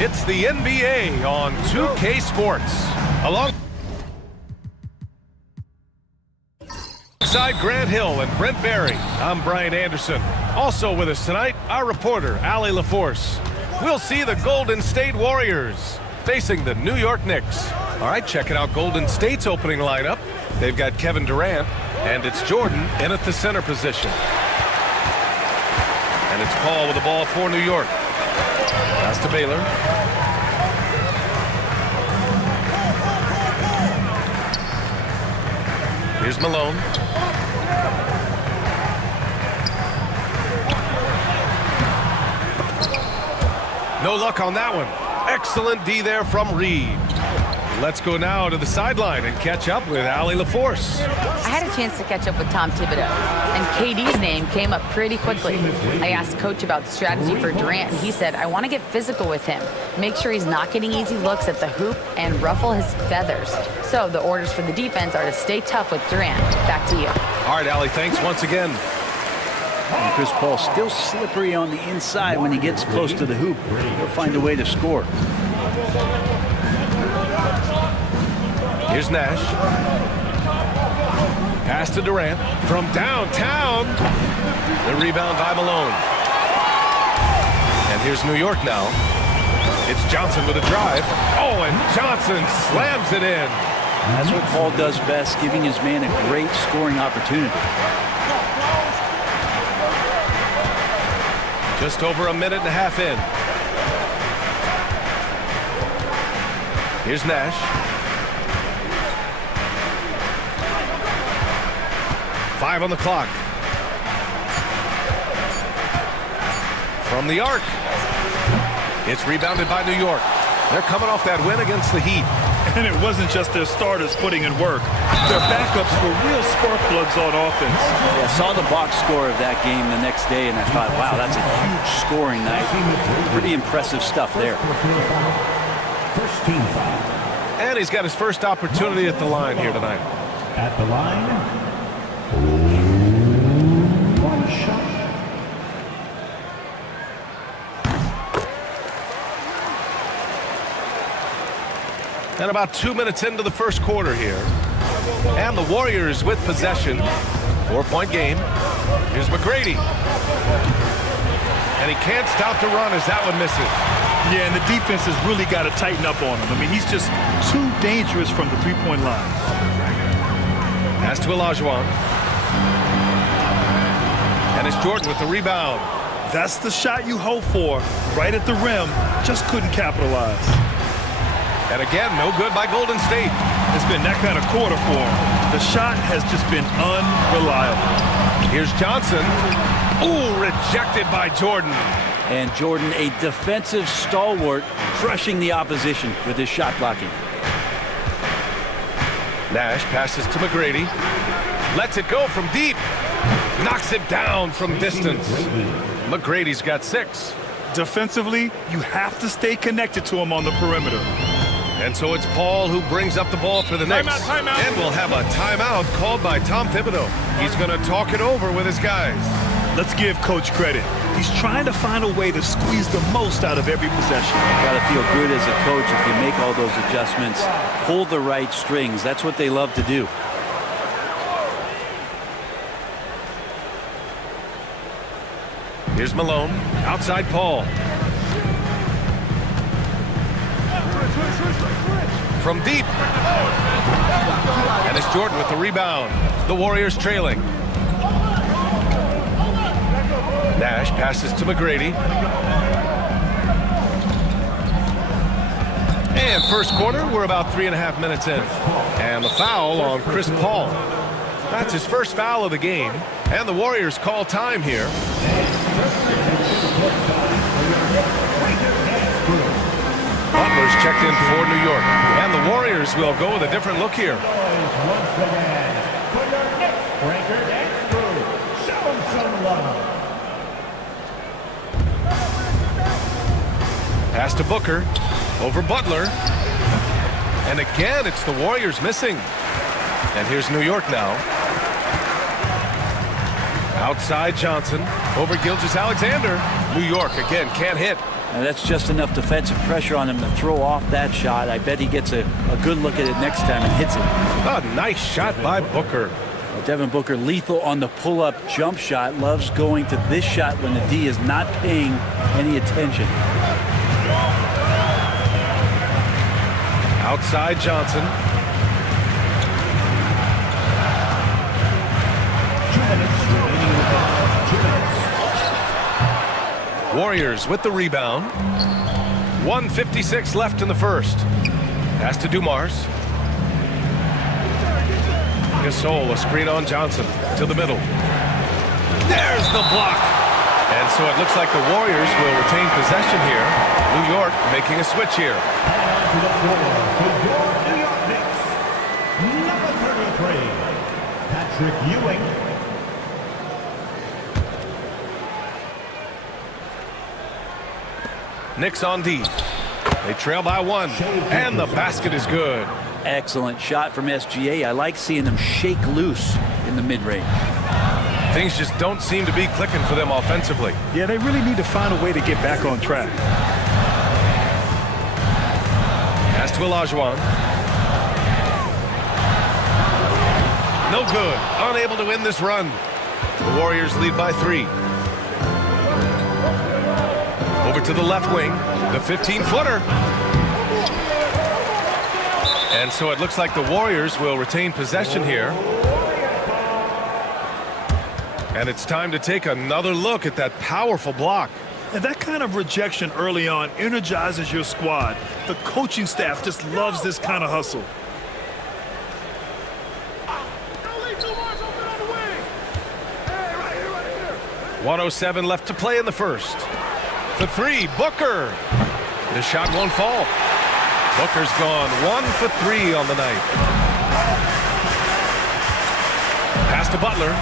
It's the NBA on 2K Sports. Alongside Grant Hill and Brent Barry, I'm Brian Anderson. Also with us tonight, our reporter, Allie LaForce. We'll see the Golden State Warriors facing the New York Knicks. All right, checking out Golden State's opening lineup. They've got Kevin Durant, and it's Jordan in at the center position. And it's Paul with the ball for New York. Pass to Baylor. Here's Malone. No luck on that one. Excellent D there from Reed. Let's go now to the sideline and catch up with Allie LaForce. I had a chance to catch up with Tom Thibodeau, and KD's name came up pretty quickly. I asked Coach about strategy for Durant, and he said, I want to get physical with him, make sure he's not getting easy looks at the hoop, and ruffle his feathers. So the orders for the defense are to stay tough with Durant. Back to you. All right, Allie, thanks once again. And Chris Paul still slippery on the inside when he gets close to the hoop. He'll find a way to score. Here's Nash. Pass to Durant from downtown. The rebound by Malone. And here's New York now. It's Johnson with a drive. Oh, and Johnson slams it in. That's what Paul does best, giving his man a great scoring opportunity. Just over a minute and a half in. Here's Nash. Five on the clock. From the arc. It's rebounded by New York. They're coming off that win against the Heat. And it wasn't just their starters putting in work. Their backups were real spark plugs on offense. Yeah, I saw the box score of that game the next day, and I thought, wow, that's a huge scoring night. Pretty impressive stuff there. First team foul. And he's got his first opportunity at the line here tonight. At the line, one shot. And about 2 minutes into the first quarter here. And the Warriors with possession. 4-point game. Here's McGrady. And he can't stop the run as that one misses. Yeah, and the defense has really got to tighten up on him. I mean, he's just too dangerous from the three-point line. Pass to Olajuwon. And it's Jordan with the rebound. That's the shot you hope for. Right at the rim, just couldn't capitalize. And again, no good by Golden State. It's been that kind of quarter for him. The shot has just been unreliable. Here's Johnson. Ooh, rejected by Jordan. And Jordan, a defensive stalwart, crushing the opposition with his shot blocking. Nash passes to McGrady. Lets it go from deep. Knocks it down from distance. McGrady's got 6. Defensively, you have to stay connected to him on the perimeter. And so it's Paul who brings up the ball for the Knicks. Timeout. And we'll have a timeout called by Tom Thibodeau. He's going to talk it over with his guys. Let's give Coach credit. He's trying to find a way to squeeze the most out of every possession. Got to feel good as a coach if you make all those adjustments, pull the right strings. That's what they love to do. Here's Malone. Outside Paul. From deep. And it's Jordan with the rebound. The Warriors trailing. Nash passes to McGrady. And first quarter, we're about 3.5 minutes in. And the foul on Chris Paul. That's his first foul of the game. And the Warriors call time here. Butler's checked in for New York. And the Warriors will go with a different look here. Pass to Booker. Over Butler. And again, it's the Warriors missing. And here's New York now. Outside Johnson. Over Gilgeous-Alexander. New York again can't hit. And that's just enough defensive pressure on him to throw off that shot. I bet he gets a good look at it next time and hits it. A nice shot by Booker. Devin Booker lethal on the pull-up jump shot. Loves going to this shot when the D is not paying any attention. Outside Johnson. 2 minutes remaining in the first. 2 minutes. Warriors with the rebound. 1:56 left in the first. Pass to Dumars. Gasol, a screen on Johnson to the middle. There's the block. And so it looks like the Warriors will retain possession here. New York making a switch here. And to the floor for your New York Knicks, number 33, Patrick Ewing. Knicks on D. They trail by 1. And the basket is good. Excellent shot from SGA. I like seeing them shake loose in the mid-range. Things just don't seem to be clicking for them offensively. Yeah, they really need to find a way to get back on track. Pass to Olajuwon. No good. Unable to win this run. The Warriors lead by 3. Over to the left wing. The 15-footer. And so it looks like the Warriors will retain possession here. And it's time to take another look at that powerful block. And that kind of rejection early on energizes your squad. The coaching staff just loves this kind of hustle. 1:07 left to play in the first. The 3, Booker. The shot won't fall. Booker's gone 1 for 3 on the night. Pass to Butler.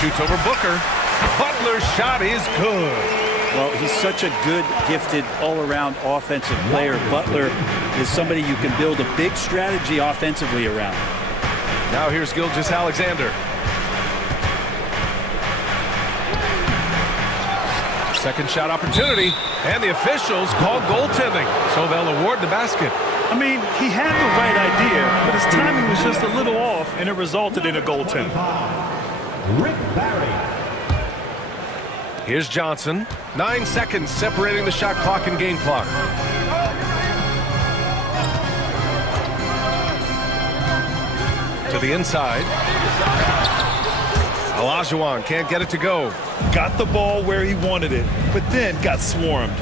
Shoots over Booker. Butler's shot is good. Well, he's such a good, gifted, all-around offensive player. Butler is somebody you can build a big strategy offensively around. Now here's Gilgeous-Alexander. Second shot opportunity, and the officials call goaltending, so they'll award the basket. I mean, he had the right idea, but his timing was just a little off, and it resulted in a goaltend. Rick Barry. Here's Johnson. 9 seconds separating the shot clock and game clock. To the inside. Olajuwon can't get it to go. Got the ball where he wanted it, but then got swarmed.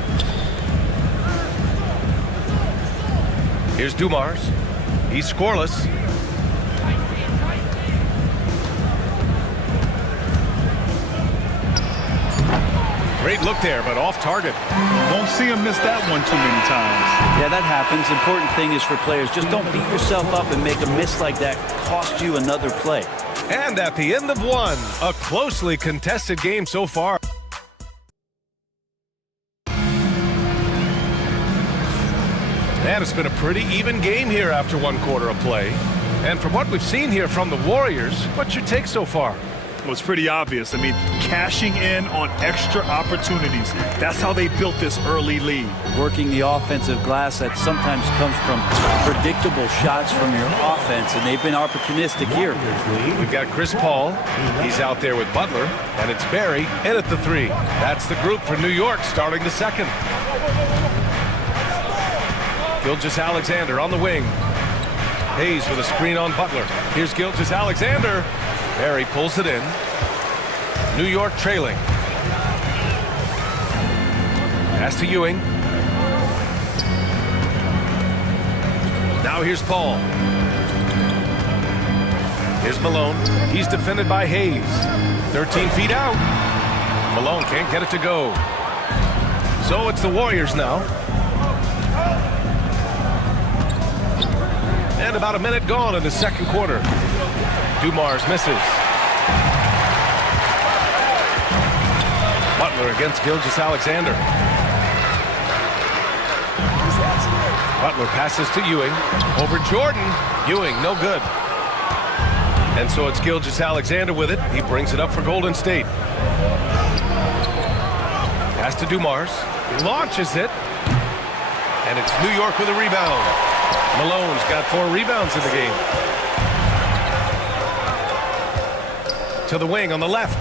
Here's Dumars. He's scoreless. Great look there, but off target. Won't see him miss that one too many times. Yeah, that happens. Important thing is for players, just don't beat yourself up and make a miss like that cost you another play. And at the end of 1, a closely contested game so far. And it's been a pretty even game here after 1 quarter of play. And from what we've seen here from the Warriors, what's your take so far? Well, it's pretty obvious. I mean, cashing in on extra opportunities. That's how they built this early lead. Working the offensive glass that sometimes comes from predictable shots from your offense, and they've been opportunistic here. We've got Chris Paul. He's out there with Butler, and it's Barry in at the 3. That's the group for New York starting the second. Gilgeous-Alexander on the wing. Hayes with a screen on Butler. Here's Gilgeous-Alexander. Barry pulls it in. New York trailing. Pass to Ewing. Now here's Paul. Here's Malone. He's defended by Hayes. 13 feet out. Malone can't get it to go. So it's the Warriors now. And about a minute gone in the second quarter. Dumars misses. Butler against Gilgeous-Alexander. Butler passes to Ewing. Over Jordan. Ewing, no good. And so it's Gilgeous-Alexander with it. He brings it up for Golden State. Pass to Dumars. Launches it. And it's New York with a rebound. Malone's got 4 rebounds in the game. To the wing on the left.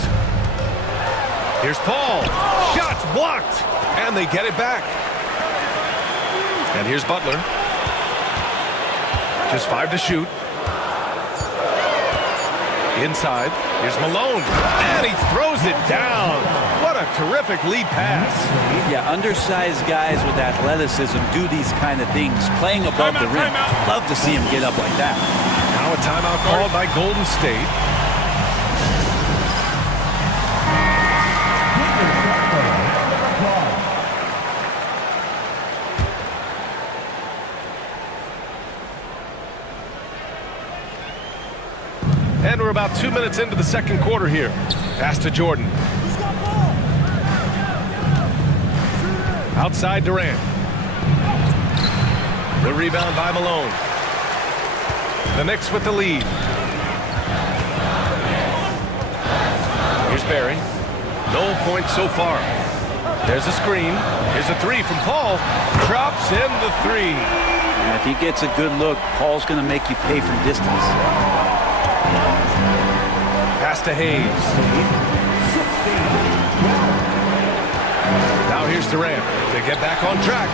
Here's Paul. Shots blocked. And they get it back. And here's Butler. Just 5 to shoot. Inside. Here's Malone. And he throws it down. What a terrific lead pass. Yeah, undersized guys with athleticism do these kind of things, playing above the rim. Love to see him get up like that. Now a timeout called by Golden State. And we're about 2 minutes into the second quarter here. Pass to Jordan. Outside Durant. The rebound by Malone. The Knicks with the lead. Here's Barry. No points so far. There's a screen. Here's a 3 from Paul. Drops in the 3. And if he gets a good look, Paul's going to make you pay from distance. Pass to Hayes. Now here's Durant to get back on track.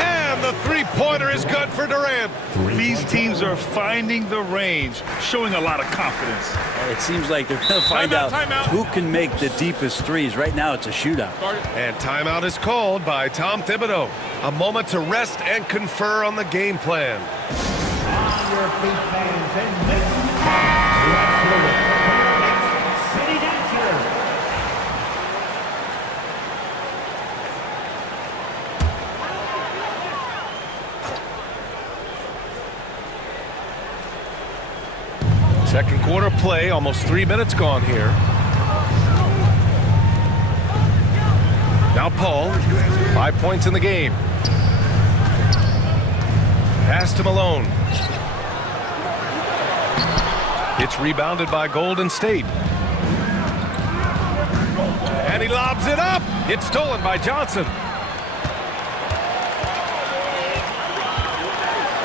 And the three-pointer is good for Durant. These teams are finding the range, showing a lot of confidence. It seems like they're going to find out who can make the deepest threes. Right now, it's a shootout. And timeout is called by Tom Thibodeau. A moment to rest and confer on the game plan. On your feet, fans, and let's go with City Dancer. Second quarter play, almost 3 minutes gone here. Now Paul, 5 points in the game. Pass to Malone. It's rebounded by Golden State. And he lobs it up. It's stolen by Johnson.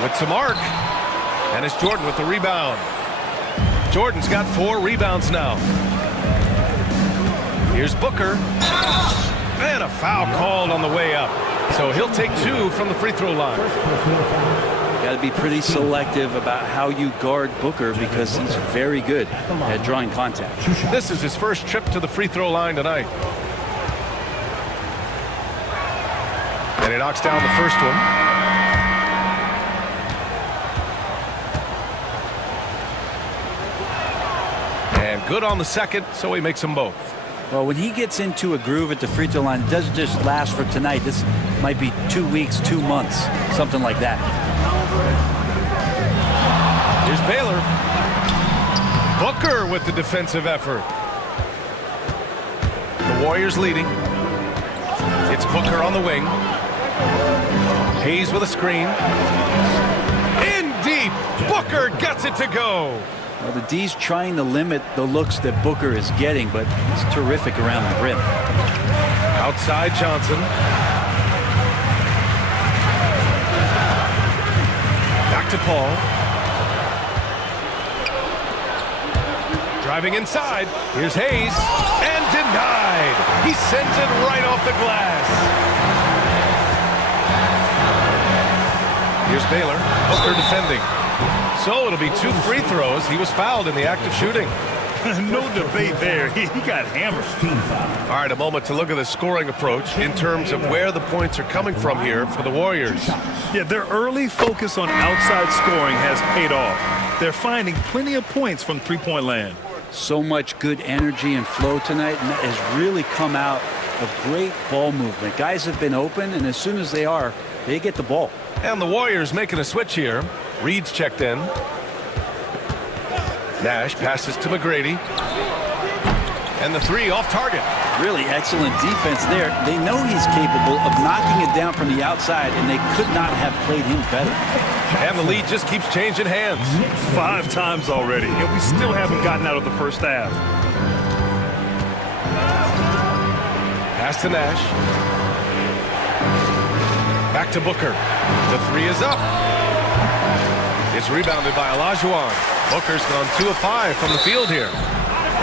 With some arc. And it's Jordan with the rebound. Jordan's got 4 rebounds now. Here's Booker. And a foul called on the way up. So he'll take 2 from the free throw line. Got to be pretty selective about how you guard Booker because he's very good at drawing contact. This is his first trip to the free throw line tonight. And he knocks down the first one. And good on the second, so he makes them both. Well, when he gets into a groove at the free throw line, it doesn't just last for tonight. This might be 2 weeks, 2 months, something like that. Here's Baylor. Booker with the defensive effort. The Warriors leading. It's Booker on the wing. Hayes with a screen. In deep. Booker gets it to go. Well, the D's trying to limit the looks that Booker is getting, but he's terrific around the rim. Outside Johnson. Back to Paul. Driving inside. Here's Hayes. And denied. He sends it right off the glass. Here's Baylor. Booker defending. So it'll be 2 free throws. He was fouled in the act of shooting. No debate there. He got hammered. All right, a moment to look at the scoring approach in terms of where the points are coming from here for the Warriors. Yeah, their early focus on outside scoring has paid off. They're finding plenty of points from three-point land. So much good energy and flow tonight, and that has really come out of great ball movement. Guys have been open, and as soon as they are, they get the ball. And the Warriors making a switch here. Reed's checked in. Nash passes to McGrady. And the 3 off target. Really excellent defense there. They know he's capable of knocking it down from the outside, and they could not have played him better. And the lead just keeps changing hands. 5 times already, and we still haven't gotten out of the first half. Pass to Nash. Back to Booker. The three is up. It's rebounded by Olajuwon. Booker's gone 2 of 5 from the field here.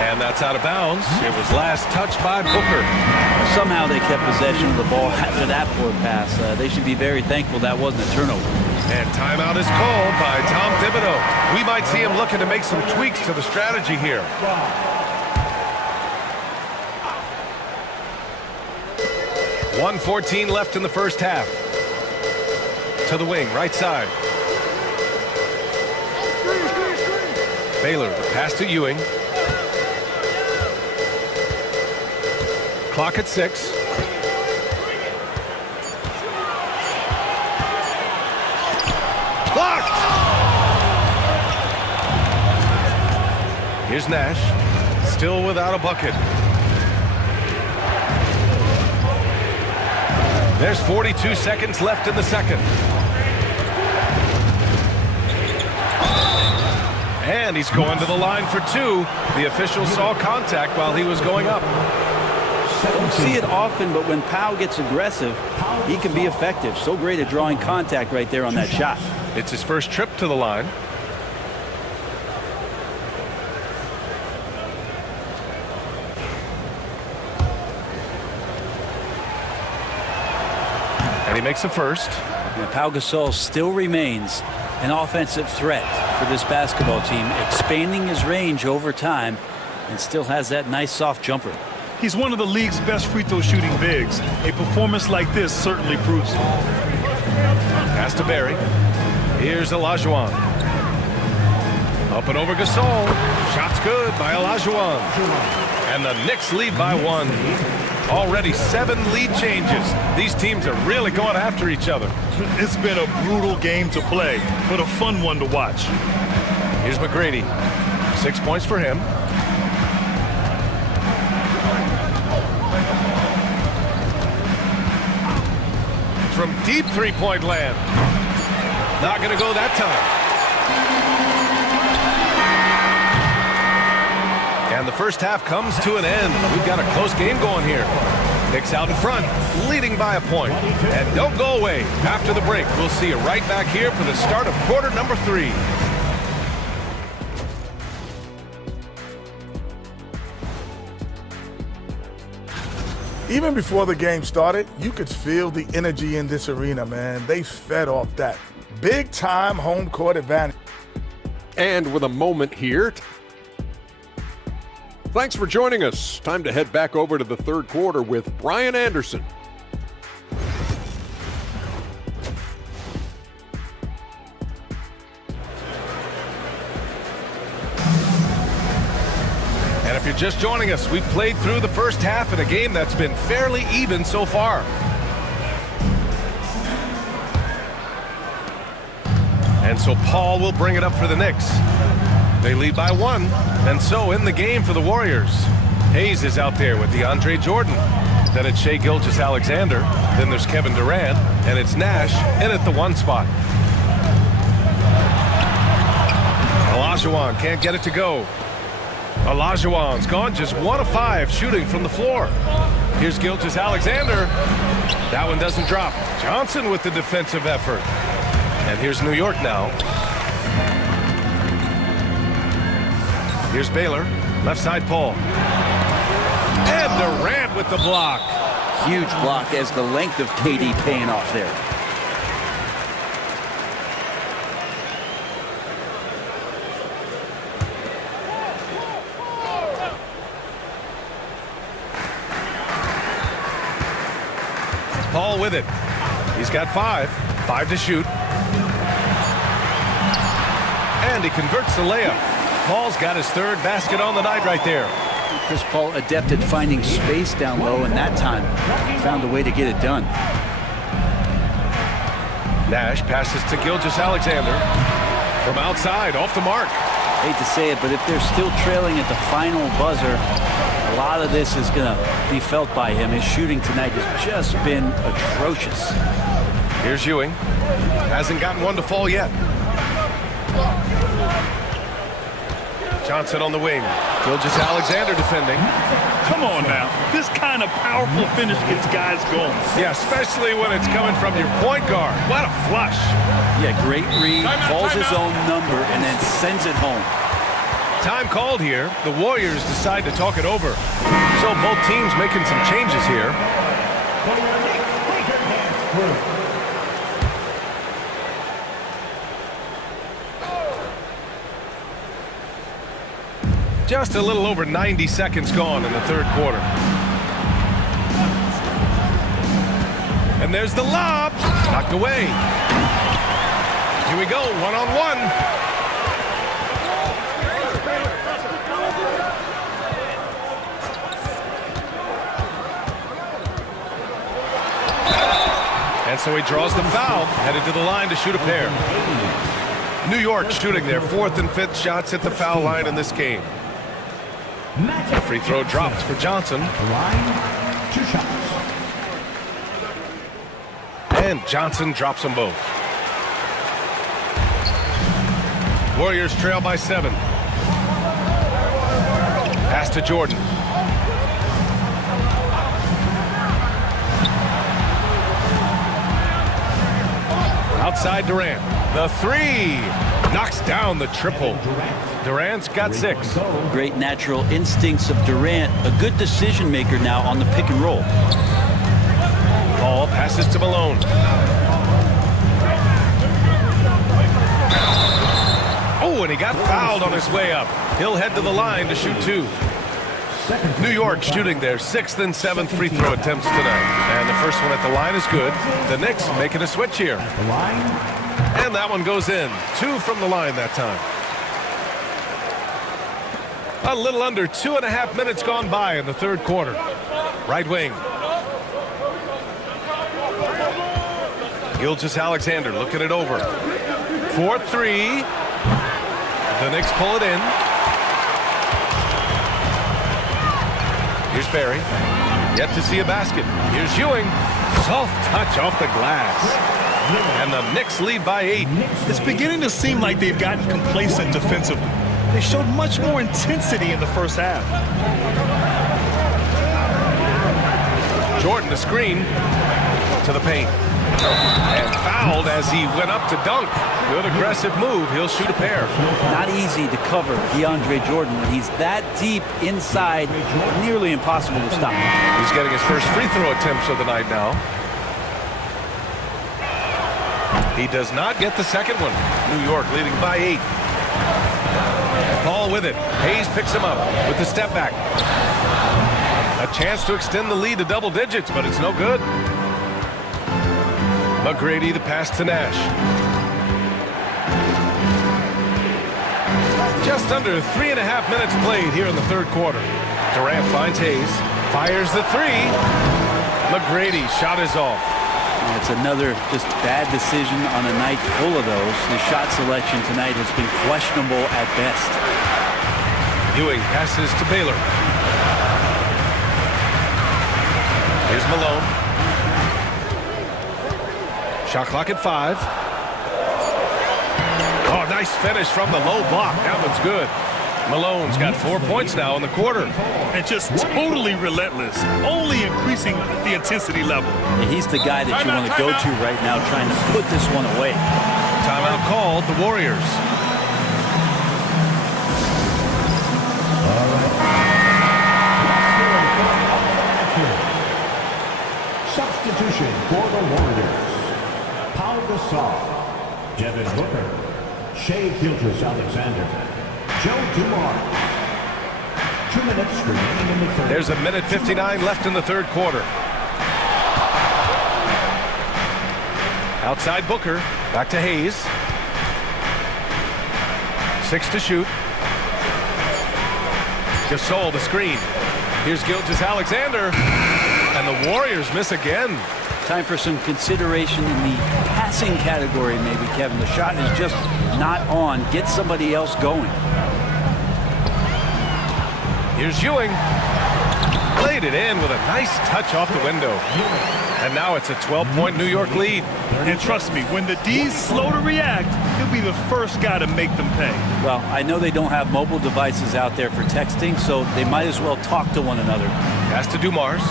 And that's out of bounds. It was last touched by Booker. Somehow they kept possession of the ball after that poor pass. They should be very thankful that wasn't a turnover. And timeout is called by Tom Thibodeau. We might see him looking to make some tweaks to the strategy here. .114 left in the first half. To the wing, right side. Baylor, the pass to Ewing. Clock at 6. Blocked! Here's Nash. Still without a bucket. There's 42 seconds left in the second. And he's going to the line for 2. The official saw contact while he was going up. Don't see it often, but when Powell gets aggressive, he can be effective. So great at drawing contact right there on that shot. It's his first trip to the line. And he makes a first. And Pau Gasol still remains an offensive threat for this basketball team, expanding his range over time and still has that nice soft jumper. He's one of the league's best free throw shooting bigs. A performance like this certainly proves it. Pass to Barry. Here's Olajuwon. Up and over Gasol. Shot's good by Olajuwon. And the Knicks lead by 1. Already 7 lead changes. These teams are really going after each other. It's been a brutal game to play, but a fun one to watch. Here's McGrady. 6 points for him. From deep three-point land. Not going to go that time. And the first half comes to an end. We've got a close game going here. Knicks out in front, leading by a point. And don't go away. After the break, we'll see you right back here for the start of quarter number 3. Even before the game started, you could feel the energy in this arena, man. They fed off that big-time home court advantage. And with a moment here. Thanks for joining us. Time to head back over to the third quarter with Brian Anderson. And if you're just joining us, we've played through the first half in a game that's been fairly even so far. And so Paul will bring it up for the Knicks. They lead by 1, and so in the game for the Warriors. Hayes is out there with DeAndre Jordan. Then it's Shai Gilgeous-Alexander. Then there's Kevin Durant, and it's Nash in at the 1 spot. Olajuwon can't get it to go. Olajuwon's gone just 1 of 5 shooting from the floor. Here's Gilgeous-Alexander. That one doesn't drop. Johnson with the defensive effort. And here's New York now. Here's Baylor, left side Paul. And Durant with the block. Huge block as the length of KD paying off there. Paul with it. He's got 5 to shoot. And he converts the layup. Paul's got his 3rd basket on the night right there. Chris Paul adept at finding space down low, and that time found a way to get it done. Nash passes to Gilgeous-Alexander. From outside, off the mark. Hate to say it, but if they're still trailing at the final buzzer, a lot of this is going to be felt by him. His shooting tonight has just been atrocious. Here's Ewing. Hasn't gotten one to fall yet. Johnson on the wing. Gilgeous-Alexander defending. Come on now. This kind of powerful finish gets guys going. Yeah, especially when it's coming from your point guard. What a flush. Yeah, great read, calls his own number, and then sends it home. Time called here. The Warriors decide to talk it over. So both teams making some changes here. For your Knicks, Baker dance crew. Just a little over 90 seconds gone in the third quarter. And there's the lob. Knocked away. Here we go, one-on-one. And so he draws the foul, headed to the line to shoot a pair. New York shooting their fourth and fifth shots at the foul line in this game. Magic. Free throw dropped for Johnson. Line, 2 shots. And Johnson drops them both. Warriors trail by 7. Pass to Jordan. Outside Durant. The 3. Knocks down the triple. Durant's got 6. Great natural instincts of Durant. A good decision maker now on the pick and roll. Ball passes to Malone. Oh, and he got fouled on his way up. He'll head to the line to shoot 2. New York shooting their 6th and 7th free throw attempts tonight. And the first one at the line is good. The Knicks making a switch here. The line. And that one goes in. 2 from the line that time. A little under 2.5 minutes gone by in the third quarter. Right wing. Gilgeous-Alexander looking it over. 4-3. The Knicks pull it in. Here's Barry. Yet to see a basket. Here's Ewing. Soft touch off the glass. And the Knicks lead by 8. It's beginning to seem like they've gotten complacent defensively. They showed much more intensity in the first half. Jordan, the screen to the paint. And fouled as he went up to dunk. Good aggressive move. He'll shoot a pair. Not easy to cover DeAndre Jordan when he's that deep inside. Nearly impossible to stop. He's getting his first free throw attempts of the night now. He does not get the second one. New York leading by 8. Paul with it. Hayes picks him up with the step back. A chance to extend the lead to double digits, but it's no good. McGrady the pass to Nash. Just under 3.5 minutes played here in the third quarter. Durant finds Hayes. Fires the 3. McGrady shot is off. It's another just bad decision on a night full of those. His shot selection tonight has been questionable at best. Ewing passes to Baylor. Here's Malone. Shot clock at 5. Oh, nice finish from the low block. That one's good. Malone's got 4 points now in the quarter. And just totally relentless, only increasing the intensity level. And he's the guy that you want to go to right now trying to put this one away. Timeout called, the Warriors. Substitution for the Warriors. Paul Gasol, Devin Booker, Shai Gilgeous-Alexander, Joe Dumars. 2 minutes remaining in the third. There's 1:59 left in the third quarter. Outside Booker, back to Hayes. 6 to shoot. Gasol the screen. Here's Gilgeous-Alexander. And the Warriors miss again. Time for some consideration in the passing category, maybe, Kevin. The shot is just not on. Get somebody else going. Here's Ewing. Played it in with a nice touch off the window. And now it's a 12-point New York lead. And trust me, when the D's slow to react, you'll could be the first guy to make them pay. Well, I know they don't have mobile devices out there for texting, so they might as well talk to one another. Pass to Dumars.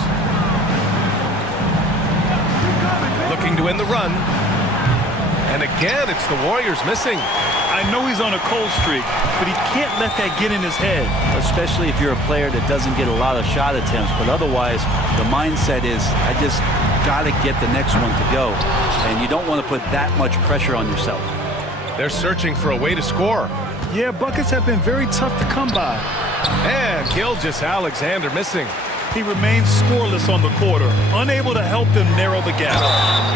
Looking to end the run. And again, it's the Warriors missing. I know he's on a cold streak, but he can't let that get in his head. Especially if you're a player that doesn't get a lot of shot attempts, but otherwise the mindset is, I just got to get the next one to go. And you don't want to put that much pressure on yourself. They're searching for a way to score. Yeah, buckets have been very tough to come by. And Gilgeous-Alexander missing. He remains scoreless on the quarter, unable to help them narrow the gap.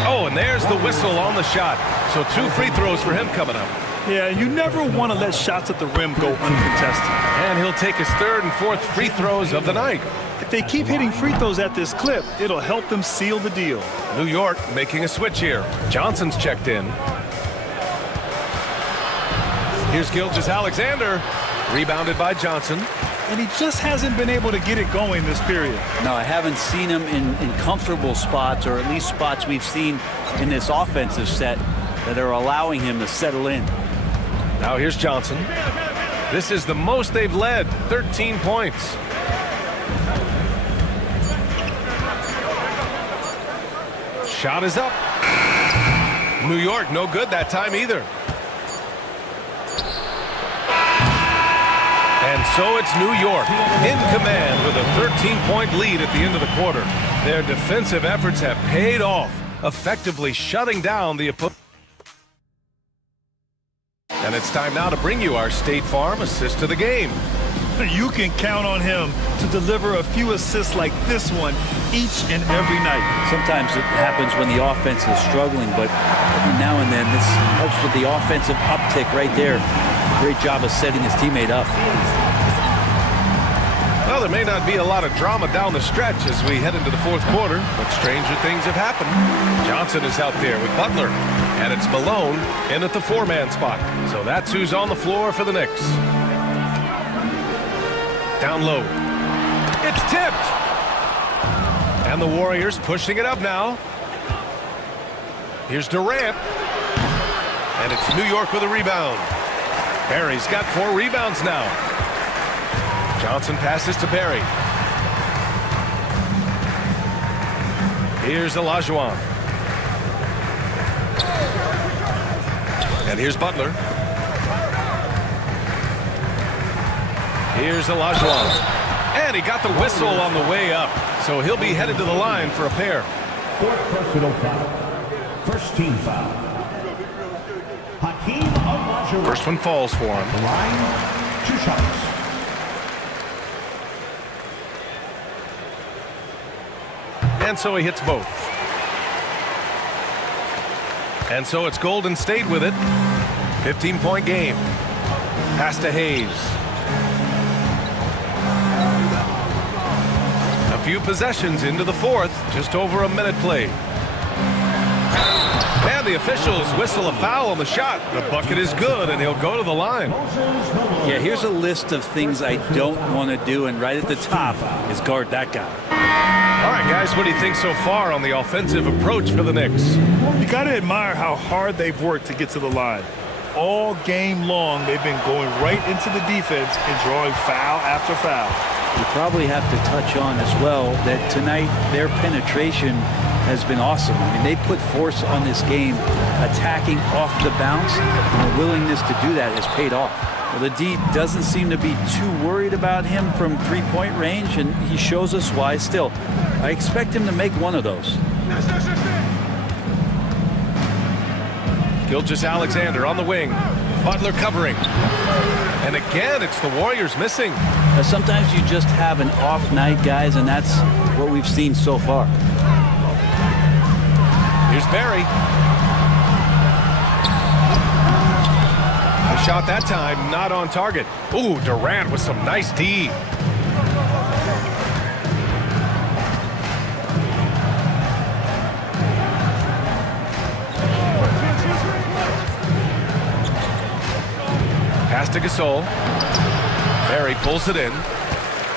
Oh, and there's the whistle on the shot. So 2 free throws for him coming up. Yeah, you never want to let shots at the rim go uncontested. And he'll take his 3rd and 4th free throws of the night. If they keep hitting free throws at this clip, it'll help them seal the deal. New York making a switch here. Johnson's checked in. Here's Gilgeous-Alexander. Rebounded by Johnson. And he just hasn't been able to get it going this period. No, I haven't seen him in comfortable spots, or at least spots we've seen in this offensive set that are allowing him to settle in. Now here's Johnson. This is the most they've led, 13 points. Shot is up. New York, no good that time either. And so it's New York in command with a 13-point lead at the end of the quarter. Their defensive efforts have paid off, effectively shutting down the opponent. And it's time now to bring you our State Farm assist of the game. You can count on him to deliver a few assists like this one each and every night. Sometimes it happens when the offense is struggling, but every now and then this helps with the offensive uptick right there. Great job of setting his teammate up. Well, there may not be a lot of drama down the stretch as we head into the 4th quarter, but stranger things have happened. Johnson is out there with Butler, and it's Malone in at the 4-man spot. So that's who's on the floor for the Knicks. Down low. It's tipped. And the Warriors pushing it up now. Here's Durant. And it's New York with a rebound. Barry's got 4 rebounds now. Johnson passes to Barry. Here's Olajuwon. And here's Butler. Here's Olajuwon. And he got the whistle on the way up. So he'll be headed to the line for a pair. 4th personal foul. First team foul. Hakeem Olajuwon. First one falls for him. The line, 2 shots. And so he hits both. And so it's Golden State with it. 15-point game. Pass to Hayes. A few possessions into the 4th. Just over a minute played. And the officials whistle a foul on the shot. The bucket is good, and he'll go to the line. Yeah, here's a list of things I don't want to do, and right at the top is guard that guy. All right, guys, what do you think so far on the offensive approach for the Knicks? You got to admire how hard they've worked to get to the line. All game long, they've been going right into the defense and drawing foul after foul. You probably have to touch on as well that tonight their penetration has been awesome. I mean, they put force on this game, attacking off the bounce, and the willingness to do that has paid off. Well, the D doesn't seem to be too worried about him from 3-point range, and he shows us why still. I expect him to make one of those. Gilgeous-Alexander on the wing. Butler covering. And again, it's the Warriors missing. Sometimes you just have an off night, guys, and that's what we've seen so far. Here's Barry. A shot that time, not on target. Ooh, Durant with some nice D. Pass to Gasol. Barry pulls it in.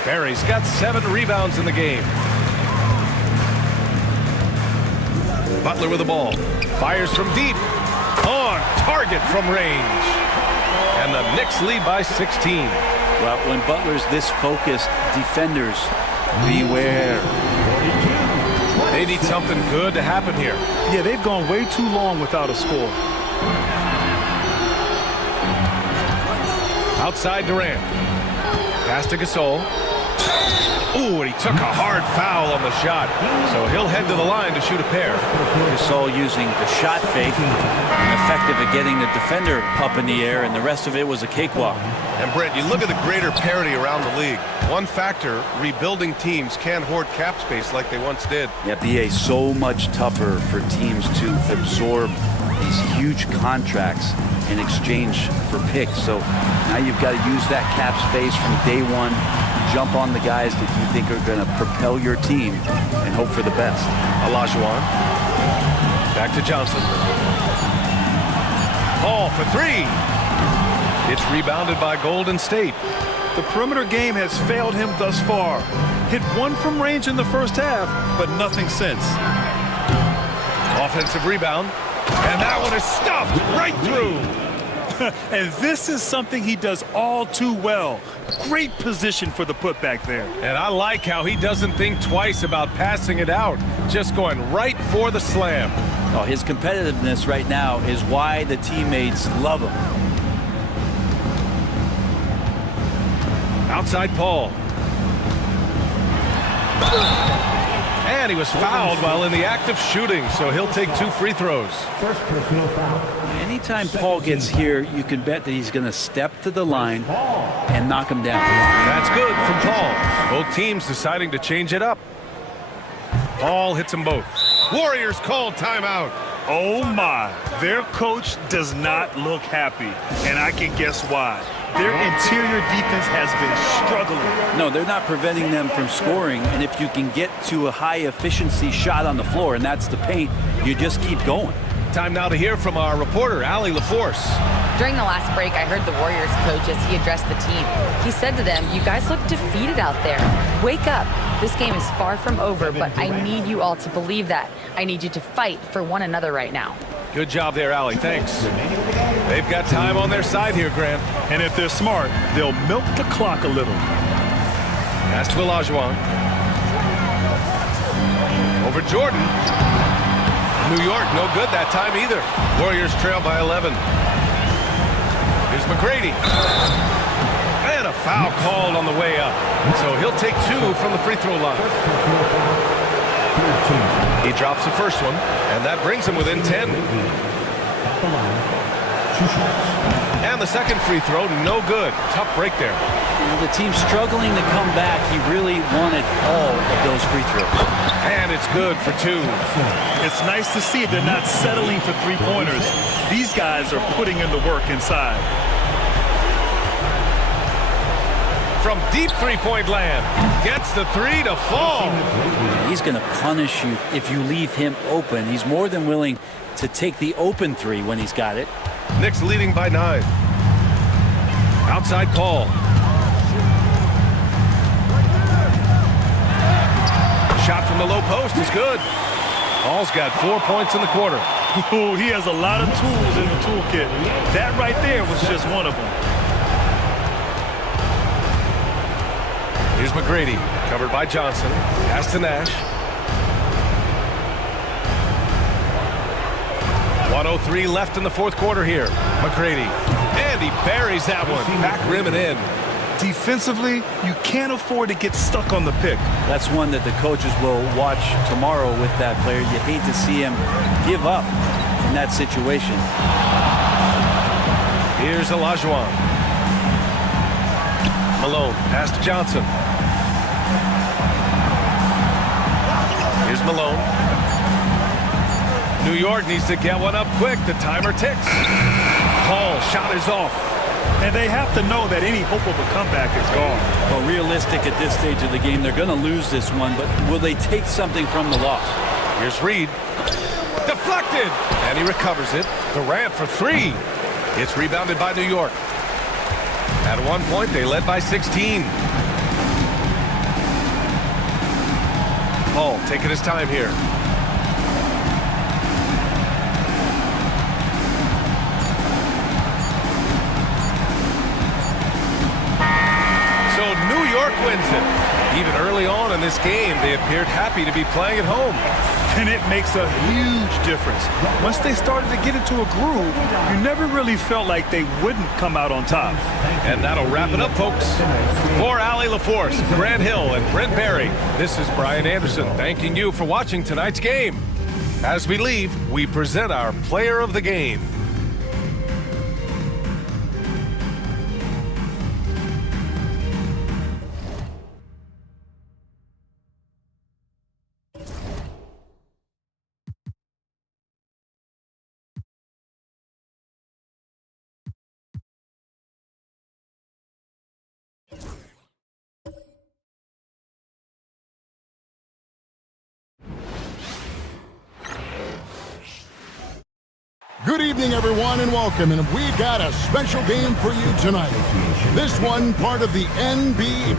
Barry's got 7 rebounds in the game. Butler with the ball. Fires from deep. On Target from range. And the Knicks lead by 16. Well, when Butler's this focused, defenders beware. They need something good to happen here. Yeah, they've gone way too long without a score. Outside Durant. Pass to Gasol. Ooh, and he took a hard foul on the shot. So he'll head to the line to shoot a pair. Gasol using the shot fake, effective at getting the defender up in the air, and the rest of it was a cakewalk. And Brent, you look at the greater parity around the league. One factor, rebuilding teams can't hoard cap space like they once did. Yeah, BA, so much tougher for teams to absorb these huge contracts in exchange for picks. So now you've got to use that cap space from day one, jump on the guys that you think are going to propel your team and hope for the best. Olajuwon. Back to Johnson. Paul for three. It's rebounded by Golden State. The perimeter game has failed him thus far. Hit one from range in the first half, but nothing since. Offensive rebound. And that one is stuffed right through. And this is something he does all too well. Great position for the putback there. And I like how he doesn't think twice about passing it out. Just going right for the slam. Oh, his competitiveness right now is why the teammates love him. Outside Paul. And he was fouled while in the act of shooting, so he'll take 2 free throws. First personal foul. Anytime Paul gets here, you can bet that he's going to step to the line and knock him down. That's good from Paul. Both teams deciding to change it up. Paul hits them both. Warriors call timeout. Oh my, their coach does not look happy, and I can guess why. Their interior defense has been struggling. No, they're not preventing them from scoring, and if you can get to a high-efficiency shot on the floor, and that's the paint, you just keep going. Time now to hear from our reporter, Allie LaForce. During the last break, I heard the Warriors coach as he addressed the team. He said to them, "You guys look defeated out there. Wake up. This game is far from over, but I need you all to believe that. I need you to fight for one another right now." Good job there, Allie. Thanks. They've got time on their side here, Grant. And if they're smart, they'll milk the clock a little. Pass to Olajuwon. Over Jordan. New York, no good that time either. Warriors trail by 11. Here's McGrady. And a foul called on the way up. So he'll take 2 from the free throw line. He drops the first one, and that brings him within 10. And the second free throw, no good. Tough break there. The team's struggling to come back. He really wanted all of those free throws. And it's good for 2. It's nice to see they're not settling for three-pointers. These guys are putting in the work inside. From deep three-point land, gets the 3 to fall. He's going to punish you if you leave him open. He's more than willing to take the open 3 when he's got it. Knicks leading by 9. Outside Paul. Shot from the low post is good. Paul's got 4 points in the quarter. Ooh, he has a lot of tools in the toolkit. That right there was just one of them. Here's McGrady, covered by Johnson. Pass to Nash. 1:03 left in the fourth quarter here. McGrady. And he buries that one. Back rim and in. Defensively, you can't afford to get stuck on the pick. That's one that the coaches will watch tomorrow with that player. You hate to see him give up in that situation. Here's Olajuwon. Malone, pass to Johnson. Here's Malone. New York needs to get one up quick. The timer ticks. Paul, shot is off. And they have to know that any hope of a comeback is gone. Well, realistic at this stage of the game, they're going to lose this one, but will they take something from the loss? Here's Reed. Deflected. And he recovers it. Durant for 3. It's rebounded by New York. At one point, they led by 16. Paul taking his time here. York wins it. Even early on in this game, they appeared happy to be playing at home. And it makes a huge difference. Once they started to get into a groove, you never really felt like they wouldn't come out on top. And that'll wrap it up, folks. For Allie LaForce, Grant Hill, and Brent Barry, this is Brian Anderson thanking you for watching tonight's game. As we leave, we present our player of the game. Good evening, everyone, and welcome. And we got a special game for you tonight. This one part of the NBA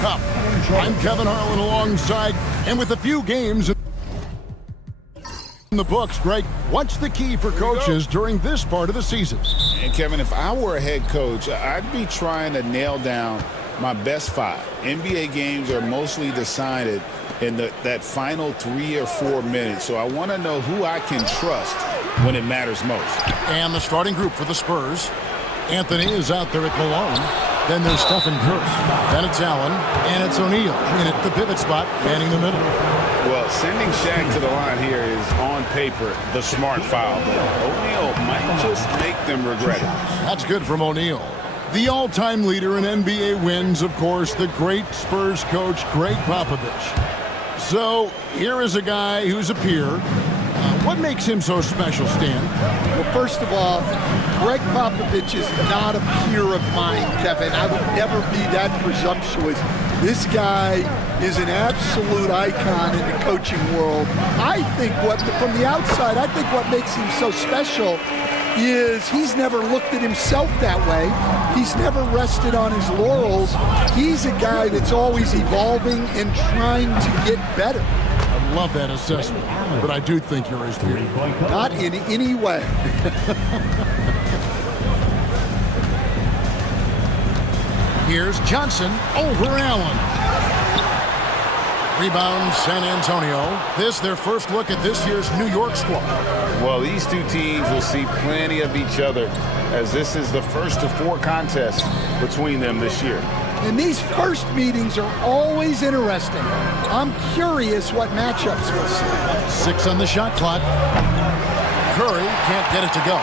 Cup. I'm Kevin Harlan alongside, and with a few games in the books, Greg, what's the key for coaches during this part of the season? And Kevin, if I were a head coach, I'd be trying to nail down my best 5. NBA games are mostly decided in that final 3 or 4 minutes. So I want to know who I can trust when it matters most. And the starting group for the Spurs. Anthony is out there at Malone. Then there's Stephen Curry. Then it's Allen. And it's O'Neal in at the pivot spot, fanning the middle. Well, sending Shaq to the line here is on paper the smart foul. But O'Neal might just make them regret it. That's good from O'Neal. The all-time leader in NBA wins, of course, the great Spurs coach, Greg Popovich. So here is a guy who's a peer. What makes him so special, Stan? Well, first of all, Greg Popovich is not a peer of mine, Kevin. I would never be that presumptuous. This guy is an absolute icon in the coaching world. I think from the outside, I think what makes him so special is he's never looked at himself that way. He's never rested on his laurels. He's a guy that's always evolving and trying to get better. I love that assessment, but I do think you're his peer. Not in any way. Here's Johnson over Allen. Rebound, San Antonio. This their first look at this year's New York squad. Well, these two teams will see plenty of each other as this is the first of 4 contests between them this year. And these first meetings are always interesting. I'm curious what matchups we'll see. 6 on the shot clock. Curry can't get it to go.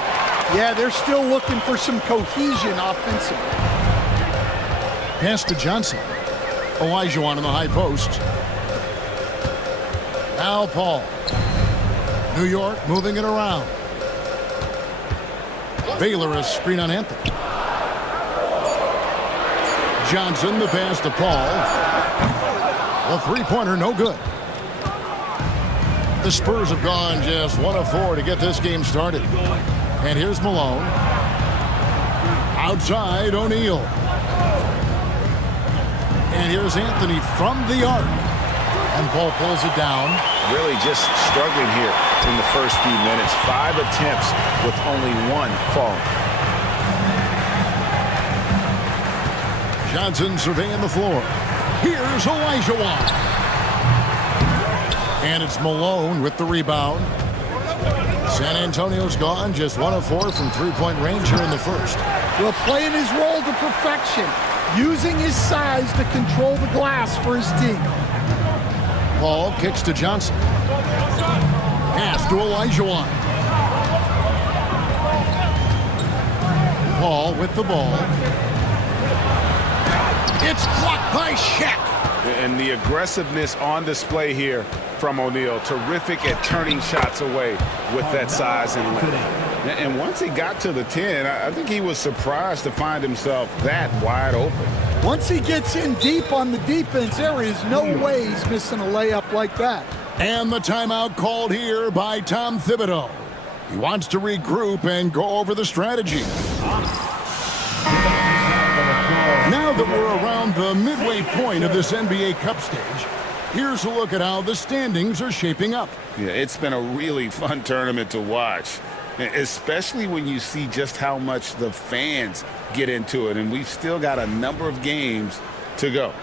Yeah, they're still looking for some cohesion offensively. Pass to Johnson. Olajuwon in the high post. Al Paul. New York moving it around. Baylor is screen on Anthony. Johnson, the pass to Paul. A three-pointer, no good. The Spurs have gone just 1 of 4 to get this game started. And here's Malone. Outside, O'Neal. And here's Anthony from the arc. And Paul pulls it down. Really just struggling here in the first few minutes. 5 attempts with only 1 falling. Johnson surveying the floor. Here's Olajuwon. And it's Malone with the rebound. San Antonio's gone just 1 of 4 from three-point range here in the first. Well, playing his role to perfection. Using his size to control the glass for his team. Paul kicks to Johnson. Pass to Olajuwon. Paul with the ball. It's blocked by Shaq. And the aggressiveness on display here from O'Neal. Terrific at turning shots away with that size and length. And once he got to the 10, I think he was surprised to find himself that wide open. Once he gets in deep on the defense, there is no way he's missing a layup like that. And the timeout called here by Tom Thibodeau. He wants to regroup and go over the strategy. Now that we're around the midway point of this NBA Cup stage, here's a look at how the standings are shaping up. Yeah, it's been a really fun tournament to watch. especially when you see just how much the fans get into it. And we've still got a number of games to go.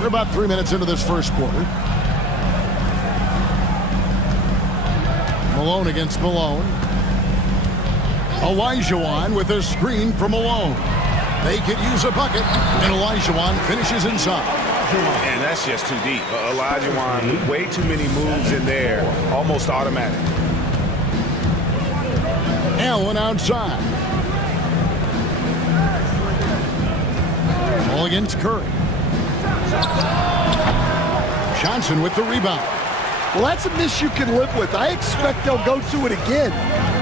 We're about 3 minutes into this first quarter. Malone against Malone. Olajuwon with a screen for Malone. They could use a bucket, and Olajuwon finishes inside. And that's just too deep. Olajuwon, way too many moves in there, almost automatic. Allen outside. Ball against Curry. Johnson with the rebound. Well, that's a miss you can live with. I expect they'll go to it again,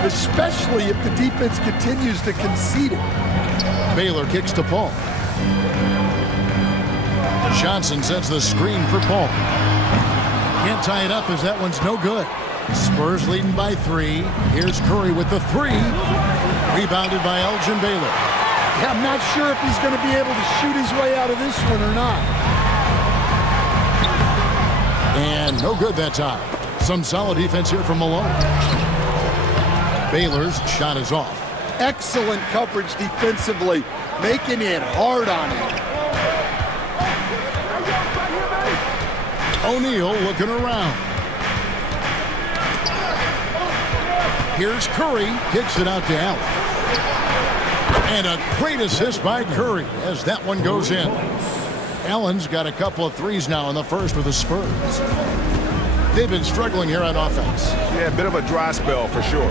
especially if the defense continues to concede it. Baylor kicks to Paul. Johnson sets the screen for Paul. Can't tie it up as that one's no good. Spurs leading by 3. Here's Curry with the 3. Rebounded by Elgin Baylor. Yeah, I'm not sure if he's going to be able to shoot his way out of this one or not. And no good that time. Some solid defense here from Malone. Baylor's shot is off. Excellent coverage defensively, making it hard on him. O'Neal looking around. Here's Curry, kicks it out to Allen. And a great assist by Curry as that one goes in. Allen's got a couple of threes now in the first with the Spurs. They've been struggling here on offense. Yeah, a bit of a dry spell for sure.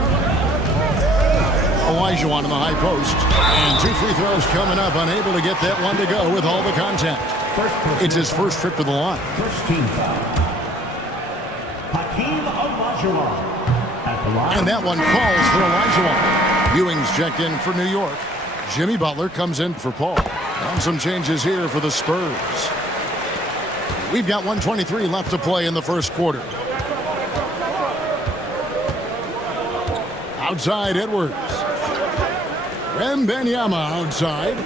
Olajuwon in the high post. And 2 free throws coming up, unable to get that one to go with all the contact. It's his first trip to the line. First team foul. Hakeem Olajuwon at the line. And that one falls for Olajuwon. Ewing's checked in for New York. Jimmy Butler comes in for Paul. And some changes here for the Spurs. We've got 1:23 left to play in the first quarter. Outside Edwards. Wembanyama outside.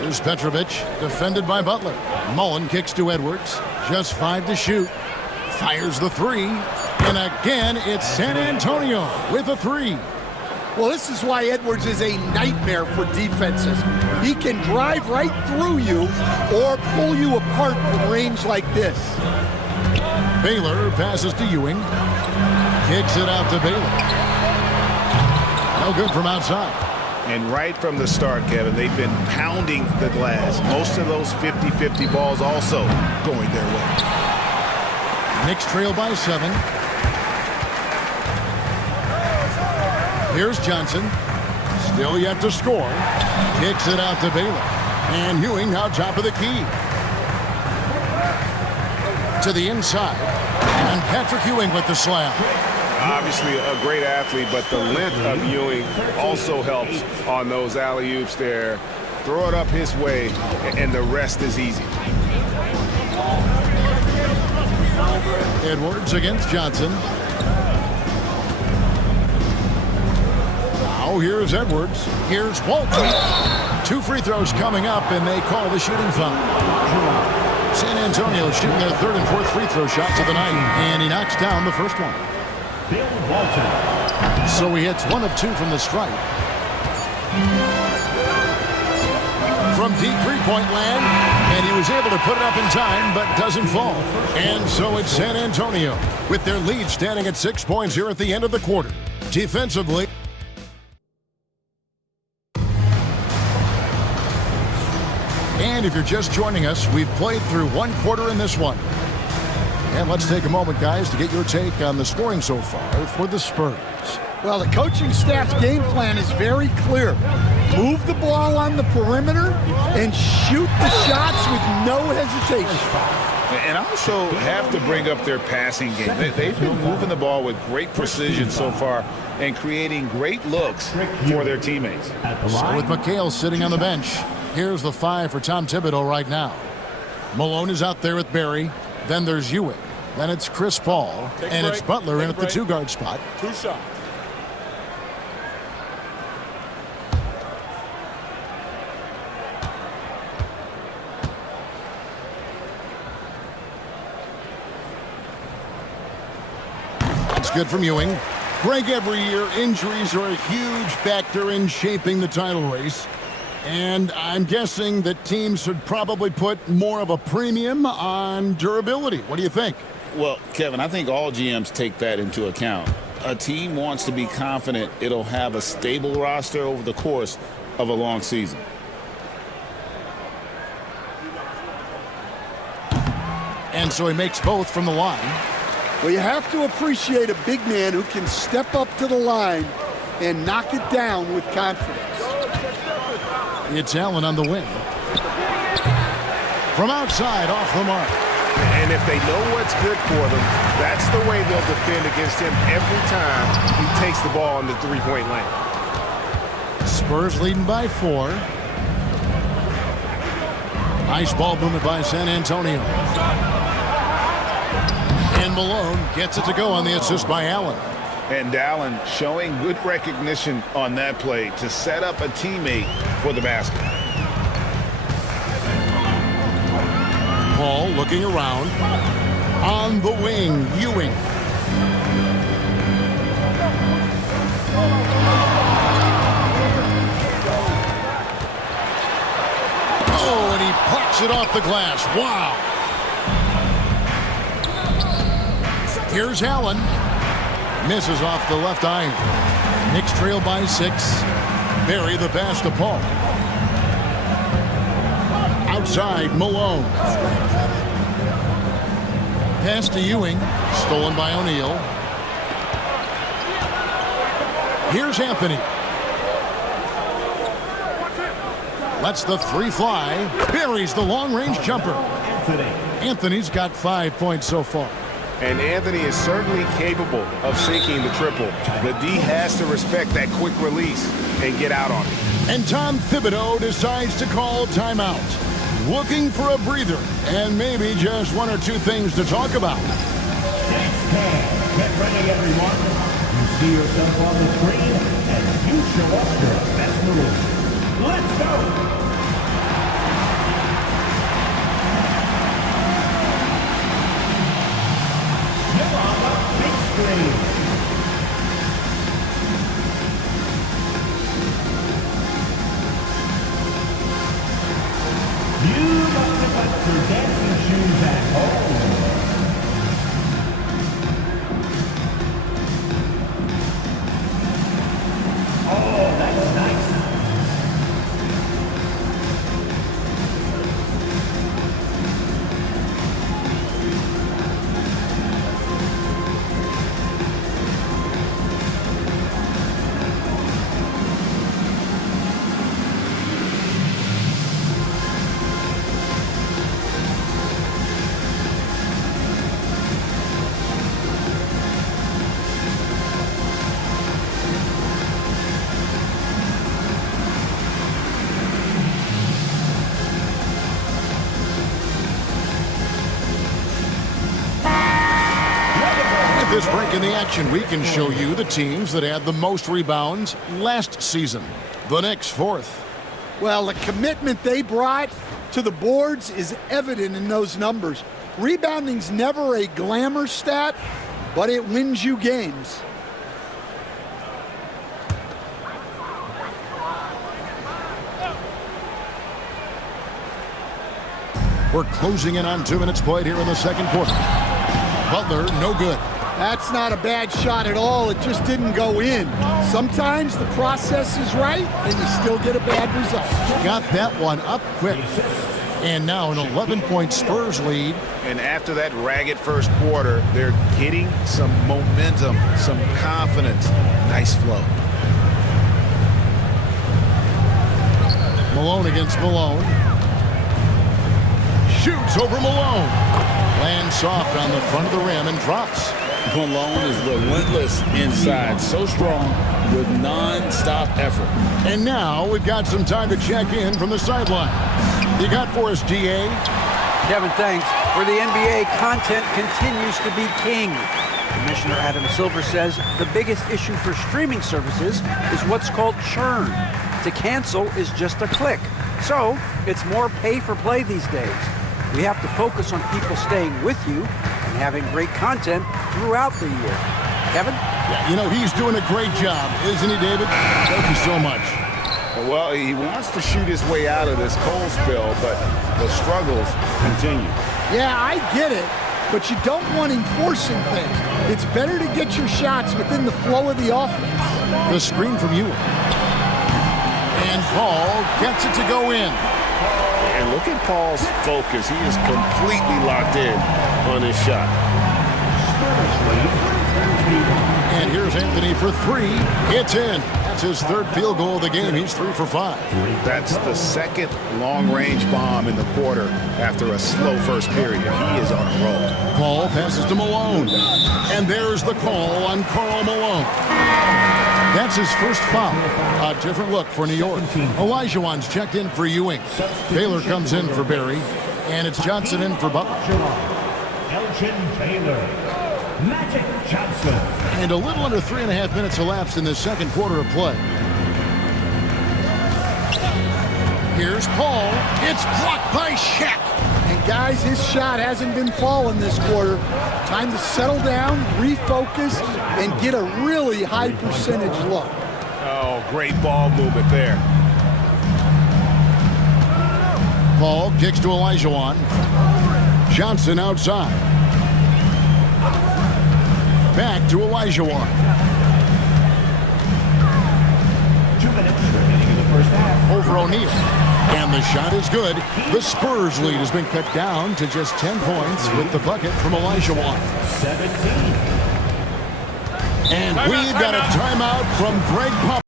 Here's Petrovic, defended by Butler. Mullen kicks to Edwards. Just 5 to shoot. Fires the 3. And again, it's San Antonio with a 3. Well, this is why Edwards is a nightmare for defenses. He can drive right through you or pull you apart from range like this. Baylor passes to Ewing. Kicks it out to Baylor. No good from outside. And right from the start, Kevin, they've been pounding the glass. Most of those 50-50 balls also going their way. Knicks trail by 7. Here's Johnson. Still yet to score. Kicks it out to Baylor. And Ewing out top of the key. To the inside. And Patrick Ewing with the slam. Obviously a great athlete, but the length of Ewing also helps on those alley-oops there. Throw it up his way, and the rest is easy. Edwards against Johnson. Now here's Edwards. Here's Walton. 2 free throws coming up, and they call the shooting foul. San Antonio shooting their 3rd and 4th free throw shots of the night, and he knocks down the first one. Bill Walton. So he hits 1 of 2 from the stripe. From deep three-point land, and he was able to put it up in time, but doesn't fall. And so it's San Antonio, with their lead standing at 6 points here at the end of the quarter. Defensively. And if you're just joining us, we've played through 1 quarter in this one. And let's take a moment, guys, to get your take on the scoring so far for the Spurs. Well, the coaching staff's game plan is very clear. Move the ball on the perimeter and shoot the shots with no hesitation. And I also have to bring up their passing game. They've been moving the ball with great precision so far and creating great looks for their teammates. So with McHale sitting on the bench, here's the 5 for Tom Thibodeau right now. Malone is out there with Barry. Then there's Ewing. Then it's Chris Paul. And it's Butler in at the 2-guard spot. 2 shots. That's good from Ewing. Greg, every year, injuries are a huge factor in shaping the title race. And I'm guessing that teams should probably put more of a premium on durability. What do you think? Well, Kevin, I think all GMs take that into account. A team wants to be confident it'll have a stable roster over the course of a long season. And so he makes both from the line. Well, you have to appreciate a big man who can step up to the line and knock it down with confidence. It's Allen on the wing. From outside, off the mark. And if they know what's good for them, that's the way they'll defend against him every time he takes the ball in the three-point lane. Spurs leading by 4. Nice ball movement by San Antonio. And Malone gets it to go on the assist by Allen. And Allen showing good recognition on that play to set up a teammate for the basket. Paul looking around. On the wing, Ewing. Oh, and he pops it off the glass. Wow. Here's Allen. Misses off the left iron. Knicks trail by 6. Barry the pass to Paul. Outside, Malone. Pass to Ewing. Stolen by O'Neal. Here's Anthony. Lets the 3 fly. Buries the long-range jumper. Anthony's got 5 points so far. And Anthony is certainly capable of sinking the triple. The D has to respect that quick release and get out on it. And Tom Thibodeau decides to call timeout. Looking for a breather and maybe just 1 or 2 things to talk about. Next time, get ready, everyone. You see yourself on the screen, and you show us your best move. Let's go! This break in the action, we can show you the teams that had the most rebounds last season. The Knicks 4th. Well, the commitment they brought to the boards is evident in those numbers. Rebounding's never a glamour stat, but it wins you games. We're closing in on 2 minutes played here in the second quarter. Butler, no good. That's not a bad shot at all. It just didn't go in. Sometimes the process is right, and you still get a bad result. Got that one up quick. And now an 11-point Spurs lead. And after that ragged first quarter, they're getting some momentum, some confidence. Nice flow. Malone against Malone. Shoots over Malone. Lands soft on the front of the rim and drops. Malone is relentless inside, so strong with non-stop effort. And now we've got some time to check in from the sideline. You got for us, DA? Kevin, thanks. For the NBA, content continues to be king. Commissioner Adam Silver says the biggest issue for streaming services is what's called churn. To cancel is just a click. So it's more pay for play these days. We have to focus on people staying with you and having great content throughout the year. Kevin? Yeah, you know, he's doing a great job, isn't he, David? Thank you so much. Well, he wants to shoot his way out of this cold spell, but the struggles continue. Yeah, I get it, but you don't want him forcing things. It's better to get your shots within the flow of the offense. The screen from Ewing. And Paul gets it to go in. And look at Paul's focus. He is completely locked in on his shot. And here's Anthony for three. It's in. That's his third field goal of the game. He's 3 for 5. That's the second long-range bomb in the quarter after a slow first period. He is on a roll. Paul passes to Malone. And there's the call on Karl Malone. That's his first foul. A different look for New York. Olajuwon's checked in for Ewing. Baylor comes in for Barry. And it's Johnson in for Butler. Elgin Baylor. Magic Johnson. And a little under 3.5 minutes elapsed in the second quarter of play. Here's Paul. It's blocked by Shaq. And guys, his shot hasn't been falling this quarter. Time to settle down, refocus, and get a really high percentage look. Oh, great ball movement there. Paul kicks to Olajuwon. Johnson outside. Back to Olajuwon. 2 minutes remaining in the first half. Over O'Neal. And the shot is good. The Spurs lead has been cut down to just 10 points with the bucket from Olajuwon. 17. And we've got a timeout from Greg Popovich.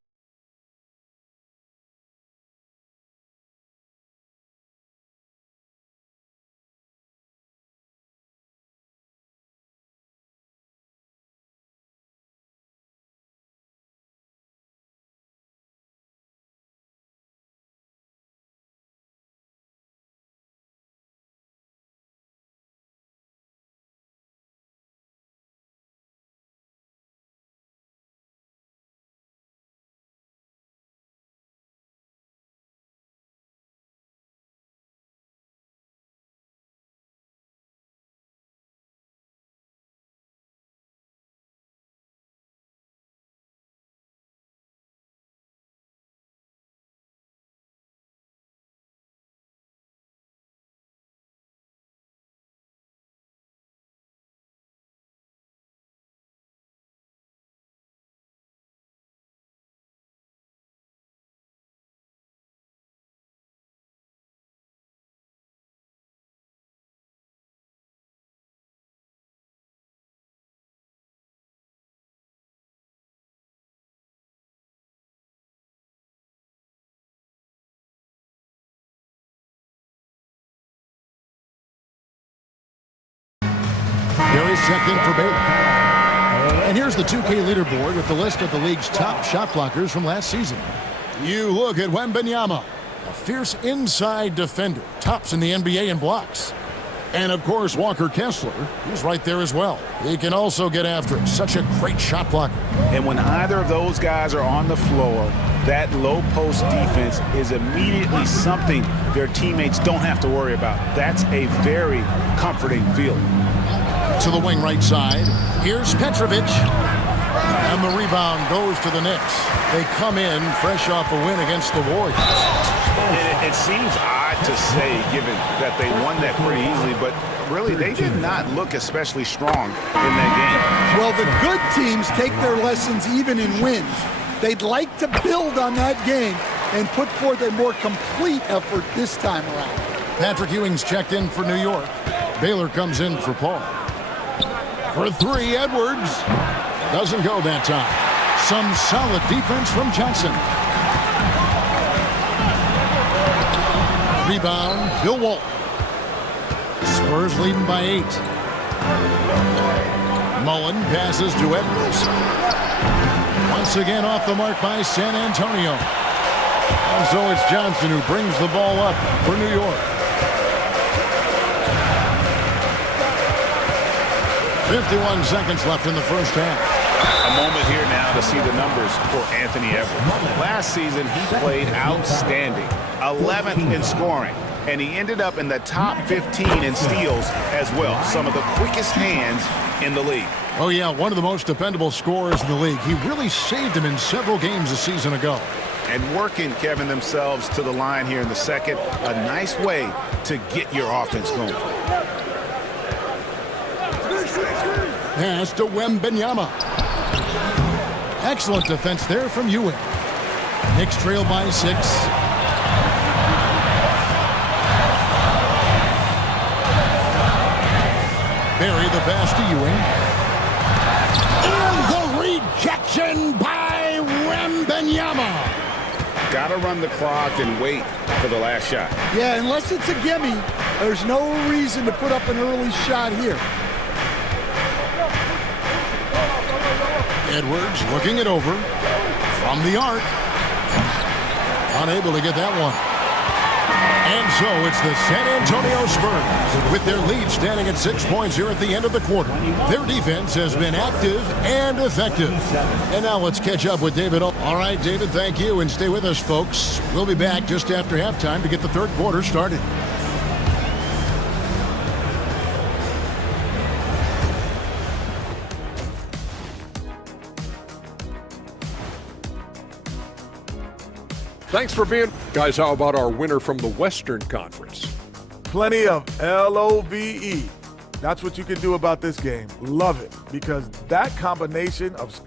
Barry's checked in for Baylor. And here's the 2K leaderboard with the list of the league's top shot blockers from last season. You look at Wembanyama, a fierce inside defender, tops in the NBA in blocks. And of course, Walker Kessler, he's right there as well. He can also get after it. Such a great shot blocker. And when either of those guys are on the floor, that low post defense is immediately something their teammates don't have to worry about. That's a very comforting feeling. To the wing right side. Here's Petrovic. And the rebound goes to the Knicks. They come in fresh off a win against the Warriors. It seems odd to say, given that they won that pretty easily, but really they did not look especially strong in that game. Well, the good teams take their lessons even in wins. They'd like to build on that game and put forth a more complete effort this time around. Patrick Ewing's checked in for New York. Baylor comes in for Paul. For three, Edwards. Doesn't go that time. Some solid defense from Johnson. Rebound, Bill Walton. Spurs leading by 8. Mullen passes to Edwards. Once again off the mark by San Antonio. And so it's Johnson who brings the ball up for New York. 51 seconds left in the first half. A moment here now to see the numbers for Anthony Edwards. Last season, he played outstanding. 11th in scoring. and he ended up in the top 15 in steals as well. Some of the quickest hands in the league. Oh, yeah, one of the most dependable scorers in the league. He really saved him in several games a season ago. And working, Kevin, themselves to the line here in the second. A nice way to get your offense going. Pass to Wembanyama. Excellent defense there from Ewing. Knicks trail by 6. Barry the pass to Ewing. And the rejection by Wembanyama. Got to run the clock and wait for the last shot. Yeah, unless it's a gimme, there's no reason to put up an early shot here. Edwards looking it over from the arc. Unable to get that one. And so it's the San Antonio Spurs with their lead standing at 6 points here at the end of the quarter. Their defense has been active and effective. And now let's catch up with David. All right, David, thank you. And stay with us, folks. We'll be back just after halftime to get the third quarter started. Thanks for being... Guys, how about our winner from the Western Conference? Plenty of LOVE. That's what you can do about this game. Love it, because that combination of...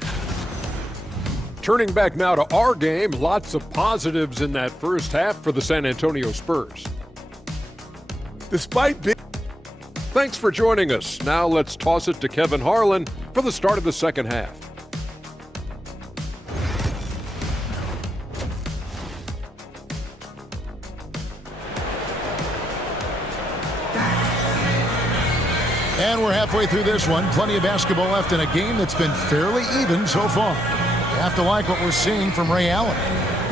Turning back now to our game, lots of positives in that first half for the San Antonio Spurs. Despite being... Thanks for joining us. Now let's toss it to Kevin Harlan for the start of the second half. And we're halfway through this one. Plenty of basketball left in a game that's been fairly even so far. You have to like what we're seeing from Ray Allen.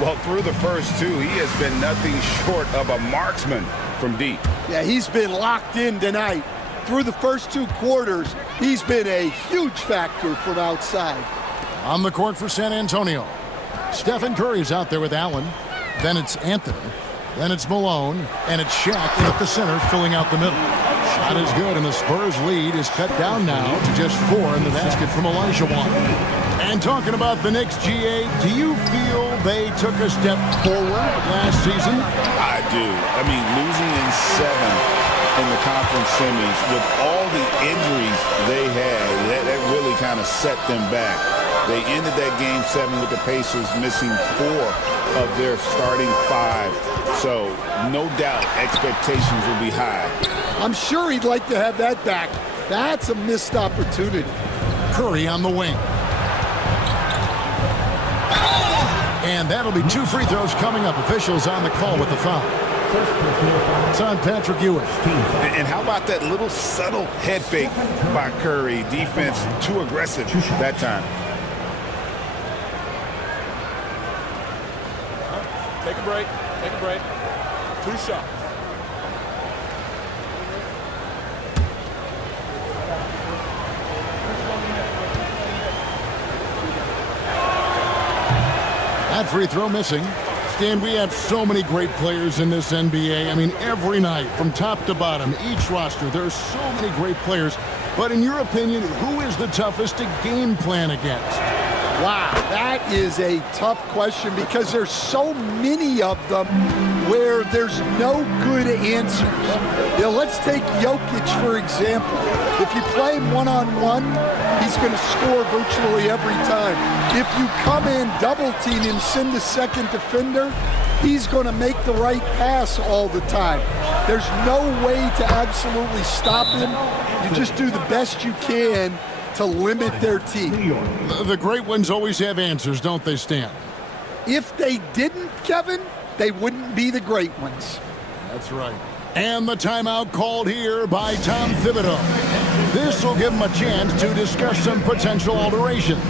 Well, through the first two, he has been nothing short of a marksman from deep. Yeah, he's been locked in tonight. Through the first 2 quarters, he's been a huge factor from outside. On the court for San Antonio. Stephen Curry's out there with Allen. Then it's Anthony. Then it's Malone. And it's Shaq at the center, filling out the middle. Shot is good, and the Spurs lead is cut down now to just 4 in the basket from Olajuwon. And talking about the Knicks, GA, do you feel they took a step forward last season? I do. I mean, losing in 7 in the conference semis with all the injuries they had, that really kind of set them back. They ended that game 7 with the Pacers missing 4 of their starting 5. So, no doubt, expectations will be high. I'm sure he'd like to have that back. That's a missed opportunity. Curry on the wing. And that'll be 2 free throws coming up. Officials on the call with the foul. It's on Patrick Ewing. And how about that little subtle head fake by Curry? Defense too aggressive that time. Take a break. Take a break. 2 shots. That free throw missing. Stan, we have so many great players in this NBA. I mean, every night, from top to bottom, each roster, there are so many great players. But in your opinion, who is the toughest to game plan against? Wow, that is a tough question because there's so many of them where there's no good answers. You know, let's take Jokic, for example. If you play him one-on-one, he's going to score virtually every time. If you come in, double-team him, send the second defender, he's going to make the right pass all the time. There's no way to absolutely stop him. You just do the best you can to limit their team. The great ones always have answers, don't they, Stan? If they didn't, Kevin, they wouldn't be the great ones. That's right. And the timeout called here by Tom Thibodeau. This will give him a chance to discuss some potential alterations.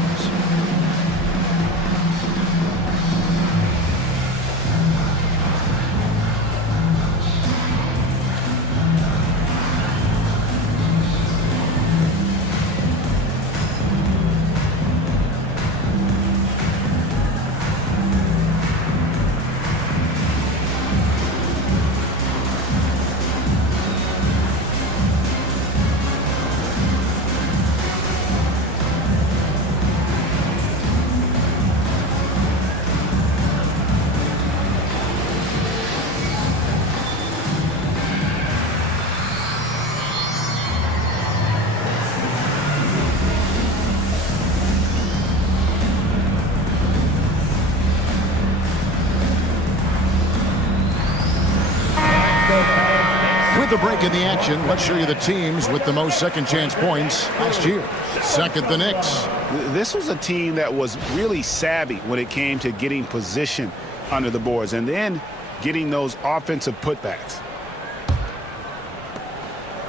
the break in the action, let's show you the teams with the most second chance points last year. Second, the Knicks. This was a team that was really savvy when it came to getting position under the boards and then getting those offensive putbacks.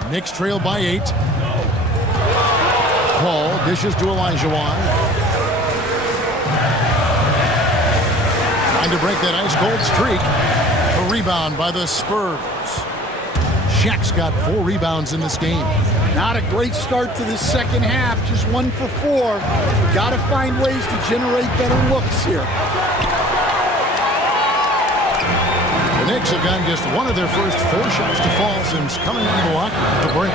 Knicks trail by 8. Paul dishes to Olajuwon. Trying to break that ice-cold streak. A rebound by the Spurs. Shaq's got 4 rebounds in this game. Not a great start to the second half, just 1 for 4. Got to find ways to generate better looks here. The Knicks have gotten just one of their first 4 shots to fall since coming on Milwaukee at the break.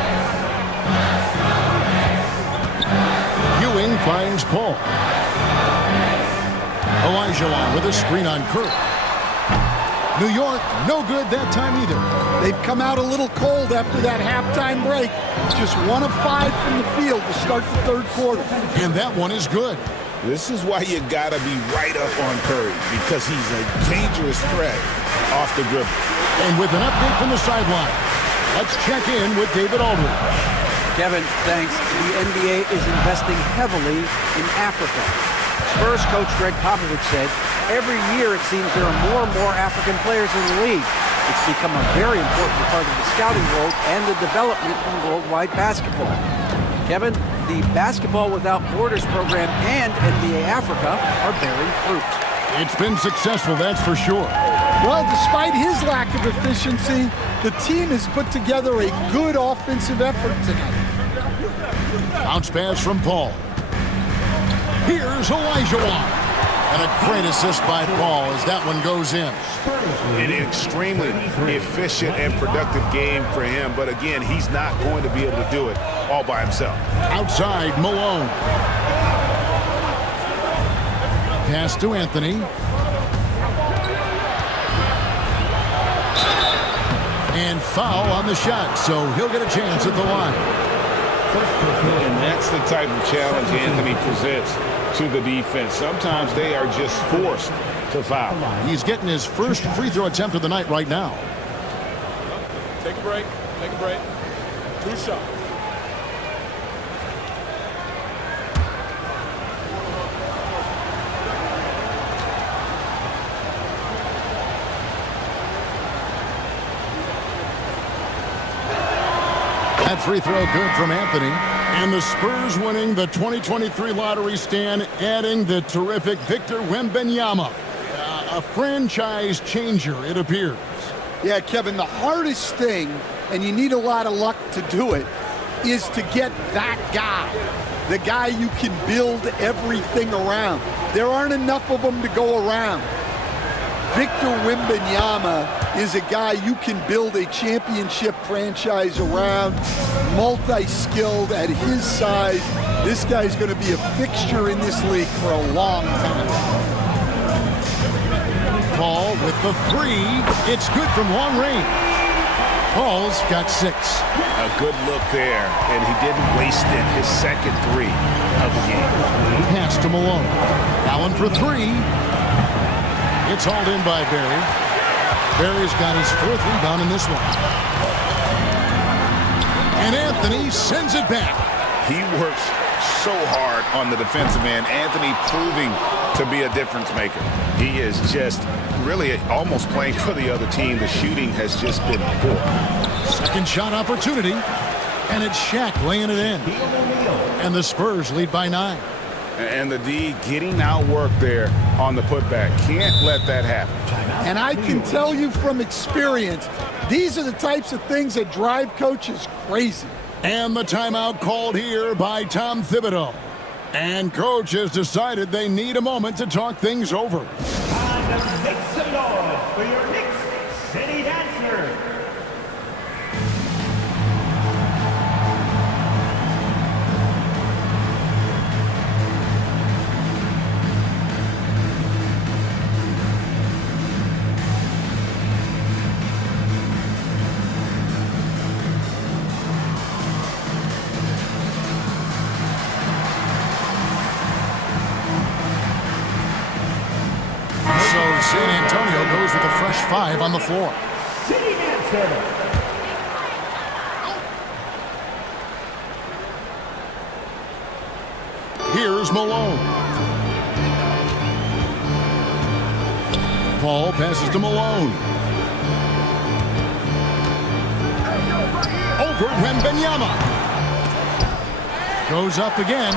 Ewing finds Paul. Olajuwon with a screen on Curry. New York, no good that time either. They've come out a little cold after that halftime break. Just 1 of 5 from the field to start the third quarter. And that one is good. This is why you got to be right up on Curry, because he's a dangerous threat off the dribble. And with an update from the sideline, let's check in with David Aldridge. Kevin, thanks. The NBA is investing heavily in Africa. Spurs coach Greg Popovich said, every year it seems there are more and more African players in the league. It's become a very important part of the scouting world and the development of worldwide basketball. Kevin, the Basketball Without Borders program and NBA Africa are bearing fruit. It's been successful, that's for sure. Well, despite his lack of efficiency, the team has put together a good offensive effort tonight. Bounce pass from Paul. Here's Olajuwon. And a great assist by Paul as that one goes in. An extremely efficient and productive game for him. But again, he's not going to be able to do it all by himself. Outside, Malone. Pass to Anthony. And foul on the shot, so he'll get a chance at the line. And that's the type of challenge Anthony presents to the defense. Sometimes they are just forced to foul. He's getting his first free throw attempt of the night right now. Take a break. Take a break. 2 shots. That free throw good from Anthony. And the Spurs winning the 2023 lottery stand, adding the terrific Victor Wembanyama. A franchise changer, it appears. Yeah, Kevin, the hardest thing, and you need a lot of luck to do it, is to get that guy. The guy you can build everything around. There aren't enough of them to go around. Victor Wembanyama is a guy you can build a championship franchise around, multi-skilled at his size. This guy's going to be a fixture in this league for a long time. Paul with the 3. It's good from long range. Paul's got 6. A good look there, and he didn't waste it. His second 3 of the game. Pass to Malone. Allen for 3. It's hauled in by Barry. Barry's got his 4th rebound in this one. And Anthony sends it back. He works so hard on the defensive end. Anthony proving to be a difference maker. He is just really almost playing for the other team. The shooting has just been poor. Second shot opportunity. And it's Shaq laying it in. And the Spurs lead by 9. And the D getting outworked there on the putback. Can't let that happen. And I can tell you from experience, these are the types of things that drive coaches crazy. And the timeout called here by Tom Thibodeau. And coach has decided they need a moment to talk things over. And make some noise for your Knicks City Dancer. San Antonio goes with a fresh 5 on the floor. City Dancer. Here's Malone. Paul passes to Malone. Over Wembanyama. Goes up again.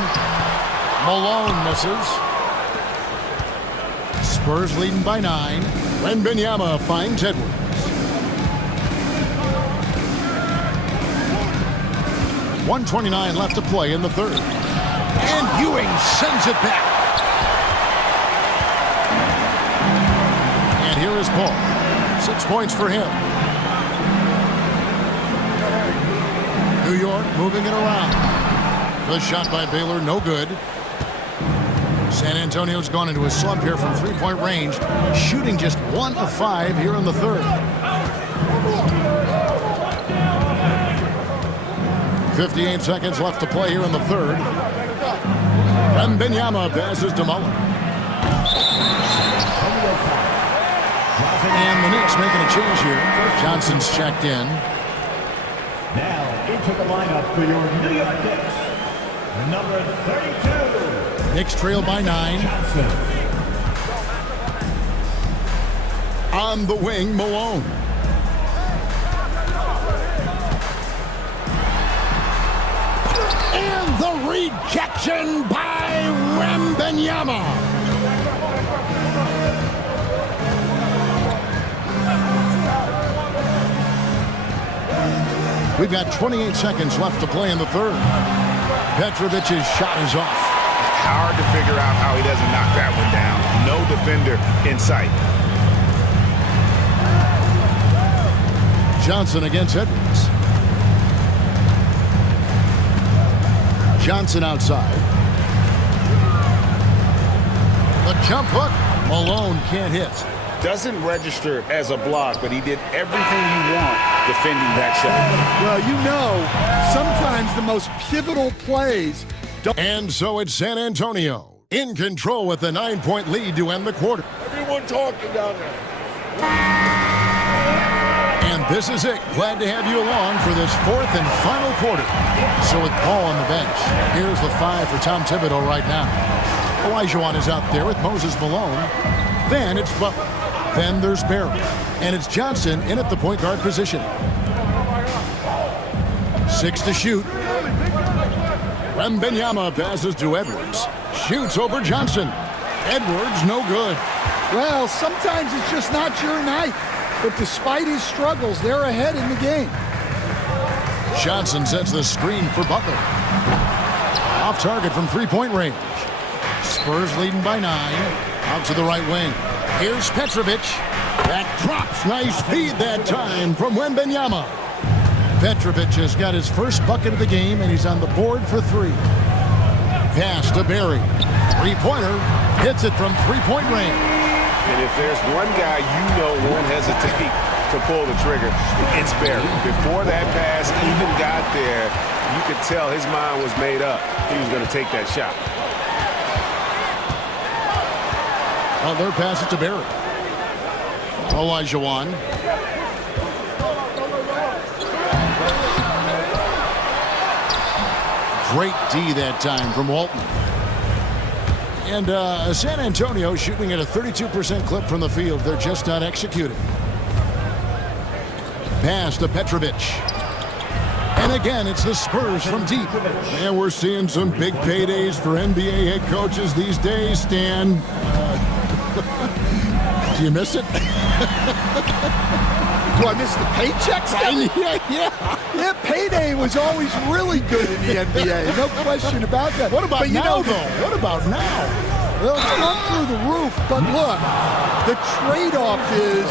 Malone misses. Spurs leading by 9. Wembanyama finds Edwards. .129 left to play in the third. And Ewing sends it back. And here is Paul. 6 points for him. New York moving it around. The shot by Baylor, no good. San Antonio's gone into a slump here from three-point range, shooting just 1 of 5 here in the third. 58 seconds left to play here in the third. Wembanyama passes to Mullen. And the Knicks making a change here. Johnson's checked in. Now into the lineup for your New York Knicks, number 32. Knicks trail by 9. Johnson. On the wing, Malone. And the rejection by Wembanyama. We've got 28 seconds left to play in the third. Petrovic's shot is off. Hard to figure out how he doesn't knock that one down. No defender in sight. Johnson against Edwards. Johnson outside. The jump hook. Malone can't hit. Doesn't register as a block, but he did everything you want defending that shot. Well, you know, sometimes the most pivotal plays don't. And so it's San Antonio in control with a 9-point lead to end the quarter. Everyone talking down there. And this is it. Glad to have you along for this fourth and final quarter. So with Paul on the bench, here's the 5 for Tom Thibodeau right now. Olajuwon is out there with Moses Malone. Then it's Butler. Then there's Barry. And it's Johnson in at the point guard position. 6 to shoot. Wembanyama passes to Edwards. Shoots over Johnson. Edwards, no good. Well, sometimes it's just not your night. But despite his struggles, they're ahead in the game. Johnson sets the screen for Butler. Off target from three-point range. Spurs leading by 9. Out to the right wing. Here's Petrovic. That drops. Nice feed that time from Wembanyama. Petrovic has got his first bucket of the game, and he's on the board for 3. Pass to Barry. Three-pointer. Hits it from three-point range. And if there's one guy you know won't hesitate to pull the trigger, it's Barry. Before that pass even got there, you could tell his mind was made up. He was going to take that shot. Butler passes to Barry. Olajuwon. Great D that time from Walton. And San Antonio shooting at a 32% clip from the field. They're just not executing. Pass to Petrovic. And again, it's the Spurs from deep. And we're seeing some big paydays for NBA head coaches these days, Stan. Do you miss it? Do I miss the paychecks? Yeah, payday was always really good in the NBA. No question about that. What about now, though? What about now? Well, it's gone through the roof. But look, the trade-off is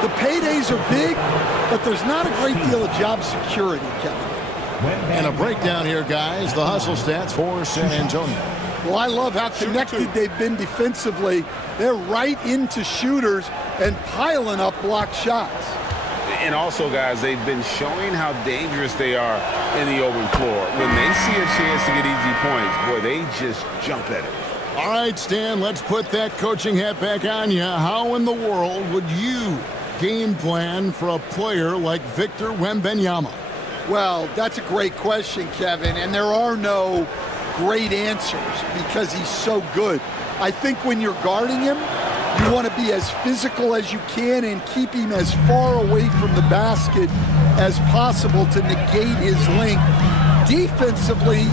the paydays are big, but there's not a great deal of job security, Kevin. And a breakdown here, guys. The hustle stats for San Antonio. Well, I love how connected they've been defensively. They're right into shooters and piling up blocked shots. And also, guys, they've been showing how dangerous they are in the open floor. When they see a chance to get easy points, boy, they just jump at it. All right, Stan, let's put that coaching hat back on you. How in the world would you game plan for a player like Victor Wembanyama? Well, that's a great question, Kevin, and there are no great answers because he's so good. I think when you're guarding him, you want to be as physical as you can and keep him as far away from the basket as possible to negate his length. Defensively,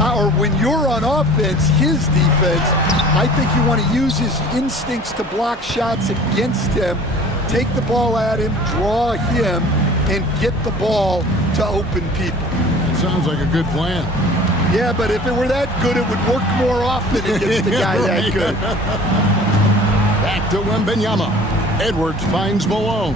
or when you're on offense, his defense, I think you want to use his instincts to block shots against him, take the ball at him, draw him, and get the ball to open people. That sounds like a good plan. Yeah, but if it were that good, it would work more often against a guy that good. Back to Wembanyama. Edwards finds Malone.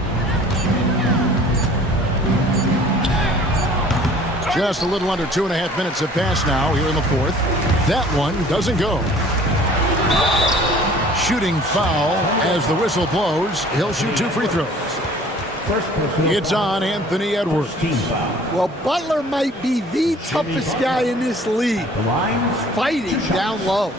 Just a little under 2.5 minutes have passed now here in the fourth. That one doesn't go. Shooting foul as the whistle blows. He'll shoot 2 free throws. It's on Anthony Edwards. Well, Butler might be the toughest guy in this league, fighting down low.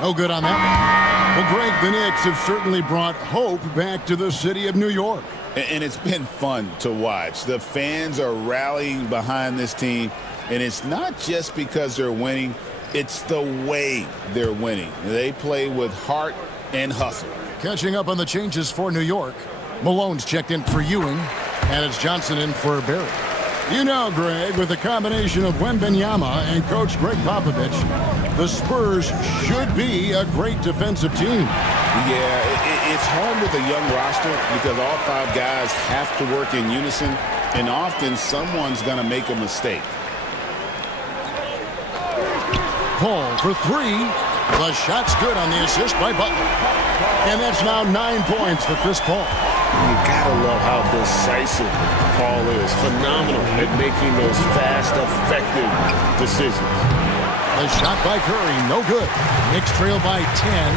No good on that. Well, Greg, the Knicks have certainly brought hope back to the city of New York. And it's been fun to watch. The fans are rallying behind this team, and it's not just because they're winning, it's the way they're winning. They play with heart and hustle. Catching up on the changes for New York. Malone's checked in for Ewing, and it's Johnson in for Barry. You know, Greg, with the combination of Wembanyama and Coach Greg Popovich, the Spurs should be a great defensive team. Yeah, it's hard with a young roster because all 5 guys have to work in unison, and often someone's going to make a mistake. Paul for 3. The shot's good on the assist by Butler. And that's now 9 points for Chris Paul. You gotta love how decisive Paul is. Phenomenal at making those fast, effective decisions. The shot by Curry, no good. Knicks trail by 10.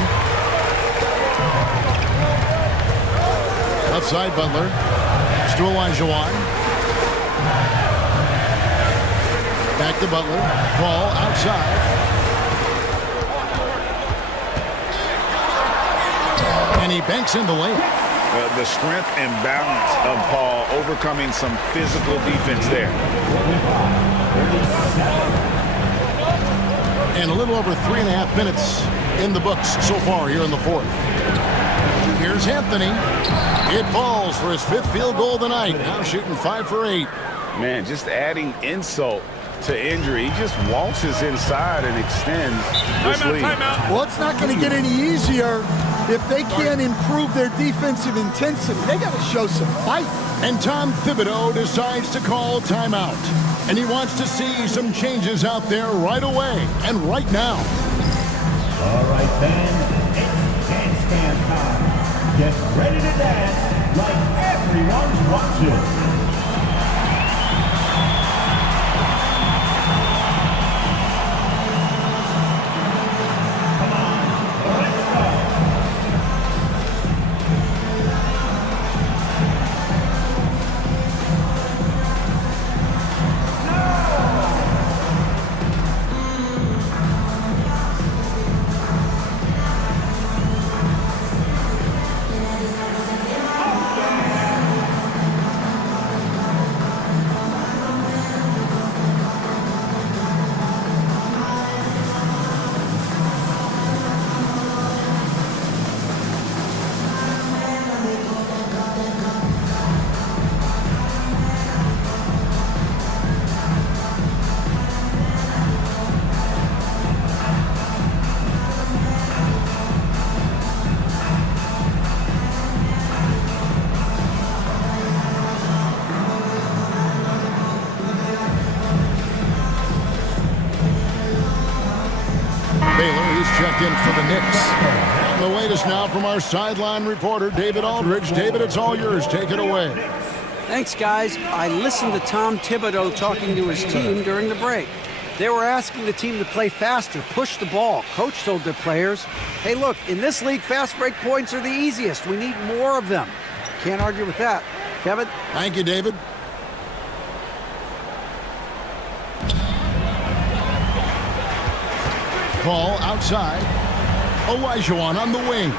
Outside Butler. Pass to Olajuwon. Back to Butler. Paul outside. And he banks in the layup. The strength and balance of Paul overcoming some physical defense there. And a little over 3.5 minutes in the books so far here in the fourth. Here's Anthony. It falls for his 5th field goal tonight. Now shooting 5 for 8. Man, just adding insult to injury. He just waltzes inside and extends this lead. Well, it's not going to get any easier if they can't improve their defensive intensity. They got to show some fight. And Tom Thibodeau decides to call timeout. And he wants to see some changes out there right away and right now. All right, fans, it's dance stand time. Get ready to dance like everyone's watching. Checked in for the Knicks. And the latest now from our sideline reporter, David Aldridge. David, it's all yours. Take it away. Thanks, guys. I listened to Tom Thibodeau talking to his team during the break. They were asking the team to play faster, push the ball. Coach told their players, hey, look, in this league, fast break points are the easiest. We need more of them. Can't argue with that. Kevin? Thank you, David. Call outside. Olajuwon on the wing.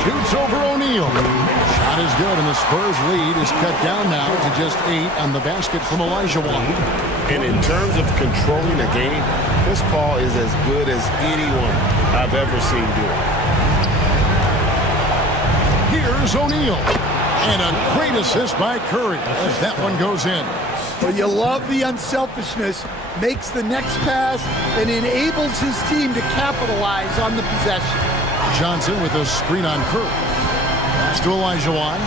Shoots over O'Neal. Shot is good, and the Spurs lead is cut down now to just 8 on the basket from Olajuwon. And in terms of controlling a game, Chris Paul is as good as anyone I've ever seen do it. Here's O'Neal. And a great assist by Curry as that one goes in. Well, you love the unselfishness. Makes the next pass and enables his team to capitalize on the possession. Johnson with a screen on Curry. Pass to Olajuwon.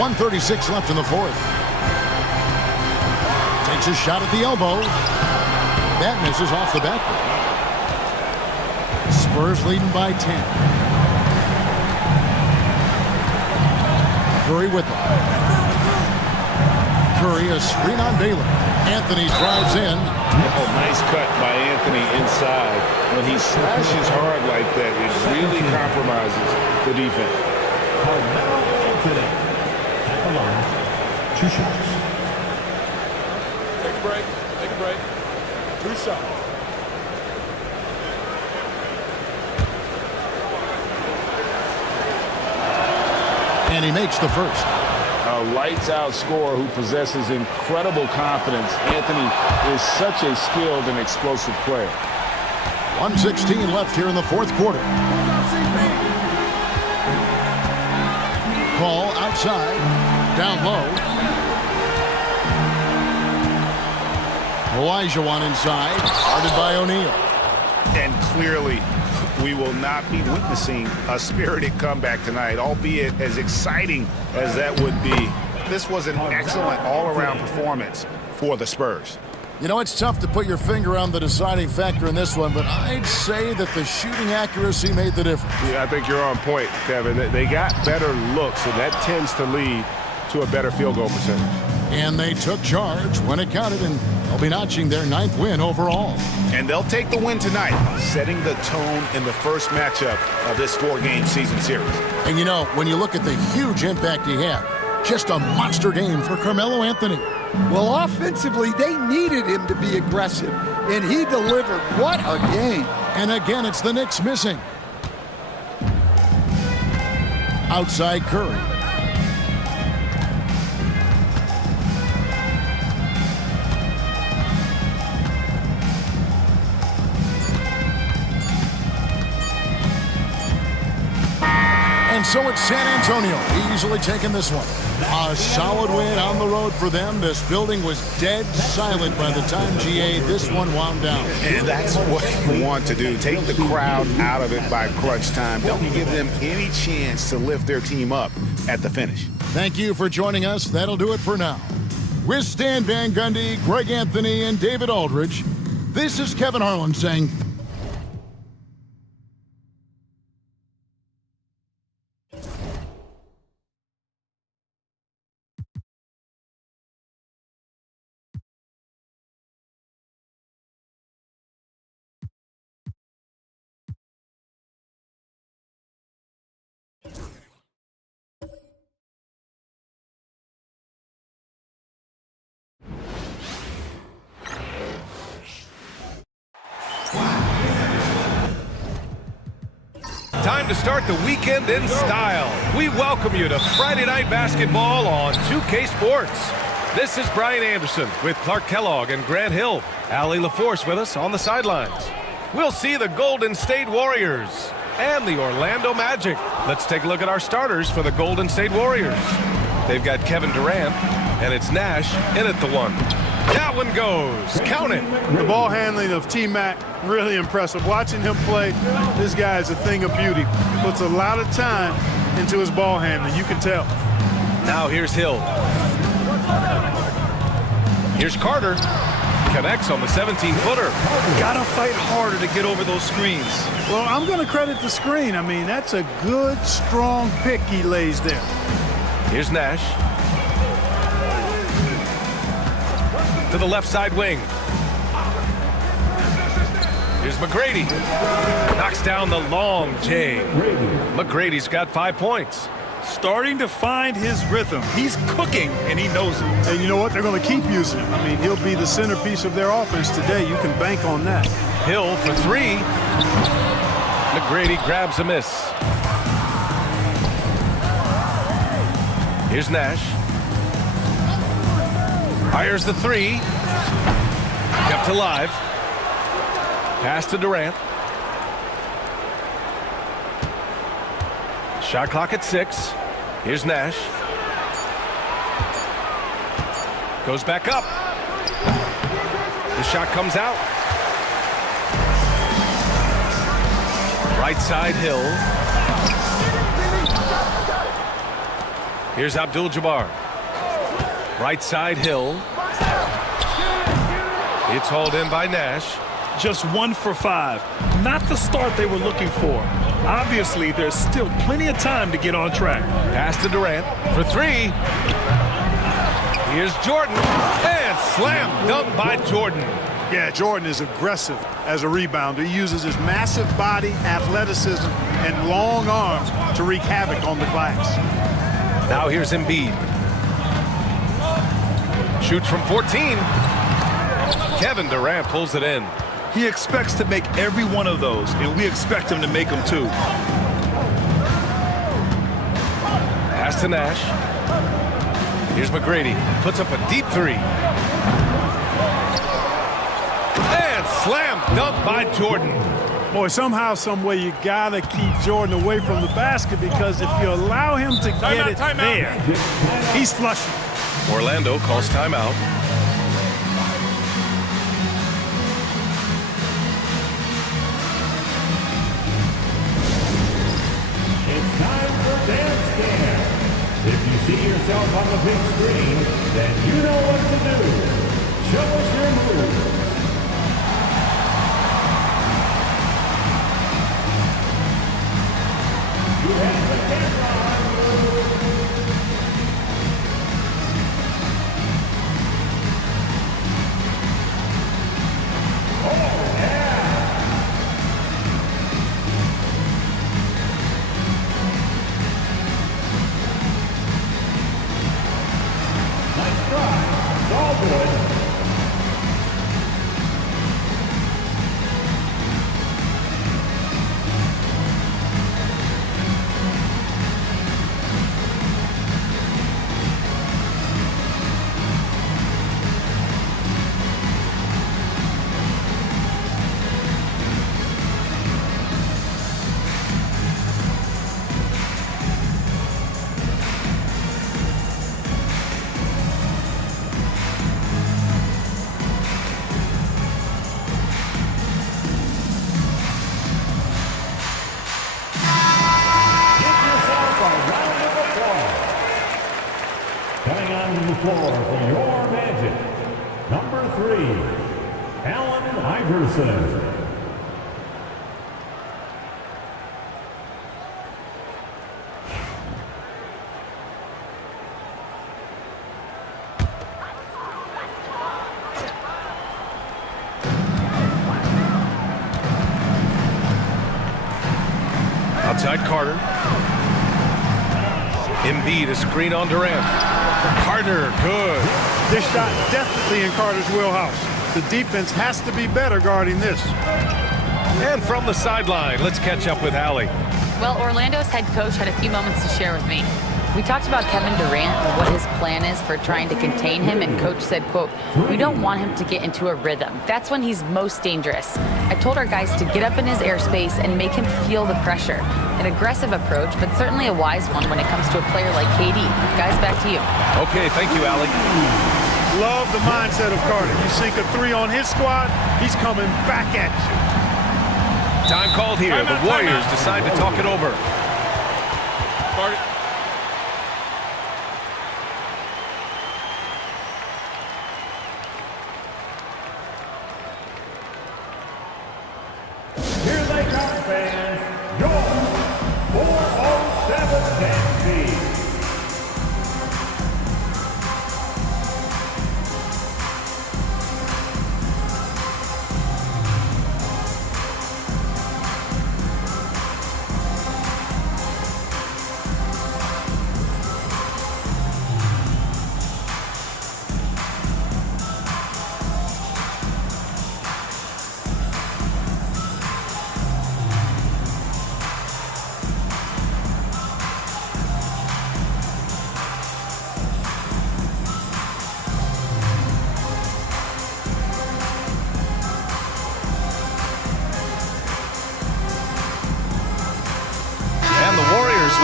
1:36 left in the fourth. Takes a shot at the elbow. That misses off the backboard. Spurs leading by 10. Curry with them. Curry, a screen on Baylor. Anthony drives in. Oh, nice cut by Anthony inside. When he slashes hard like that, it really compromises the defense. Carmelo Anthony at the line. 2 shots. Take a break. Take a break. 2 shots. And he makes the first. A lights-out scorer who possesses incredible confidence. Anthony is such a skilled and explosive player. 1:16 left here in the fourth quarter. Call outside. Down low. Olajuwon inside. Guarded by O'Neal. And clearly, we will not be witnessing a spirited comeback tonight, albeit as exciting as that would be. This was an excellent all-around performance for the Spurs. You know, it's tough to put your finger on the deciding factor in this one, but I'd say that the shooting accuracy made the difference. Yeah, I think you're on point, Kevin. They got better looks, and that tends to lead to a better field goal percentage. And they took charge when it counted, and they'll be notching their 9th win overall. And they'll take the win tonight, setting the tone in the first matchup of this 4-game season series. And you know, when you look at the huge impact he had, just a monster game for Carmelo Anthony. Well, offensively, they needed him to be aggressive, and he delivered. What a game. And again, it's the Knicks missing. Outside Curry. And so it's San Antonio easily taking this one. A solid win on the road for them. This building was dead silent by the time, GA, this one wound down. And that's what you want to do. Take the crowd out of it by crunch time. Don't give them any chance to lift their team up at the finish. Thank you for joining us. That'll do it for now. With Stan Van Gundy, Greg Anthony, and David Aldridge, this is Kevin Harlan saying... Time to start the weekend in style. We welcome you to Friday Night Basketball on 2K Sports. This is Brian Anderson with Clark Kellogg and Grant Hill. Allie LaForce with us on the sidelines. We'll see the Golden State Warriors and the Orlando Magic. Let's take a look at our starters for the Golden State Warriors. They've got Kevin Durant, and it's Nash in at the one. That one goes. Count it. The ball handling of T-Mac, really impressive. Watching him play, this guy is a thing of beauty. Puts a lot of time into his ball handling. You can tell. Now here's Hill. Here's Carter. Connects on the 17-footer. Gotta fight harder to get over those screens. Well, I'm going to credit the screen. I mean, that's a good, strong pick he lays there. Here's Nash. To the left side wing. Here's McGrady. Knocks down the long J. McGrady's got 5 points. starting to find his rhythm. He's cooking, and he knows it. And you know what? They're going to keep using him. I mean, he'll be the centerpiece of their offense today. You can bank on that. Hill for three. McGrady grabs a miss. Here's Nash. Fires the three. Kept alive. Pass to Durant. Shot clock at 6. Here's Nash. Goes back up. The shot comes out. Right side Hill. Here's Abdul-Jabbar. Right side Hill. It's hauled in by Nash. Just 1 for 5. Not the start they were looking for. Obviously, there's still plenty of time to get on track. Pass to Durant for 3. Here's Jordan. And slam dunk by Jordan. Yeah, Jordan is aggressive as a rebounder. He uses his massive body, athleticism, and long arms to wreak havoc on the glass. Now here's Embiid. Shoots from 14. Kevin Durant pulls it in. He expects to make every one of those, and we expect him to make them too. Pass to Nash. Here's McGrady. Puts up a deep 3. And slam dunk by Jordan. Boy, somehow, some way, you got to keep Jordan away from the basket, because if you allow him to get it there, he's flushing. Orlando calls timeout. If you see yourself on the big screen, then you know what to do. Show us your moves. You have the camera on you. Oh, yeah. Nice try. It's all good. Coming onto the floor for your Magic, number 3, Allen Iverson. Outside Carter. Embiid, a screen on Durant. Carter, good. This shot definitely in Carter's wheelhouse. The defense has to be better guarding this. And from the sideline, let's catch up with Allie. Well, Orlando's head coach had a few moments to share with me. We talked about Kevin Durant and what his plan is for trying to contain him, and coach said, quote, "We don't want him to get into a rhythm. That's when he's most dangerous." I told our guys to get up in his airspace and make him feel the pressure. An aggressive approach, but certainly a wise one when it comes to a player like KD. Guys, back to you. Okay, thank you, Allie. Love the mindset of Carter. You sink a 3 on his squad, he's coming back at you. Time called here. The Warriors decide to talk it over. Carter. Here they come, fans. Your 407 Stampede.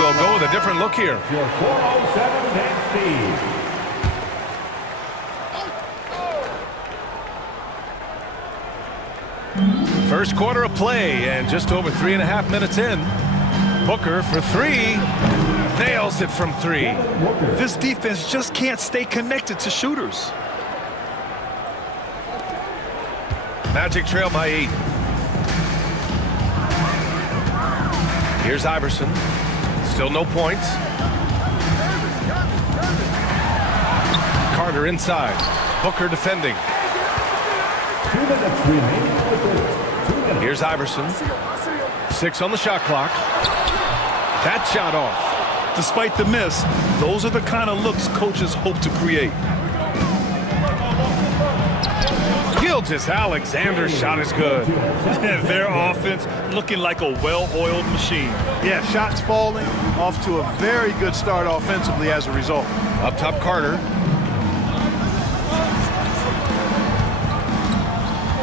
we'll go with a different look here. Your 407 next Steve. First quarter of play, and just over 3.5 minutes in. Booker for three. Nails it from three. This defense just can't stay connected to shooters. Magic trail by 8. Here's Iverson. Still no points. Carter inside. Booker defending. 2 minutes remaining. Here's Iverson. 6 on the shot clock. That shot off. Despite the miss, those are the kind of looks coaches hope to create. Gilgeous-Alexander's shot is good. Their offense looking like a well-oiled machine. Yeah, shots falling, off to a very good start offensively as a result. Up top, Carter.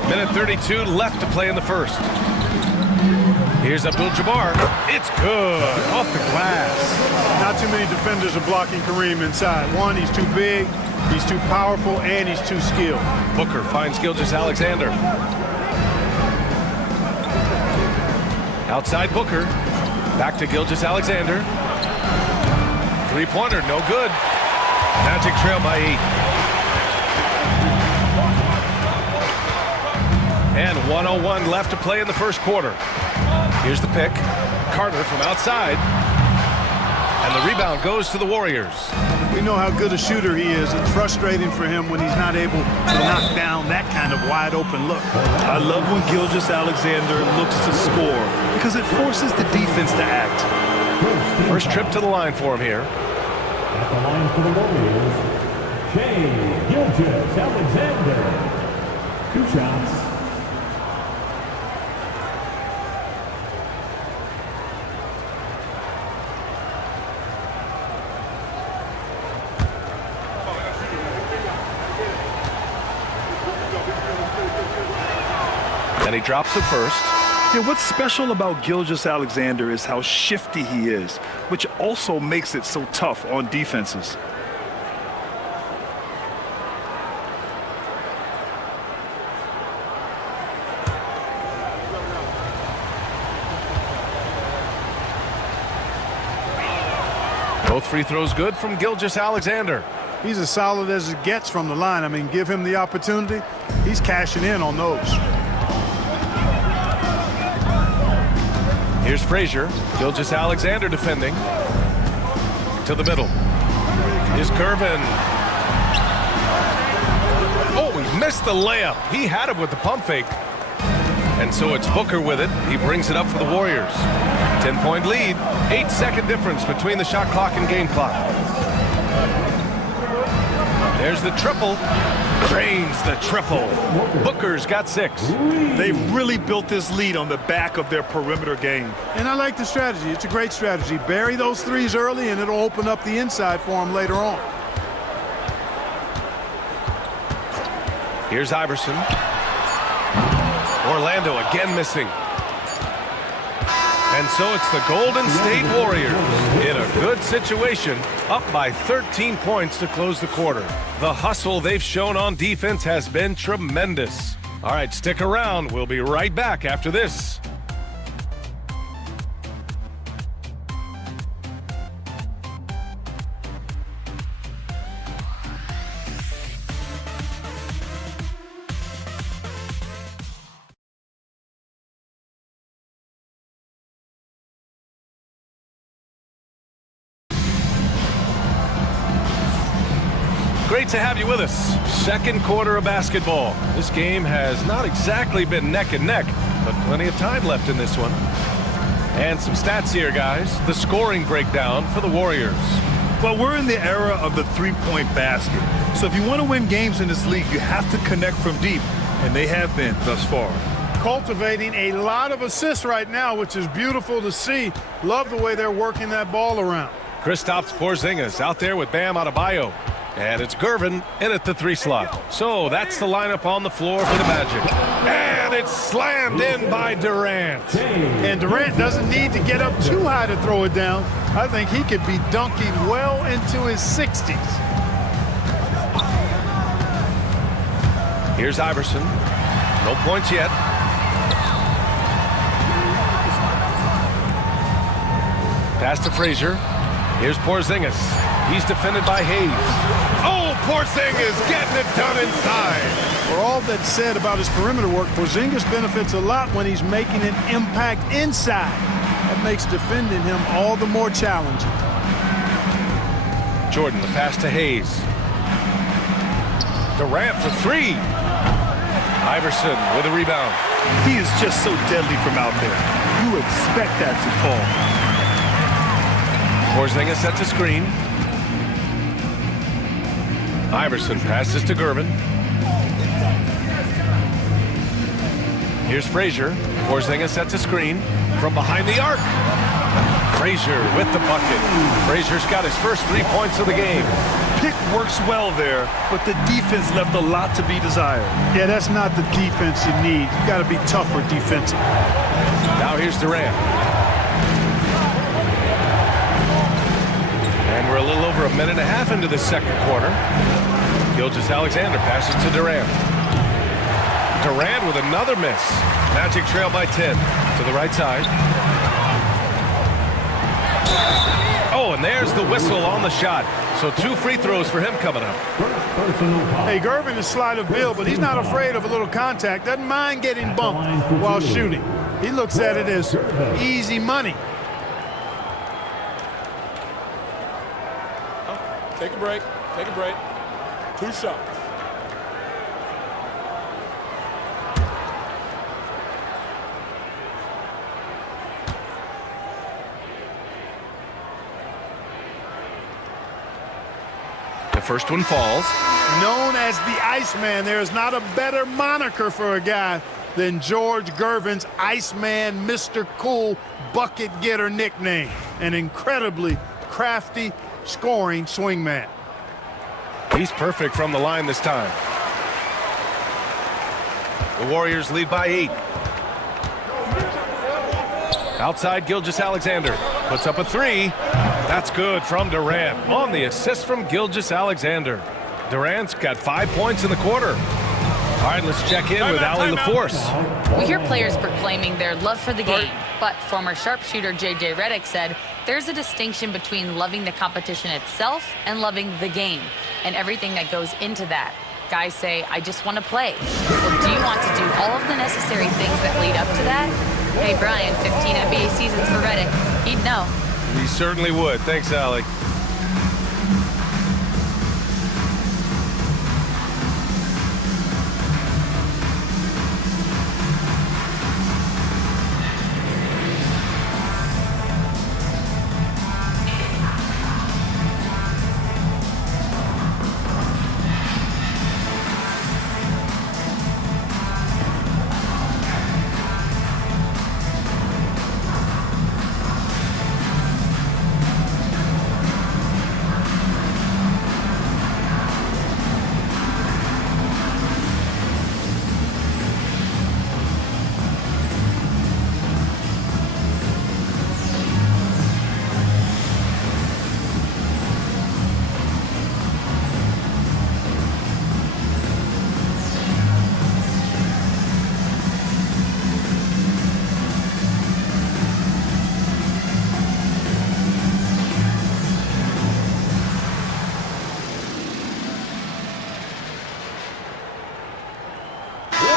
Minute 32 left to play in the first. Here's Abdul-Jabbar. It's good. Off the glass. Not too many defenders are blocking Kareem inside. One, he's too big, he's too powerful, and he's too skilled. Booker finds Gilgeous-Alexander. Outside Booker. Back to Gilgeous-Alexander. Three-pointer, no good. Magic trail by 8. And 1:01 left to play in the first quarter. Here's the pick. Carter from outside. And the rebound goes to the Warriors. We know how good a shooter he is. It's frustrating for him when he's not able to knock down that kind of wide open look. I love when Gilgeous-Alexander looks to score because it forces the defense to act. First trip to the line for him here. At the line for the Warriors, Shai Gilgeous-Alexander. 2 shots. And he drops it first. Yeah, what's special about Gilgeous-Alexander is how shifty he is, which also makes it so tough on defenses. Both free throws good from Gilgeous-Alexander. He's as solid as it gets from the line. I mean, give him the opportunity, he's cashing in on those. Here's Frazier. Gilgeous-Alexander defending. To the middle. Here's Gervin. Oh, he missed the layup. He had it with the pump fake. And so it's Booker with it. He brings it up for the Warriors. 10-point lead. 8-second difference between the shot clock and game clock. There's the triple. Drains the triple. Booker's got 6. They've really built this lead on the back of their perimeter game. And I like the strategy. It's a great strategy. Bury those threes early, and it'll open up the inside for them later on. Here's Iverson. Orlando again missing. And so it's the Golden State Warriors in a good situation, up by 13 points to close the quarter. The hustle they've shown on defense has been tremendous. All right, stick around. We'll be right back after this. Great to have you with us. Second quarter of basketball. This game has not exactly been neck and neck, but plenty of time left in this one. And some stats here, guys. The scoring breakdown for the Warriors. Well, we're in the era of the three-point basket. So if you want to win games in this league, you have to connect from deep, and they have been thus far. Cultivating a lot of assists right now, which is beautiful to see. Love the way they're working that ball around. Kristaps Porzingis out there with Bam Adebayo. And it's Gervin in at the 3 slot. So that's the lineup on the floor for the Magic. And it's slammed in by Durant. And Durant doesn't need to get up too high to throw it down. I think he could be dunking well into his 60s. Here's Iverson. No points yet. Pass to Frazier. Here's Porzingis. He's defended by Hayes. Oh, Porzingis getting it done inside. For all that's said about his perimeter work, Porzingis benefits a lot when he's making an impact inside. That makes defending him all the more challenging. Jordan, the pass to Hayes. Durant for 3. Iverson with a rebound. He is just so deadly from out there. You expect that to fall. Porzingis sets a screen. Iverson passes to Gervin. Here's Frazier. Porzingis sets a screen from behind the arc. Frazier with the bucket. Frazier's got his first 3 points of the game. Pick works well there, but the defense left a lot to be desired. Yeah, that's not the defense you need. You got to be tougher defensively. Now here's Durant. And we're a little over a minute and a half into the second quarter. Gilgeous-Alexander passes to Durant. Durant with another miss. Magic trail by 10 to the right side. Oh, and there's the whistle on the shot. So 2 free throws for him coming up. Hey, Gervin is sleight of bill, but he's not afraid of a little contact. Doesn't mind getting bumped while shooting. He looks at it as easy money. Take a break. Take a break. 2 shots. The first one falls. Known as the Iceman, there is not a better moniker for a guy than George Gervin's Iceman, Mr. Cool bucket getter nickname. An incredibly crafty, scoring swingman. He's perfect from the line this time. The Warriors lead by 8. Outside, Gilgeous-Alexander puts up a 3. That's good from Durant on the assist from Gilgeous-Alexander. Durant's got 5 points in the quarter. All right, let's check in with Allie LaForce. We hear players proclaiming their love for the game, but former sharpshooter J.J. Redick said there's a distinction between loving the competition itself and loving the game and everything that goes into that. Guys say, I just want to play. Well, do you want to do all of the necessary things that lead up to that? Hey, Brian, 15 NBA seasons for Redick. He'd know. He certainly would. Thanks, Allie.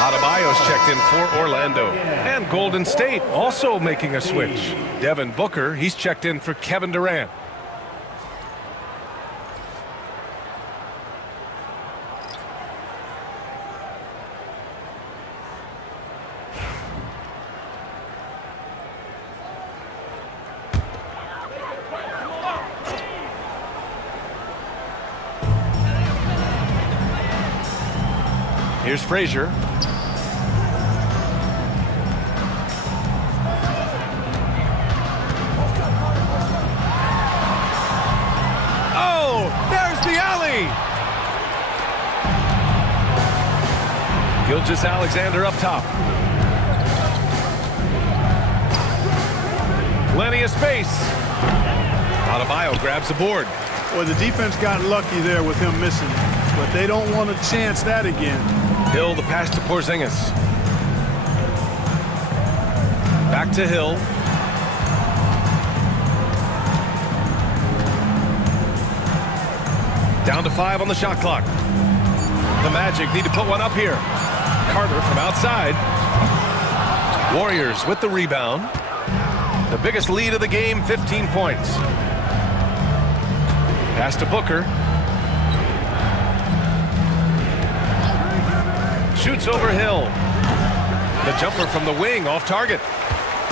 Adebayo's checked in for Orlando. And Golden State also making a switch. Devin Booker, he's checked in for Kevin Durant. Here's Frazier. Oh, there's the alley. Gilgeous-Alexander up top. Plenty of space. Adebayo grabs the board. Well, the defense got lucky there with him missing, but they don't want to chance that again. Hill, the pass to Porzingis. Back to Hill. Down to 5 on the shot clock. The Magic need to put one up here. Carter from outside. Warriors with the rebound. The biggest lead of the game, 15 points. Pass to Booker. Shoots over Hill. The jumper from the wing off target.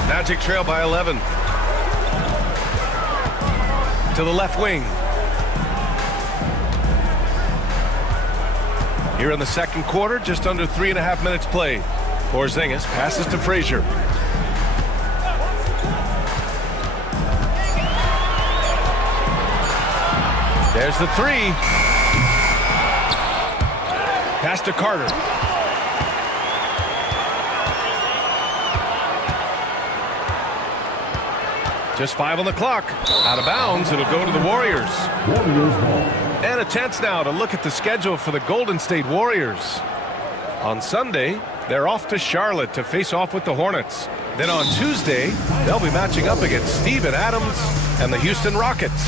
Magic trail by 11. To the left wing. Here in the second quarter, just under 3.5 minutes played. Porzingis passes to Frazier. There's the three. Pass to Carter. Just 5 on the clock. Out of bounds, it'll go to the Warriors. And a chance now to look at the schedule for the Golden State Warriors. On Sunday, they're off to Charlotte to face off with the Hornets. Then on Tuesday, they'll be matching up against Steven Adams and the Houston Rockets.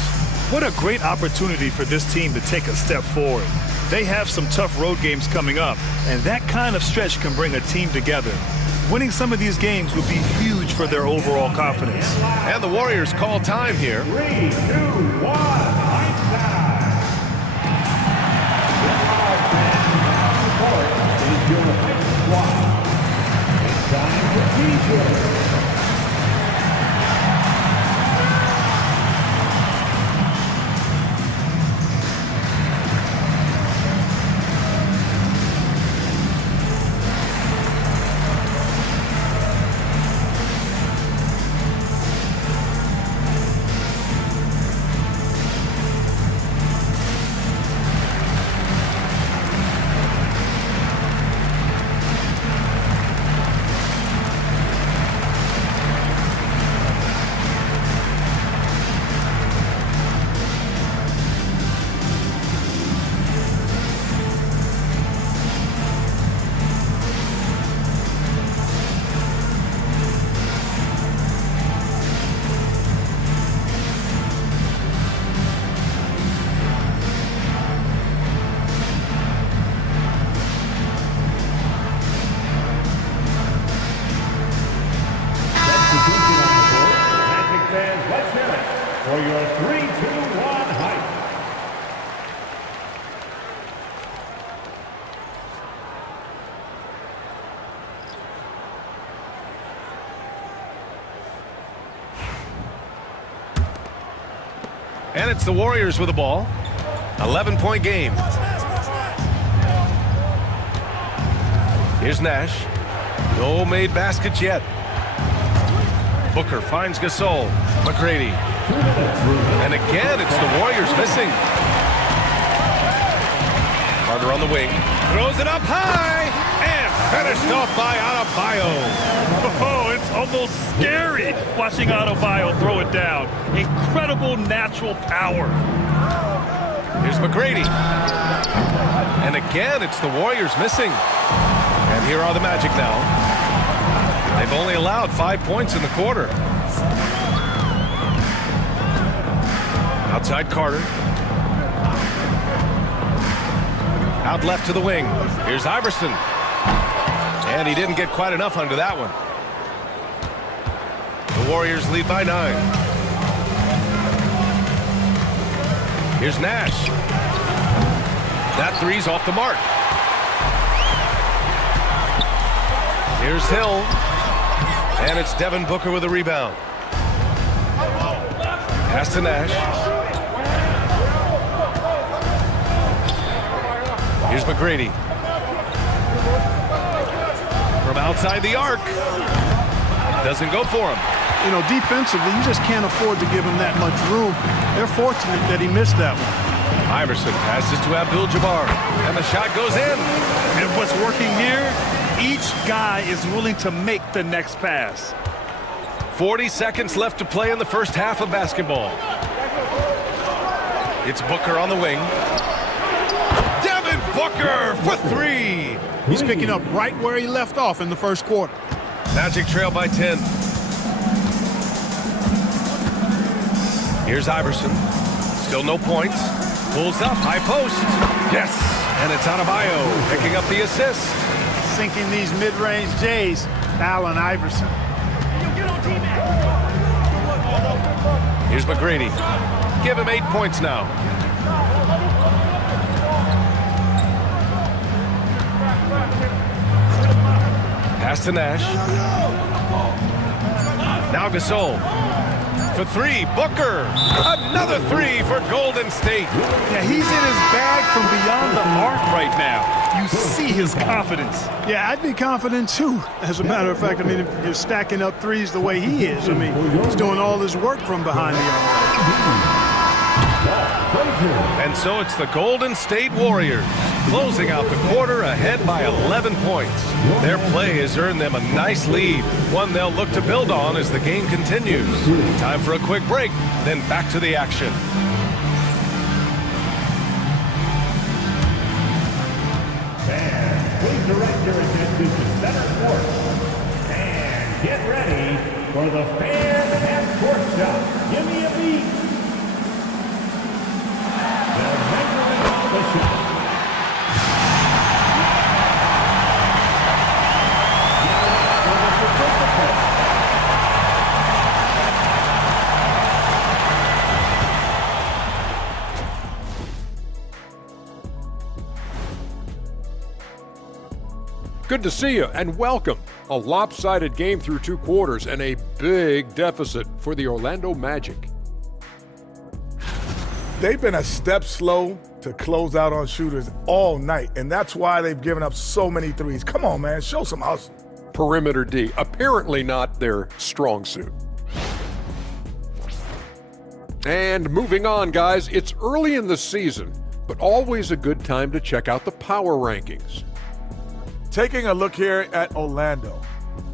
What a great opportunity for this team to take a step forward. They have some tough road games coming up, and that kind of stretch can bring a team together. Winning some of these games would be huge for their overall confidence. And the Warriors call time here. 3, 2, 1. It's time for DJ. For your 3, 2, 1 hype. And it's the Warriors with the ball. 11-point game. Here's Nash. No made baskets yet. Booker finds Gasol. McGrady. And again, it's the Warriors missing. Carter on the wing. Throws it up high. And finished off by Adebayo. Oh, it's almost scary watching Adebayo throw it down. Incredible natural power. Here's McGrady. And again, it's the Warriors missing. And here are the Magic now. They've only allowed 5 points in the quarter. Outside Carter. Out left to the wing. Here's Iverson. And he didn't get quite enough under that one. The Warriors lead by 9. Here's Nash. That three's off the mark. Here's Hill. And it's Devin Booker with a rebound. Pass to Nash. Here's McGrady. From outside the arc. Doesn't go for him. You know, defensively, you just can't afford to give him that much room. They're fortunate that he missed that one. Iverson passes to Abdul-Jabbar, and the shot goes in. And what's working here, each guy is willing to make the next pass. 40 seconds left to play in the first half of basketball. It's Booker on the wing. Devin Booker for three. He's picking up right where he left off in the first quarter. Magic trail by 10. Here's Iverson. Still no points. Pulls up, high post. Yes, and it's Adebayo picking up the assist. Sinking these mid-range J's, Allen Iverson. Here's McGrady. Give him 8 points now. Pass to Nash. Now Gasol. For three, Booker. Another three for Golden State. Yeah, he's in his bag from beyond the arc right now. You see his confidence. Yeah, I'd be confident too. As a matter of fact, I mean, if you're stacking up threes the way he is, I mean, he's doing all his work from behind the arc. And so it's the Golden State Warriors closing out the quarter ahead by 11 points. Their play has earned them a nice lead, one they'll look to build on as the game continues. Time for a quick break, then back to the action. Fans, please direct your attention to center court. And get ready for the fan half court shot. Give me a beat. The shot. Good to see you and welcome. A lopsided game through 2 quarters and a big deficit for the Orlando Magic. They've been a step slow to close out on shooters all night, and that's why they've given up so many threes. Come on, man, show some hustle. Perimeter D, apparently not their strong suit. And moving on, guys, it's early in the season, but always a good time to check out the power rankings. Taking a look here at Orlando.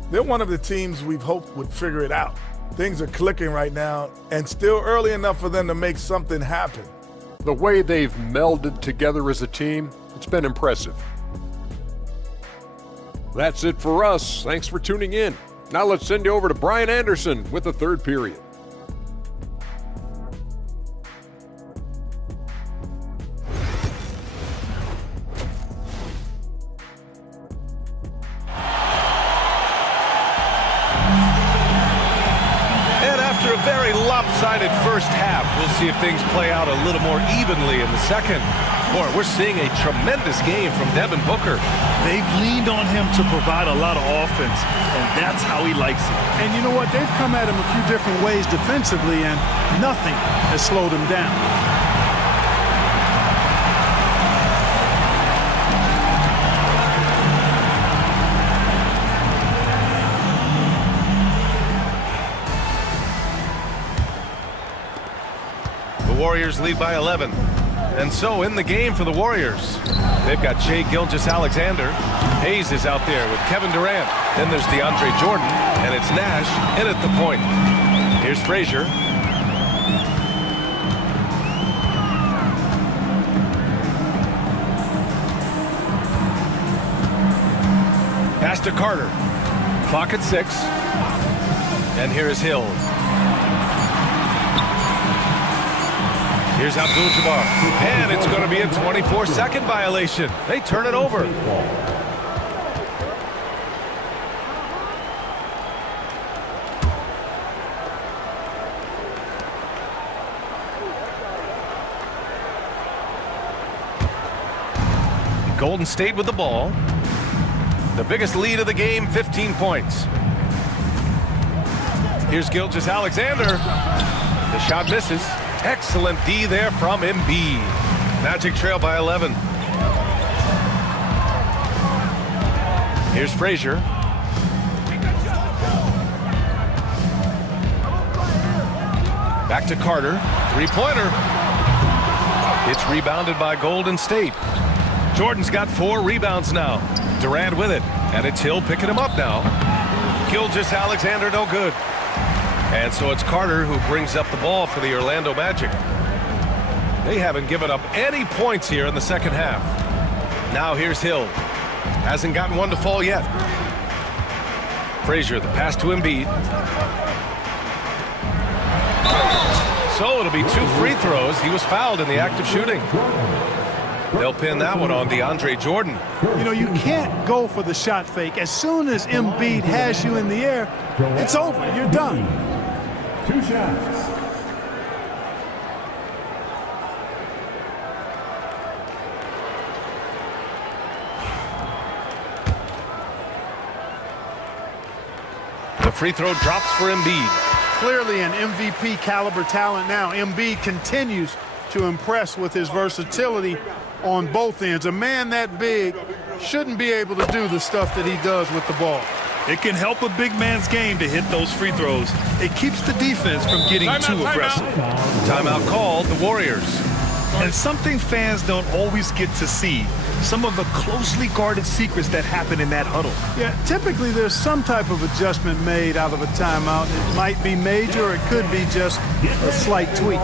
They're one of the teams we've hoped would figure it out. Things are clicking right now, and still early enough for them to make something happen. The way they've melded together as a team, it's been impressive. That's it for us. Thanks for tuning in. Now let's send you over to Brian Anderson with the third period. Very lopsided first half. We'll see if things play out a little more evenly in the second. Boy, we're seeing a tremendous game from Devin Booker. They've leaned on him to provide a lot of offense, and that's how he likes it. And you know what? They've come at him a few different ways defensively, and nothing has slowed him down. Warriors lead by 11. And so in the game for the Warriors, they've got Shai Gilgeous-Alexander. Hayes is out there with Kevin Durant. Then there's DeAndre Jordan, and it's Nash in at the point. Here's Frazier. Pass to Carter. Clock at 6. And here is Hill. Here's Abdul-Jabbar, and it's going to be a 24-second violation. They turn it over. Golden State with the ball. The biggest lead of the game, 15 points. Here's Gilgeous-Alexander. The shot misses. Excellent D there from Embiid. Magic trail by 11. Here's Frazier. Back to Carter. Three-pointer. It's rebounded by Golden State. Jordan's got 4 rebounds now. Durant with it, and it's Hill picking him up now. Gilgeous-Alexander no good. And so it's Carter who brings up the ball for the Orlando Magic. They haven't given up any points here in the second half. Now here's Hill. Hasn't gotten one to fall yet. Frazier, the pass to Embiid. So it'll be 2 free throws. He was fouled in the act of shooting. They'll pin that one on DeAndre Jordan. You know, you can't go for the shot fake. As soon as Embiid has you in the air, it's over. You're done. 2 shots. The free throw drops for Embiid. Clearly an MVP caliber talent now. Embiid continues to impress with his versatility on both ends. A man that big shouldn't be able to do the stuff that he does with the ball. It can help a big man's game to hit those free throws. It keeps the defense from getting too aggressive. Timeout called, the Warriors. And something fans don't always get to see, some of the closely guarded secrets that happen in that huddle. Yeah, typically there's some type of adjustment made out of a timeout. It might be major, or it could be just a slight tweak.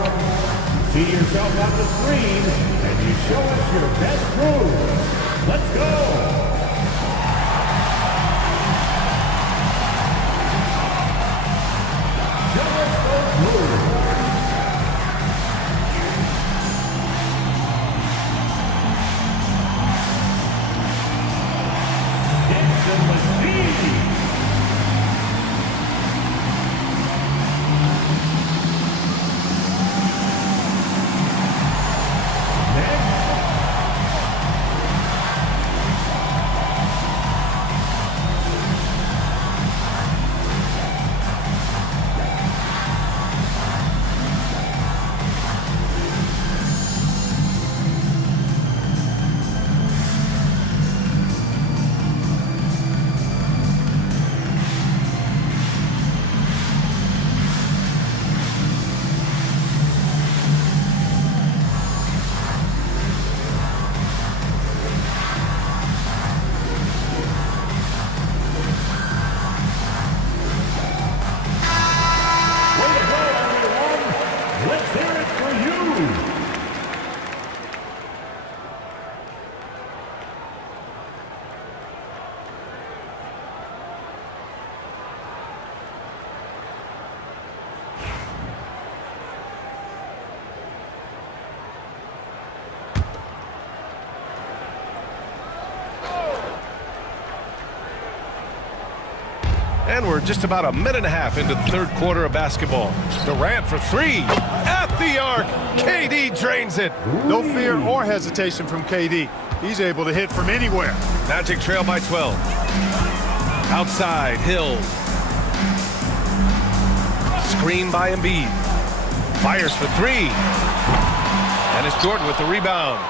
See yourself on the screen, and you show us your best moves. Let's go. Show us those moves. And we're just about a minute and a half into the third quarter of basketball. Durant for 3 at the arc. KD drains it. No fear or hesitation from KD. He's able to hit from anywhere. Magic trail by 12. Outside, Hill. Screen by Embiid. Fires for 3. And it's Jordan with the rebound.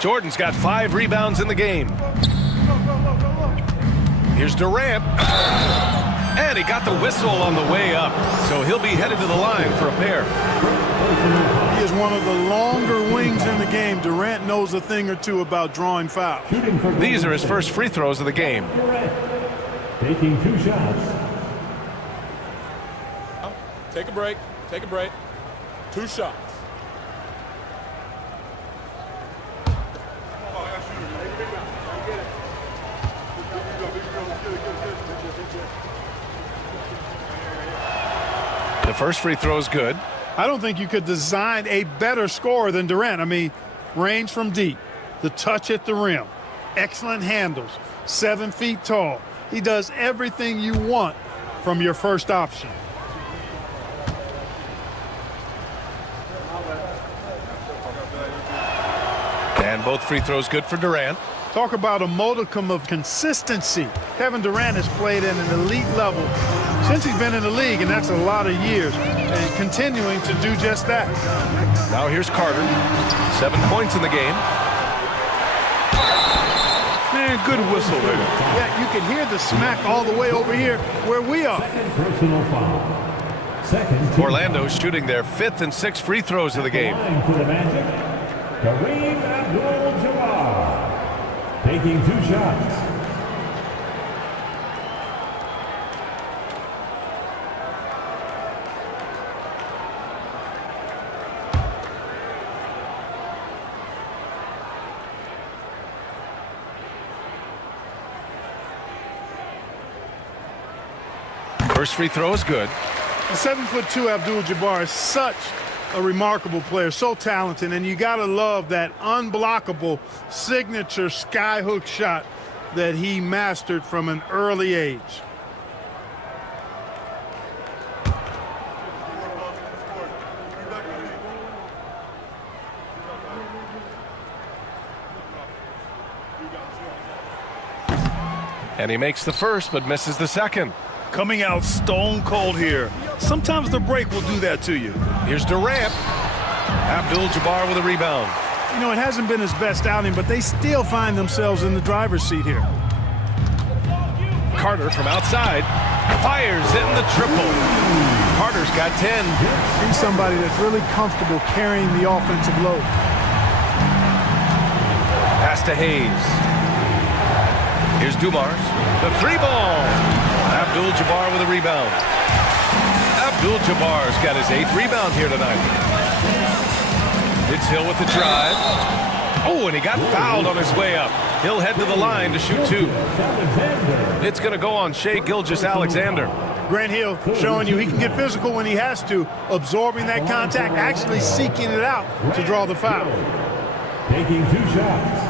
Jordan's got 5 rebounds in the game. Here's Durant. And he got the whistle on the way up. So he'll be headed to the line for a pair. He is one of the longer wings in the game. Durant knows a thing or two about drawing fouls. These are his first free throws of the game. Taking 2 shots. Take a break. Take a break. 2 shots. The first free throw is good. I don't think you could design a better scorer than Durant. I mean, range from deep, the touch at the rim, excellent handles, 7 feet tall. He does everything you want from your first option. And both free throws good for Durant. Talk about a modicum of consistency. Kevin Durant has played at an elite level since he's been in the league, and that's a lot of years, and continuing to do just that. Now here's Carter. 7 points in the game. Man, good whistle there. Yeah, you can hear the smack all the way over here where we are. Personal foul. Second. Orlando shooting their 5th and 6th free throws of the game. For the Magic, Kareem Abdul-Jabbar. Taking 2 shots. First free throw is good. The 7'2" Abdul-Jabbar is such a remarkable player, so talented, and you gotta love that unblockable signature skyhook shot that he mastered from an early age. And he makes the first, but misses the second. Coming out stone cold here. Sometimes the break will do that to you. Here's Durant. Abdul-Jabbar with a rebound. You know, it hasn't been his best outing, but they still find themselves in the driver's seat here. Carter from outside fires in the triple. Carter's got 10. He's somebody that's really comfortable carrying the offensive load. Pass to Hayes. Here's Dumars. The 3-ball. Abdul-Jabbar with a rebound. Abdul-Jabbar's got his 8th rebound here tonight. It's Hill with the drive. Oh, and he got fouled on his way up. He'll head to the line to shoot 2. It's going to go on Shai Gilgeous-Alexander. Grant Hill showing you he can get physical when he has to, absorbing that contact, actually seeking it out to draw the foul. Taking 2 shots.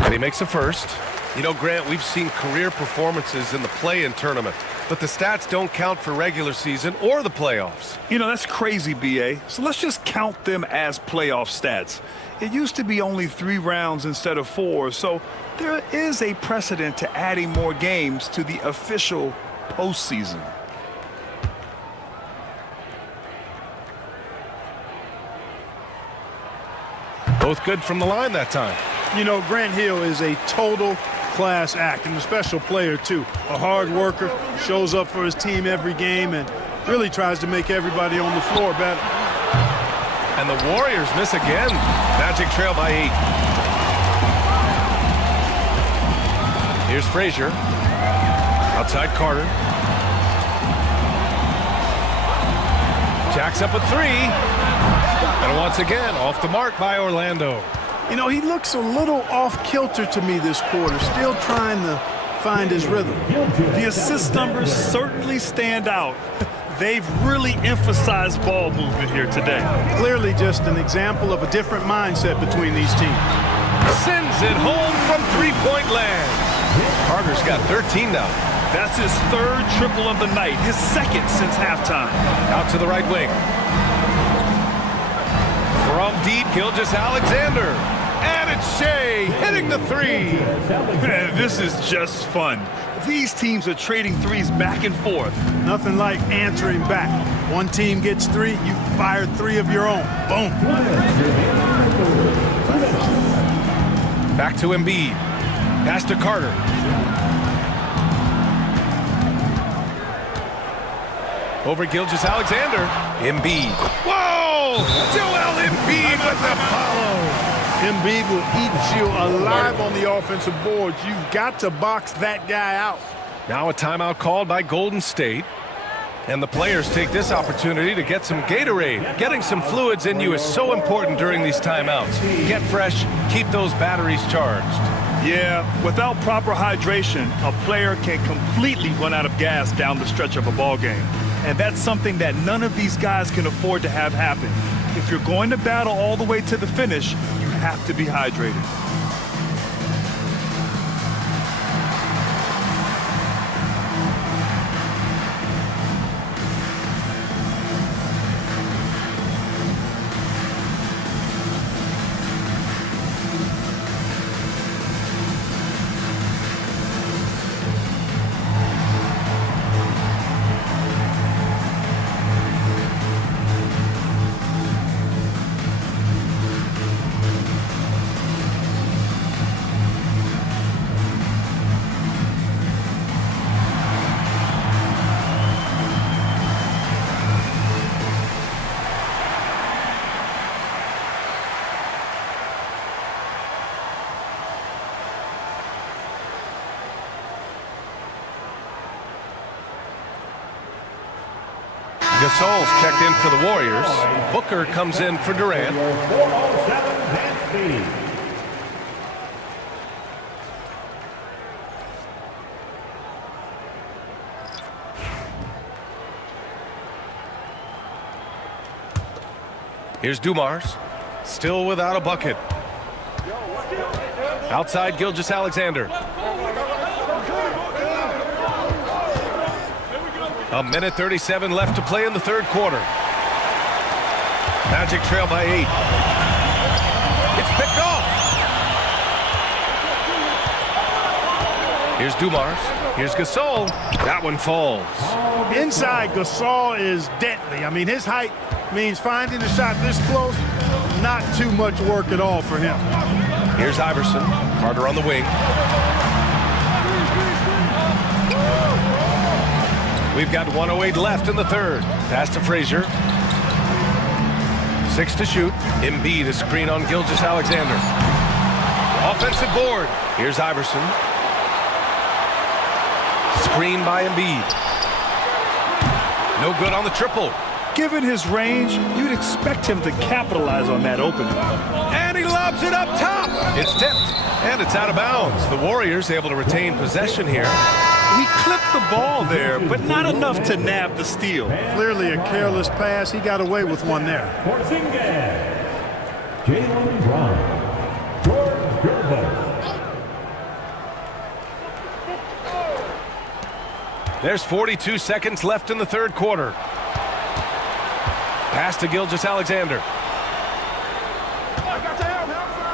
And he makes a first. You know, Grant, we've seen career performances in the play-in tournament, but the stats don't count for regular season or the playoffs. You know, that's crazy, B.A. So let's just count them as playoff stats. It used to be only 3 rounds instead of 4, so there is a precedent to adding more games to the official postseason. Both good from the line that time. You know, Grant Hill is a total class act and a special player, too. A hard worker, shows up for his team every game, and really tries to make everybody on the floor better. And the Warriors miss again. Magic trail by 8. Here's Frazier. Outside Carter. Jacks up a 3. And once again, off the mark by Orlando. You know, he looks a little off-kilter to me this quarter, still trying to find his rhythm. The assist numbers certainly stand out. They've really emphasized ball movement here today. Clearly just an example of a different mindset between these teams. Sends it home from three-point land. Carter's got 13 now. That's his 3rd triple of the night, his 2nd since halftime. Out to the right wing. From deep, Gilgeous-Alexander. And it's Shai hitting the 3. Man, this is just fun. These teams are trading threes back and forth. Nothing like answering back. One team gets 3, you fire 3 of your own. Boom. Back to Embiid. Pass to Carter. Over Gilgeous-Alexander. Embiid. Whoa! Joel Embiid with the follow. Embiid will eat you alive on the offensive boards. You've got to box that guy out. Now a timeout called by Golden State. And the players take this opportunity to get some Gatorade. Getting some fluids in you is so important during these timeouts. Get fresh, keep those batteries charged. Yeah, without proper hydration, a player can completely run out of gas down the stretch of a ball game. And that's something that none of these guys can afford to have happen. If you're going to battle all the way to the finish, you have to be hydrated. Gasol's checked in for the Warriors. Booker comes in for Durant. 407 net speed. Here's Dumars, still without a bucket. Outside Gilgeous-Alexander. A minute 37 left to play in the third quarter. Magic trail by 8. It's picked off. Here's Dumars. Here's Gasol. That one falls. Inside, Gasol is deadly. I mean, his height means finding a shot this close, not too much work at all for him. Here's Iverson. Carter on the wing. We've got 1:08 left in the third. Pass to Frazier. 6 to shoot. Embiid a screen on Gilgeous-Alexander. Offensive board. Here's Iverson. Screen by Embiid. No good on the triple. Given his range, you'd expect him to capitalize on that opening. And he lobs it up top. It's tipped, and it's out of bounds. The Warriors able to retain possession here. He clipped the ball there, but not enough to nab the steal. Clearly a careless pass. He got away with one there. Porzingis. Jaylen Brown. George Gervin. There's 42 seconds left in the third quarter. Pass to Gilgeous-Alexander.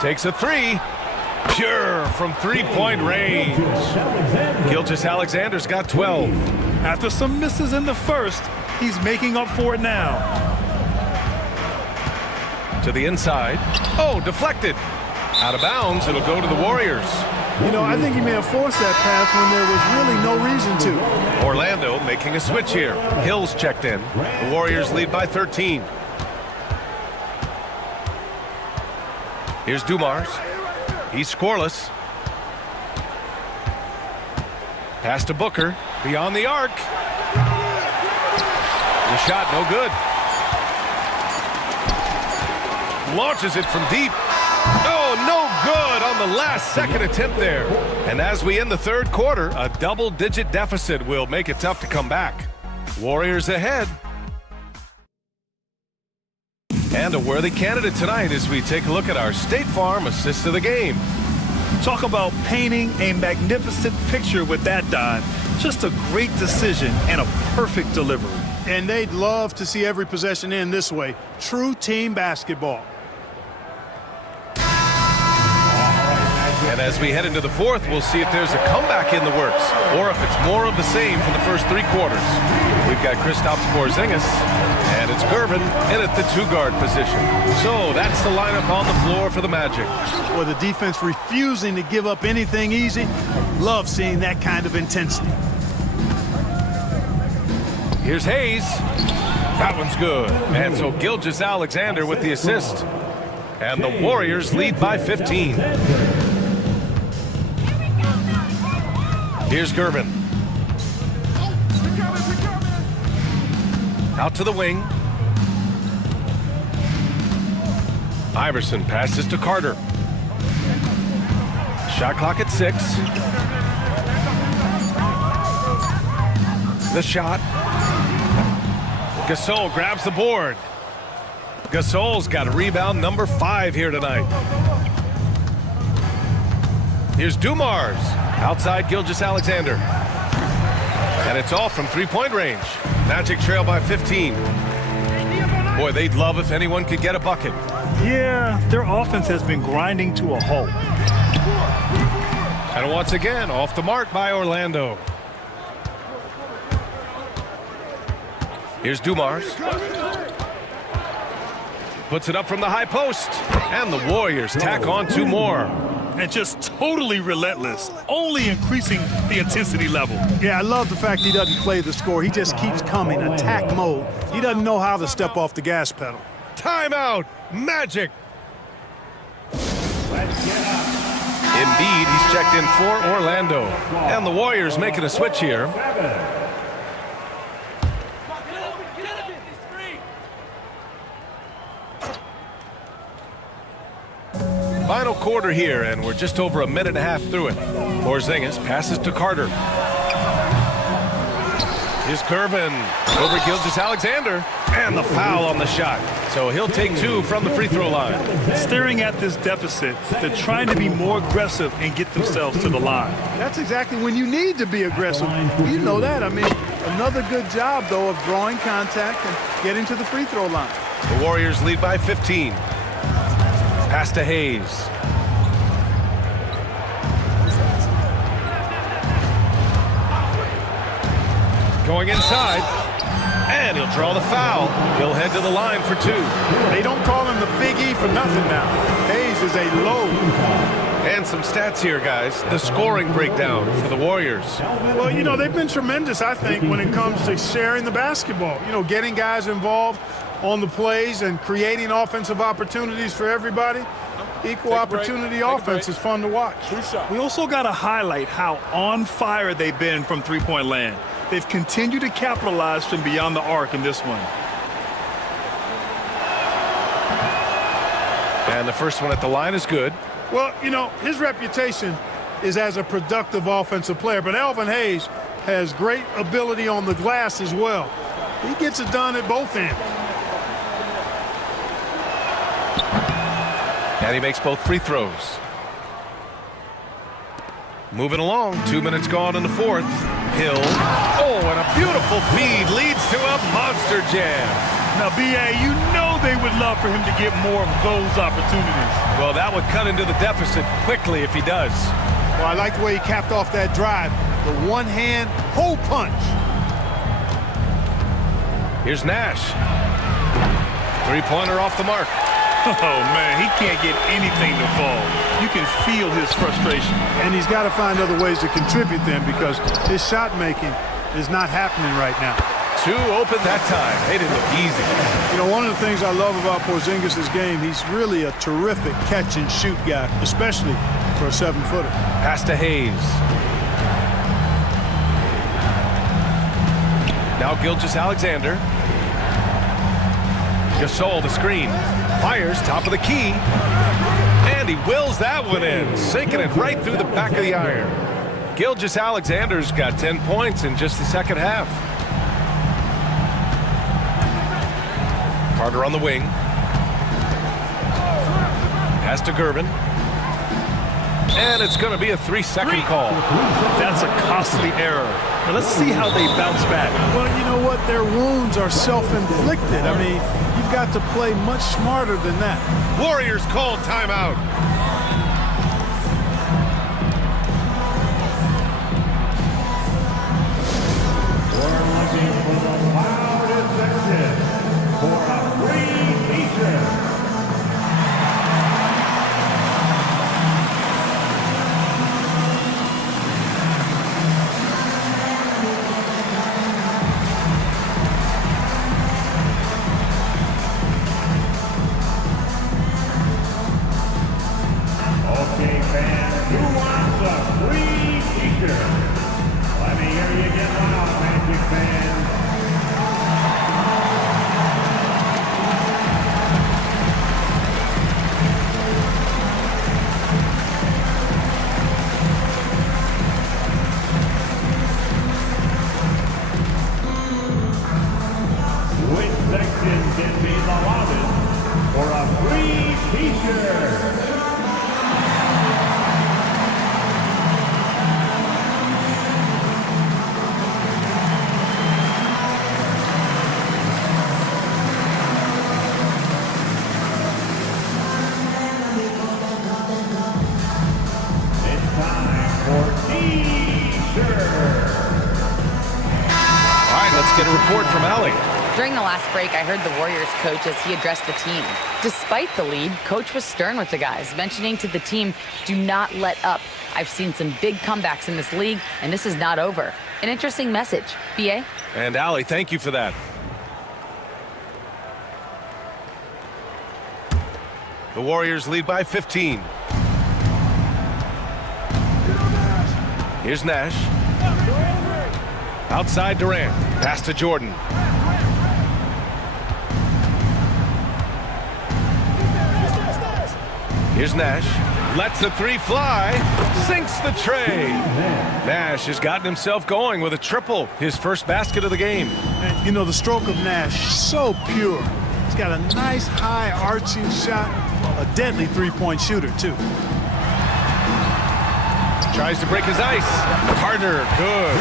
Takes a three. Pure from three-point range. Gilgeous-Alexander's got 12. After some misses in the first, he's making up for it now. To the inside. Oh, deflected. Out of bounds. It'll go to the Warriors. You know, I think he may have forced that pass when there was really no reason to. Orlando making a switch here. Hill's checked in. The Warriors lead by 13. Here's Dumars. He's scoreless. Pass to Booker. Beyond the arc. The shot no good. Launches it from deep. Oh, no good on the last second attempt there. And as we end the third quarter, a double-digit deficit will make it tough to come back. Warriors ahead. And a worthy candidate tonight as we take a look at our State Farm assist of the game. Talk about painting a magnificent picture with that dive. Just a great decision and a perfect delivery. And they'd love to see every possession end this way. True team basketball. And as we head into the fourth, we'll see if there's a comeback in the works or if it's more of the same from the first three quarters. We've got Kristaps Porzingis, and it's Gervin in at the two-guard position. So that's the lineup on the floor for the Magic. With the defense refusing to give up anything easy, love seeing that kind of intensity. Here's Hayes. That one's good. And so Gilgeous-Alexander with the assist. And the Warriors lead by 15. Here's Gervin. Out to the wing. Iverson passes to Carter. Shot clock at 6. The shot. Gasol grabs the board. Gasol's got a rebound number 5 here tonight. Here's Dumars. Outside Gilgeous-Alexander. And it's off from three-point range. Magic trail by 15. Boy, they'd love if anyone could get a bucket. Yeah, their offense has been grinding to a halt. And once again, off the mark by Orlando. Here's Dumars. Puts it up from the high post. And the Warriors tack on 2 more. And just totally relentless, only increasing the intensity level. Yeah, I love the fact he doesn't play the score. He just keeps coming, attack mode. He doesn't know how to step off the gas pedal. Timeout, Magic. Embiid, he's checked in for Orlando. And the Warriors making a switch here. Final quarter here, and we're just over a minute and a half through it. Porzingis passes to Carter. Here's Gervin over Gilgeous-Alexander, and the foul on the shot. So he'll take 2 from the free throw line. Staring at this deficit, they're trying to be more aggressive and get themselves to the line. That's exactly when you need to be aggressive. You know that. I mean, another good job, though, of drawing contact and getting to the free throw line. The Warriors lead by 15. Pass to Hayes. Going inside, and he'll draw the foul. He'll head to the line for 2. They don't call him the Big E for nothing now. Hayes is a low. And some stats here, guys. The scoring breakdown for the Warriors. Well, you know, they've been tremendous, I think, when it comes to sharing the basketball. You know, getting guys involved on the plays and creating offensive opportunities for everybody. Equal opportunity offense is fun to watch. We also got to highlight how on fire they've been from three-point land. They've continued to capitalize from beyond the arc in this one. And the first one at the line is good. Well, you know, his reputation is as a productive offensive player, but Elvin Hayes has great ability on the glass as well. He gets it done at both ends. And he makes both free throws. Moving along, 2 minutes gone in the fourth. Hill. Oh, and a beautiful feed leads to a monster jam. Now, B.A., you know they would love for him to get more of those opportunities. Well, that would cut into the deficit quickly if he does. Well, I like the way he capped off that drive. The one-hand hole punch. Here's Nash. Three-pointer off the mark. Oh, man, he can't get anything to fall. You can feel his frustration. And he's got to find other ways to contribute then, because his shot making is not happening right now. 2 open that time. They didn't look easy. You know, one of the things I love about Porzingis' game, he's really a terrific catch-and-shoot guy, especially for a 7-footer. Pass to Hayes. Now Gilgeous-Alexander. Gasol the screen. Fires top of the key. And he wills that one in, sinking it right through the back of the iron. Gilgeous-Alexander's got 10 points in just the second half. Carter on the wing. Pass to Gervin. And it's going to be a 3-second call. That's a costly error. Now let's see how they bounce back. Well, you know what? Their wounds are self-inflicted. I mean, you've got to play much smarter than that. Warriors call timeout. We're looking for the loudest section for a free t-shirt. Okay, fans, who wants a free t-shirt? Let me hear you get loud, Magic fans. Which section can be the loudest for a free t-shirt? Get a report from Allie. During the last break, I heard the Warriors coach as he addressed the team. Despite the lead, coach was stern with the guys, mentioning to the team, do not let up. I've seen some big comebacks in this league, and this is not over. An interesting message. B.A.? And Allie, thank you for that. The Warriors lead by 15. Here's Nash. Outside Durant. Pass to Jordan. Here's Nash. Lets the three fly. Sinks the tray. Nash has gotten himself going with a triple. His first basket of the game. And, you know, the stroke of Nash, so pure. He's got a nice high arching shot. A deadly three-point shooter, too. Tries to break his ice. Carter, good.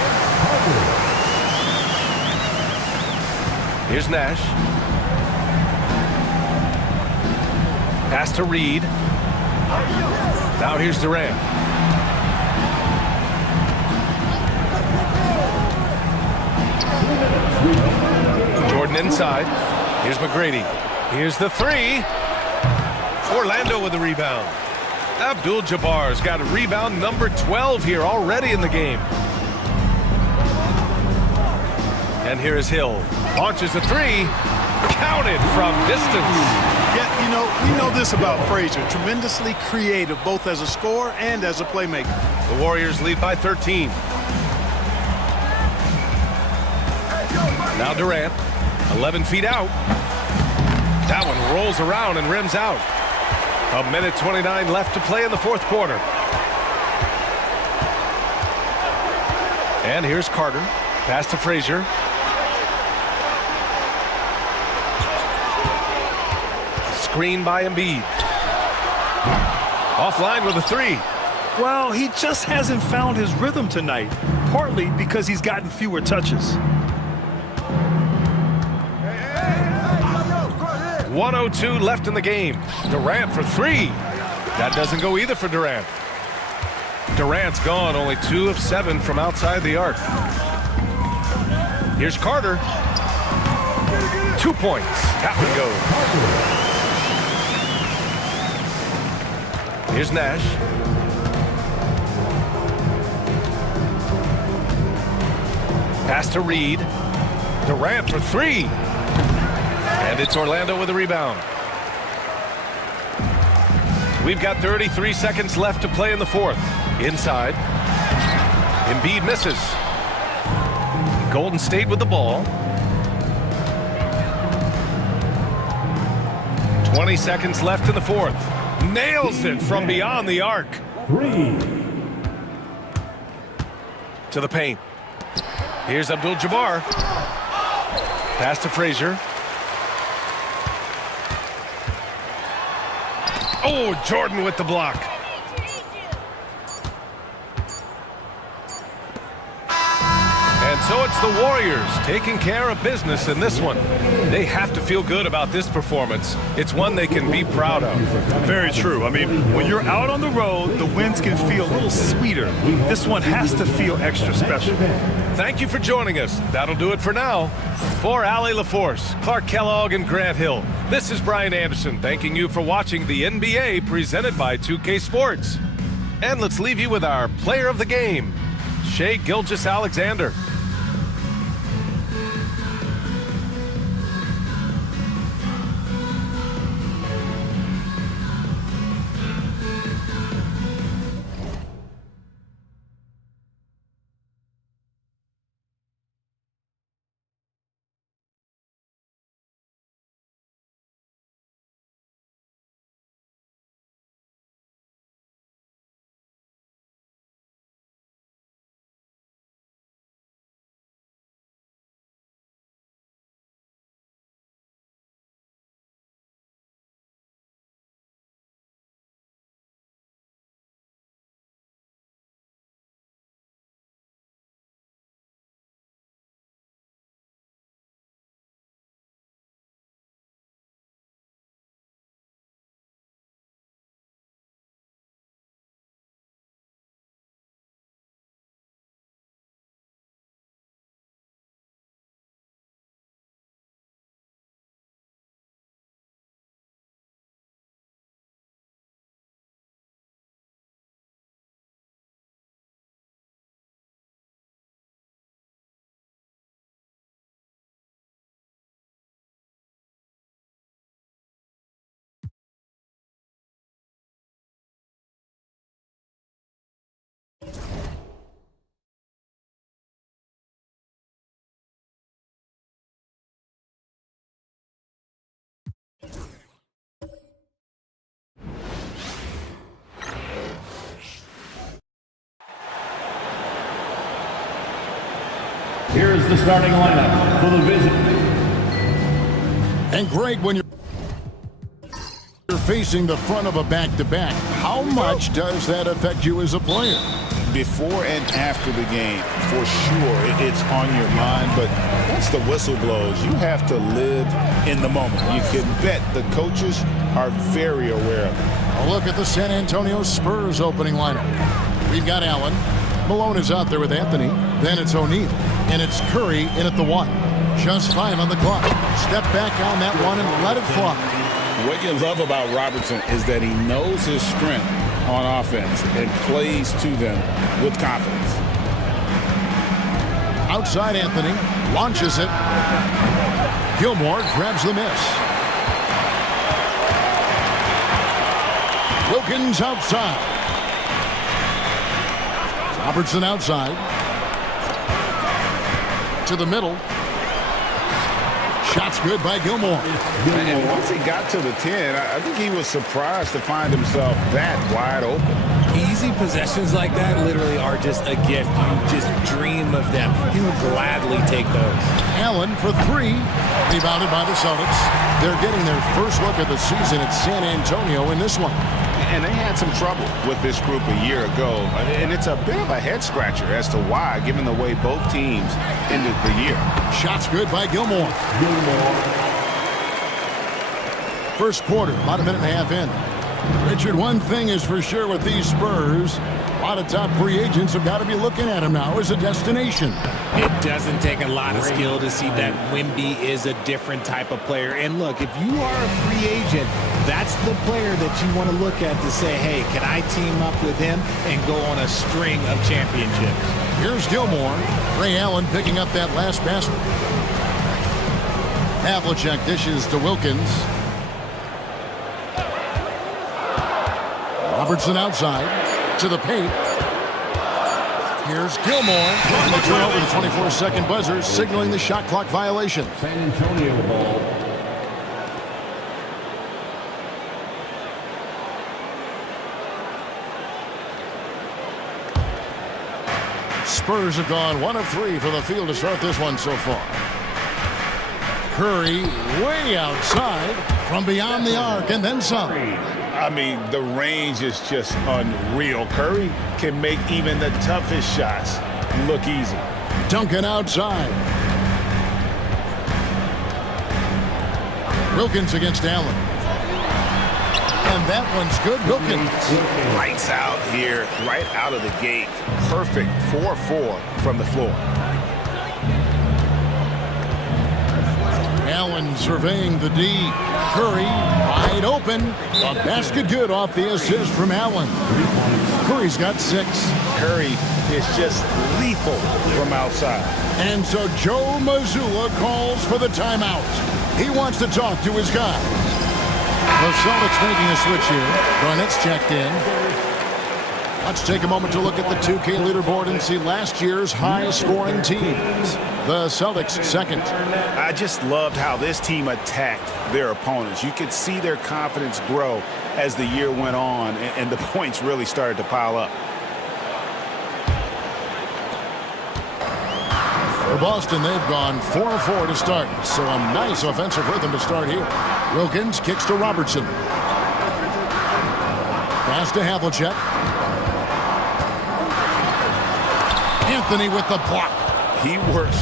Here's Nash. Pass to Reed. Now here's Durant. Jordan inside. Here's McGrady. Here's the three. Orlando with the rebound. Abdul-Jabbar's got a rebound number 12 here already in the game. And here is Hill. Launches a three. Counted from distance. Yeah, you know, we know this about Frazier. Tremendously creative, both as a scorer and as a playmaker. The Warriors lead by 13. Now Durant. 11 feet out. That one rolls around and rims out. A minute 29 left to play in the fourth quarter. And here's Carter. Pass to Frazier. Screen by Embiid. Offline with a three. Well, he just hasn't found his rhythm tonight, partly because he's gotten fewer touches. 1:02 left in the game. Durant for three. That doesn't go either for Durant. Durant's gone, only 2 of 7 from outside the arc. Here's Carter. 2 points. That one goes. Here's Nash. Pass to Reed. Durant for three. And it's Orlando with a rebound. We've got 33 seconds left to play in the fourth. Inside. Embiid misses. Golden State with the ball. 20 seconds left in the fourth. Nails it from beyond the arc. To the paint. Here's Abdul-Jabbar. Pass to Frazier. Oh, Jordan with the block. And so it's the Warriors taking care of business in this one. They have to feel good about this performance. It's one they can be proud of. Very true. I mean, when you're out on the road, the wins can feel a little sweeter. This one has to feel extra special. Thank you for joining us. That'll do it for now. For Allie LaForce, Clark Kellogg, and Grant Hill, this is Brian Anderson thanking you for watching the NBA presented by 2K Sports. And let's leave you with our player of the game, Shai Gilgeous-Alexander. Here's the starting lineup for the visit. And Greg, when you're facing the front of a back-to-back, how much does that affect you as a player? Before and after the game, for sure, it's on your mind. But once the whistle blows, you have to live in the moment. You can bet the coaches are very aware of it. A look at the San Antonio Spurs opening lineup. We've got Allen. Malone is out there with Anthony. Then it's O'Neal. And it's Curry in at the 1. Just 5 on the clock. Step back on that one and let it fly. What you love about Robertson is that he knows his strength on offense and plays to them with confidence. Outside Anthony. Launches it. Gilmore grabs the miss. Wilkins outside. Robertson outside. To the middle. Shot's good by Gilmore. And once he got to the 10, I think he was surprised to find himself that wide open. Easy possessions like that literally are just a gift. You just dream of them. He will gladly take those. Allen for 3. Rebounded by the Celtics. They're getting their first look at the season at San Antonio in this one. And they had some trouble with this group a year ago. And it's a bit of a head-scratcher as to why, given the way both teams ended the year. Shot's good by Gilmore. First quarter, about a minute and a half in. Richard, one thing is for sure with these Spurs, a lot of top free agents have got to be looking at him now as a destination. It doesn't take a lot of skill to see that Wemby is a different type of player. And look, if you are a free agent, that's the player that you want to look at to say, hey, can I team up with him and go on a string of championships? Here's Gilmore. Ray Allen picking up that last basket. Havlicek dishes to Wilkins. Robertson outside to the paint. Here's Gilmore. And the turnover, the 24-second buzzer, signaling the shot clock violation. San Antonio ball. Spurs have gone 1 of 3 for the field to start this one so far. Curry way outside from beyond the arc and then some. I mean, the range is just unreal. Curry can make even the toughest shots look easy. Duncan outside. Wilkins against Allen. And that one's good. Wilkins. Lights out here, right out of the gate. Perfect 4-4 from the floor. Allen surveying the D. Curry wide open. A basket good off the assist from Allen. Curry's got 6. Curry is just lethal from outside. And so Joe Mazzulla calls for the timeout. He wants to talk to his guys. The Celtics making a switch here. Garnett's checked in. Let's take a moment to look at the 2K leaderboard and see last year's high-scoring teams. The Celtics second. I just loved how this team attacked their opponents. You could see their confidence grow as the year went on, and the points really started to pile up. For Boston, they've gone 4-4 to start, so a nice offensive rhythm to start here. Wilkins kicks to Robertson. Pass to Havlicek. Anthony with the block. He works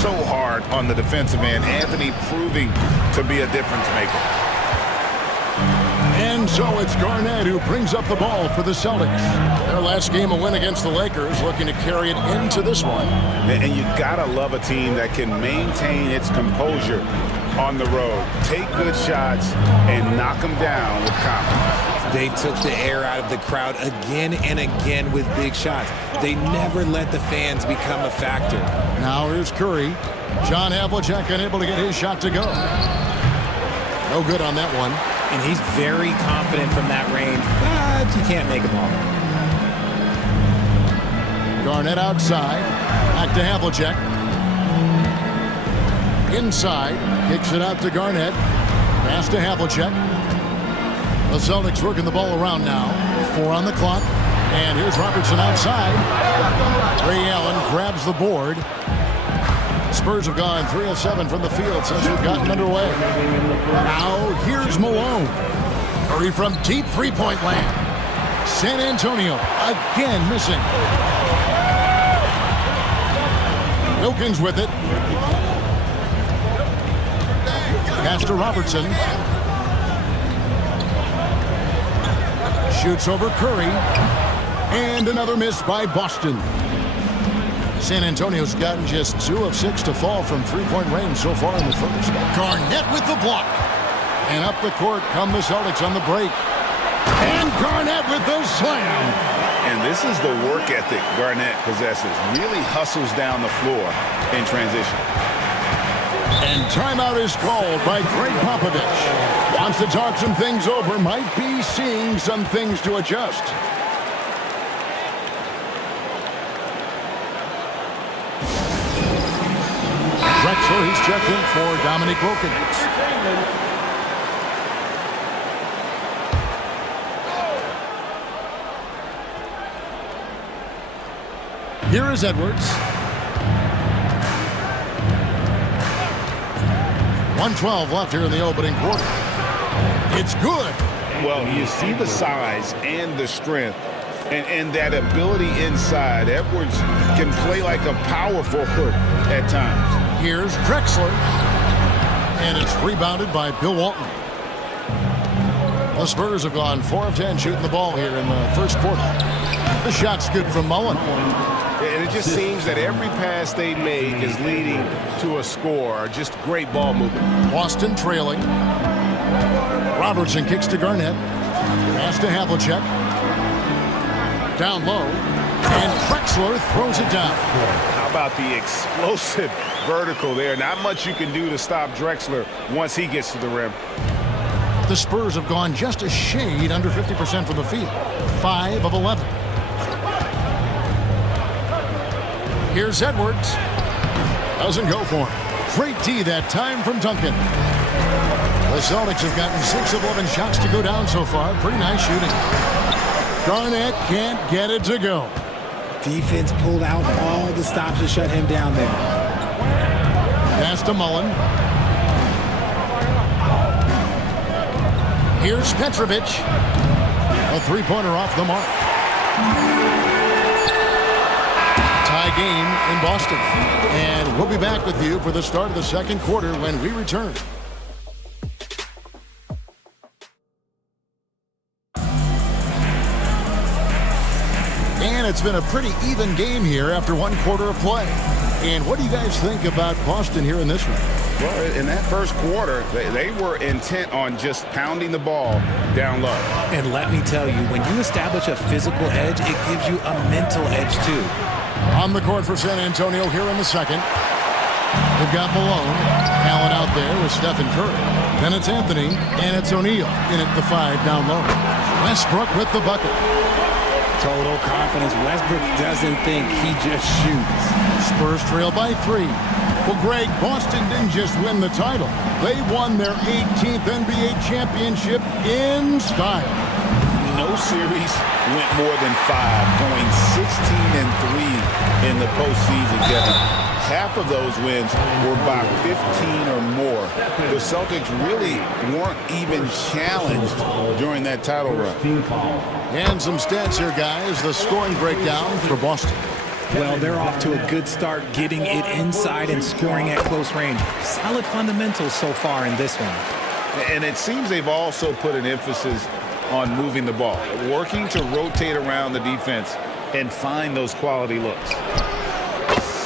so hard on the defensive end. Anthony proving to be a difference maker. And so it's Garnett who brings up the ball for the Celtics. Their last game, a win against the Lakers, looking to carry it into this one. And you gotta love a team that can maintain its composure on the road. Take good shots and knock them down with confidence. They took the air out of the crowd again and again with big shots. They never let the fans become a factor. Now here's Curry. John Havlicek unable to get his shot to go. No good on that one. And he's very confident from that range, but you can't make him all. Garnett outside. Back to Havlicek. Inside. Kicks it out to Garnett. Pass to Havlicek. The Celtics working the ball around now. 4 on the clock. And here's Robertson outside. Ray Allen grabs the board. Spurs have gone 3 of 7 from the field since we've gotten underway. Now here's Malone. Curry from deep three-point land. San Antonio again missing. Wilkins with it. Pass to Robertson. Shoots over Curry. And another miss by Boston. San Antonio's gotten just 2 of 6 to fall from three-point range so far in the first. Garnett with the block. And up the court come the Celtics on the break. And Garnett with the slam. And this is the work ethic Garnett possesses. Really hustles down the floor in transition. And timeout is called by Greg Popovich. Wants to talk some things over. Might be seeing some things to adjust. Drexler, he's checked in for Dominique Wilkins. Here is Edwards. 1:12 left here in the opening quarter. It's good. Well, you see the size and the strength and that ability inside. Edwards can play like a power forward at times. Here's Drexler. And it's rebounded by Bill Walton. The Spurs have gone 4 of 10 shooting the ball here in the first quarter. The shot's good from Mullen. And it just seems that every pass they make is leading to a score. Just great ball movement. Boston trailing. Robertson kicks to Garnett. Pass to Havlicek. Down low. And Drexler throws it down. How about the explosive vertical there? Not much you can do to stop Drexler once he gets to the rim. The Spurs have gone just a shade under 50% from the field. 5 of 11. Here's Edwards. Doesn't go for him. Great D that time from Duncan. The Celtics have gotten 6 of 11 shots to go down so far. Pretty nice shooting. Garnett can't get it to go. Defense pulled out all the stops to shut him down there. Pass to Mullen. Here's Petrovic. A three-pointer off the mark. Tie game in Boston. And we'll be back with you for the start of the second quarter when we return. And it's been a pretty even game here after 1 quarter of play. And what do you guys think about Boston here in this one? Well, in that first quarter, they were intent on just pounding the ball down low. And let me tell you, when you establish a physical edge, it gives you a mental edge too. On the court for San Antonio here in the second. They've got Malone. Allen out there with Stephen Curry. Then it's Anthony, and it's O'Neal in at the 5 down low. Westbrook with the bucket. Total confidence. Westbrook doesn't think, he just shoots. Spurs trail by 3. Well, Greg, Boston didn't just win the title. They won their 18th NBA championship in style. No series went more than 5, going 16-3 in the postseason, Kevin. Half of those wins were by 15 or more. The Celtics really weren't even challenged during that title run. And some stats here, guys. The scoring breakdown for Boston. Well, they're off to a good start getting it inside and scoring at close range. Solid fundamentals so far in this one. And it seems they've also put an emphasis on moving the ball, working to rotate around the defense and find those quality looks.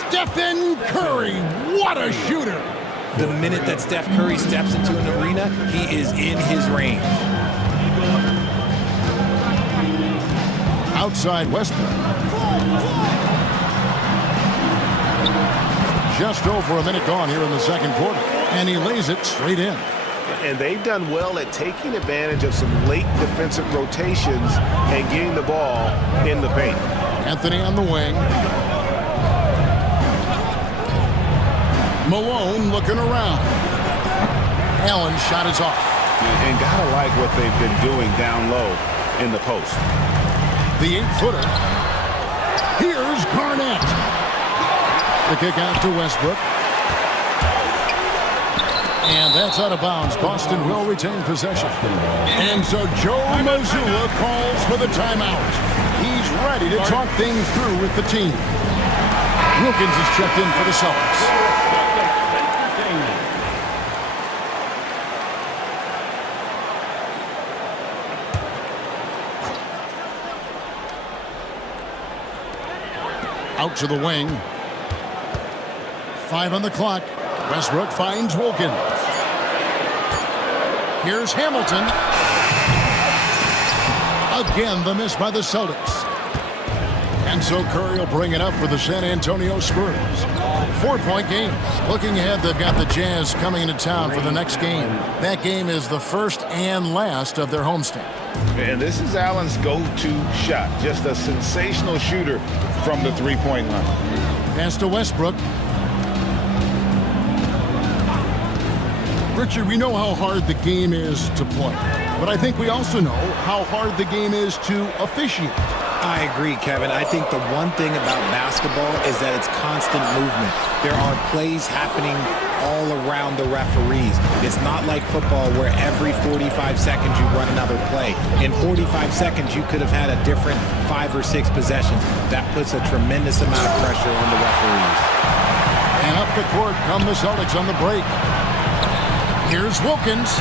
Stephen Curry, what a shooter! The minute that Steph Curry steps into an arena, he is in his range. Outside Westbrook. Just over a minute gone here in the second quarter, and he lays it straight in. And they've done well at taking advantage of some late defensive rotations and getting the ball in the paint. Anthony on the wing. Malone looking around. Allen's shot is off. And gotta like what they've been doing down low in the post. The 8-footer. Here's Garnett. The kick out to Westbrook. And that's out of bounds. Boston will retain possession. And so Joe Mazzulla calls for the timeout. He's ready to talk things through with the team. Wilkins is checked in for the Celtics. Out to the wing. 5 on the clock. Westbrook finds Wilkins. Here's Hamilton. Again, the miss by the Celtics. And so Curry will bring it up for the San Antonio Spurs. 4-point game. Looking ahead, they've got the Jazz coming into town for the next game. That game is the first and last of their homestand. And this is Allen's go-to shot. Just a sensational shooter from the three-point line. Pass to Westbrook. Richard, we know how hard the game is to play, but I think we also know how hard the game is to officiate. I agree, Kevin. I think the one thing about basketball is that it's constant movement. There are plays happening all around the referees. It's not like football where every 45 seconds you run another play. In 45 seconds, you could have had a different 5 or 6 possessions. That puts a tremendous amount of pressure on the referees. And up the court come the Celtics on the break. Here's Wilkins.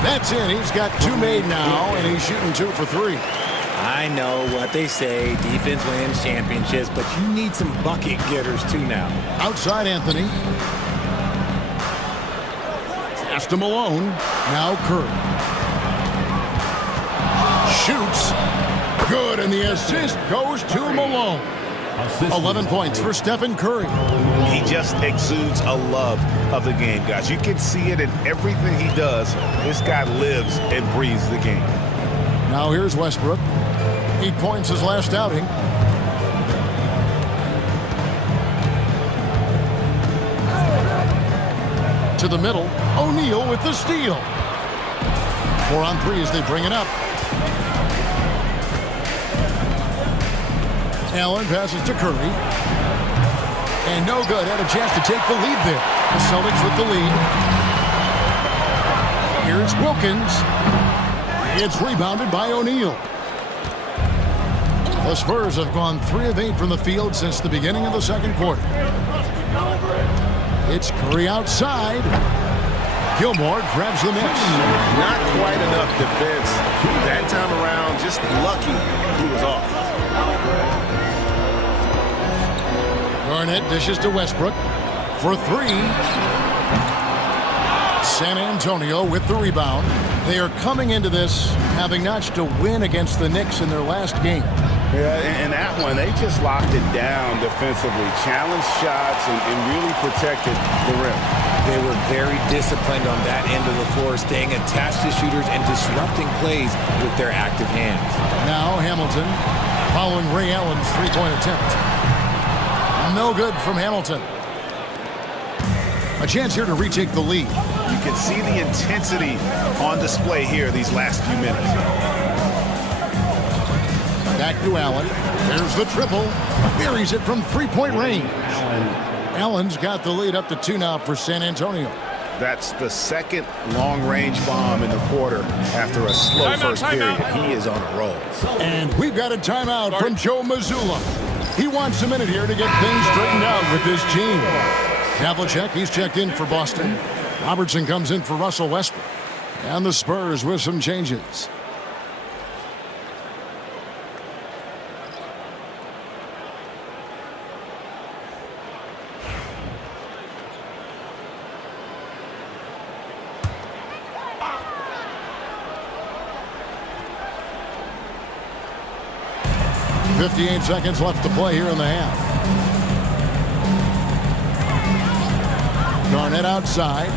That's it. He's got 2 made now, and he's shooting 2 for 3. I know what they say, defense wins championships, but you need some bucket getters too now. Outside Anthony. Pass to Malone. Now Curry. Shoots. Good, and the assist goes to Malone. 11 points for Stephen Curry. He just exudes a love of the game, guys. You can see it in everything he does. This guy lives and breathes the game. Now here's Westbrook. 8 points his last outing. To the middle. O'Neal with the steal. 4 on 3 as they bring it up. Allen passes to Curry. And no good. Had a chance to take the lead there. The Celtics with the lead. Here's Wilkins. It's rebounded by O'Neal. The Spurs have gone 3 of 8 from the field since the beginning of the second quarter. It's Curry outside. Gilmore grabs the miss. Not quite enough defense. That time around, just lucky he was off. Garnett dishes to Westbrook for 3. San Antonio with the rebound. They are coming into this having notched a win against the Knicks in their last game. Yeah, and that one, they just locked it down defensively, challenged shots, and really protected the rim. They were very disciplined on that end of the floor, staying attached to shooters and disrupting plays with their active hands. Now Hamilton following Ray Allen's 3-point attempt. No good from Hamilton. A chance here to retake the lead. You can see the intensity on display here these last few minutes. Back to Allen. There's the triple. Buries it from 3-point range. Allen's got the lead up to 2 now for San Antonio. That's the second long-range bomb in the quarter after a slow first period. He is on a roll. And we've got a timeout from Joe Mazzulla. He wants a minute here to get things straightened out with his team. Havlicek, he's checked in for Boston. Robertson comes in for Russell Westbrook. And the Spurs with some changes. .58 seconds left to play here in the half. Garnett outside.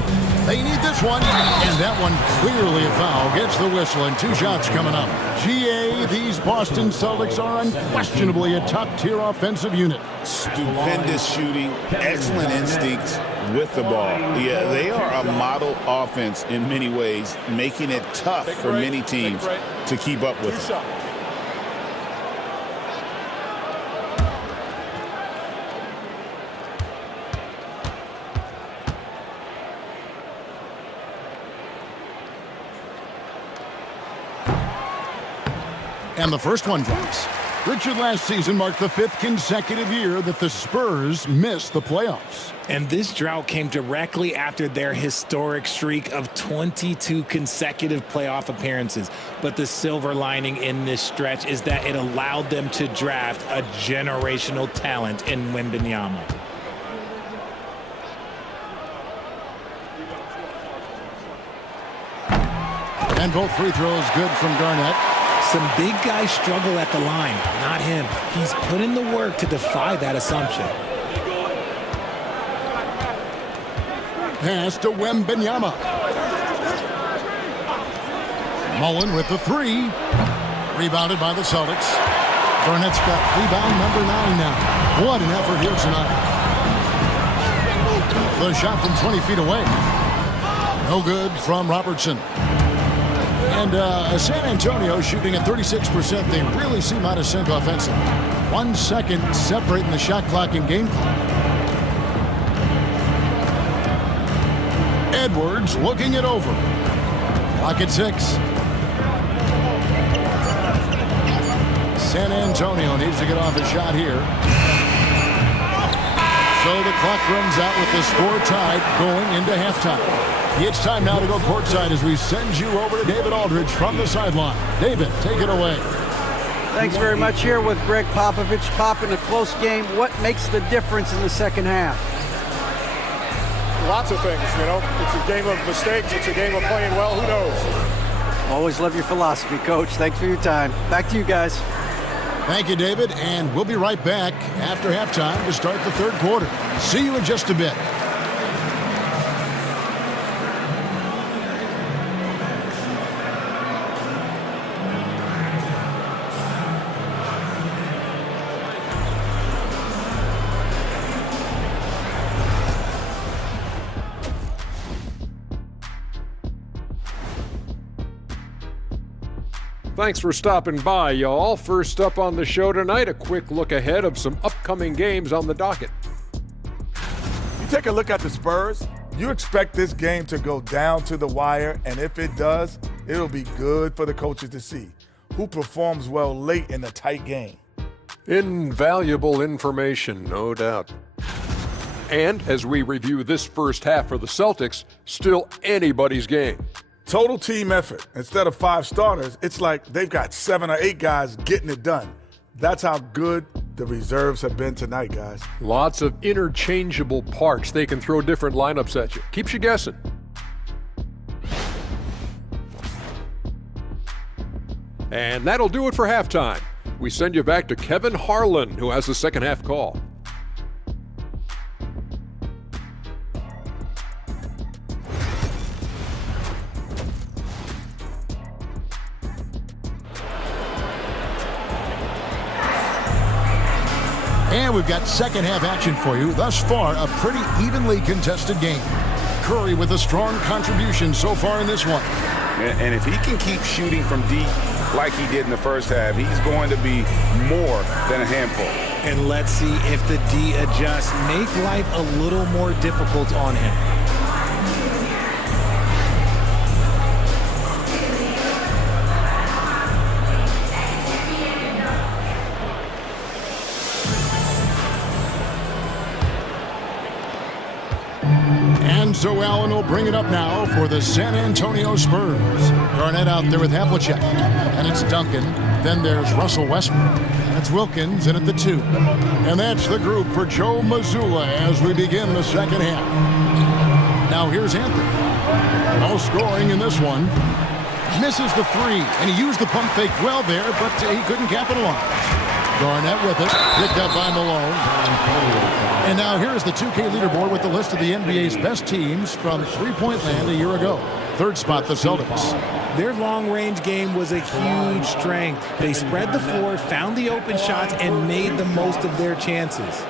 They need this one. And that one clearly a foul. Gets the whistle and 2 shots coming up. GA, these Boston Celtics are unquestionably a top-tier offensive unit. Stupendous shooting, excellent instincts with the ball. Yeah, they are a model offense in many ways, making it tough for many teams to keep up with them. And the first one drops. Richard, last season marked the 5th consecutive year that the Spurs missed the playoffs. And this drought came directly after their historic streak of 22 consecutive playoff appearances. But the silver lining in this stretch is that it allowed them to draft a generational talent in Wembanyama. And both free throws good from Garnett. Some big guys struggle at the line, not him. He's put in the work to defy that assumption. Pass to Wembanyama. Mullen with the 3. Rebounded by the Celtics. Garnett's got rebound number 9 now. What an effort here tonight. The shot from 20 feet away. No good from Robertson. And San Antonio shooting at 36%. They really seem out of sync offensively. 1 second separating the shot clock and game clock. Edwards looking it over. Clock at 6. San Antonio needs to get off a shot here. So the clock runs out with the score tied going into halftime. It's time now to go courtside as we send you over to David Aldridge from the sideline. David, take it away. Thanks very much. Here with Greg Popovich. Pop, in a close game, what makes the difference in the second half? Lots of things, you know. It's a game of mistakes. It's a game of playing well. Who knows? Always love your philosophy, Coach. Thanks for your time. Back to you guys. Thank you, David. And we'll be right back after halftime to start the third quarter. See you in just a bit. Thanks for stopping by, y'all. First up on the show tonight, a quick look ahead of some upcoming games on the docket. You take a look at the Spurs, you expect this game to go down to the wire, and if it does, it'll be good for the coaches to see who performs well late in a tight game. Invaluable information, no doubt. And as we review this first half for the Celtics, still anybody's game. Total team effort. Instead of 5 starters, it's like they've got 7 or 8 guys getting it done. That's how good the reserves have been tonight, guys. Lots of interchangeable parts. They can throw different lineups at you. Keeps you guessing. And that'll do it for halftime. We send you back to Kevin Harlan, who has the second half call. And we've got second half action for you. Thus far, a pretty evenly contested game. Curry with a strong contribution so far in this one. And if he can keep shooting from deep like he did in the first half, he's going to be more than a handful. And let's see if the D adjusts, make life a little more difficult on him. So Allen will bring it up now for the San Antonio Spurs. Garnett out there with Havlicek. And it's Duncan. Then there's Russell Westbrook. And it's Wilkins in at the 2. And that's the group for Joe Mazzulla as we begin the second half. Now here's Anthony. No scoring in this one. Misses the 3. And he used the pump fake well there, but he couldn't capitalize. Garnett with it. Picked up by Malone. And now here's the 2K leaderboard with the list of the NBA's best teams from three-point land a year ago. Third spot, the Celtics. Their long-range game was a huge strength. They spread the floor, found the open shots, and made the most of their chances.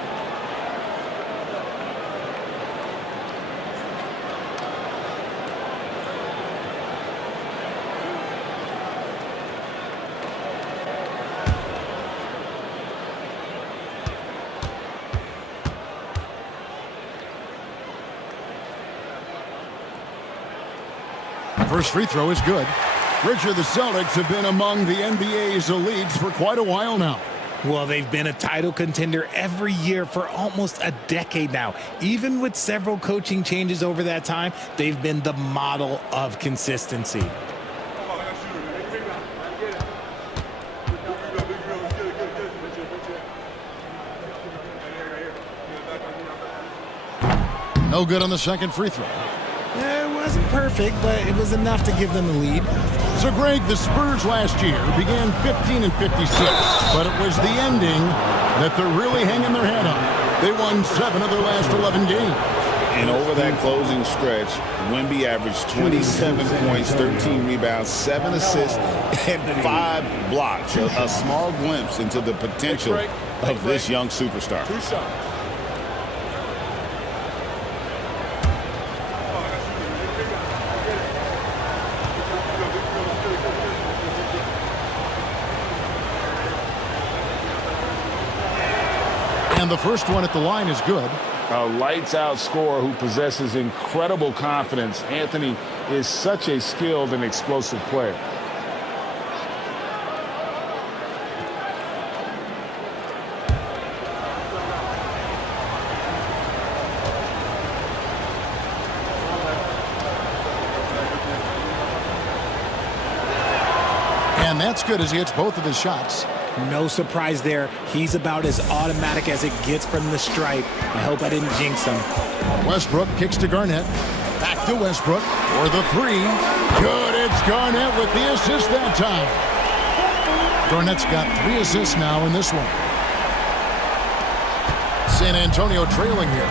First free throw is good. Richard, the Celtics have been among the NBA's elites for quite a while now. Well, they've been a title contender every year for almost a decade now. Even with several coaching changes over that time, they've been the model of consistency. No good on the second free throw. It wasn't perfect, but it was enough to give them the lead. So, Greg, the Spurs last year began 15-56, but it was the ending that they're really hanging their head on. They won 7 of their last 11 games. And over that closing stretch, Wemby averaged 27 points, 13 rebounds, 7 assists, and 5 blocks. A small glimpse into the potential of this young superstar. 2 shots. And the first one at the line is good. A lights-out scorer who possesses incredible confidence. Anthony is such a skilled and explosive player. And that's good as he hits both of his shots. No surprise there. He's about as automatic as it gets from the stripe. I hope I didn't jinx him. Westbrook kicks to Garnett. Back to Westbrook for the 3. Good. It's Garnett with the assist that time. Garnett's got 3 assists now in this one. San Antonio trailing here.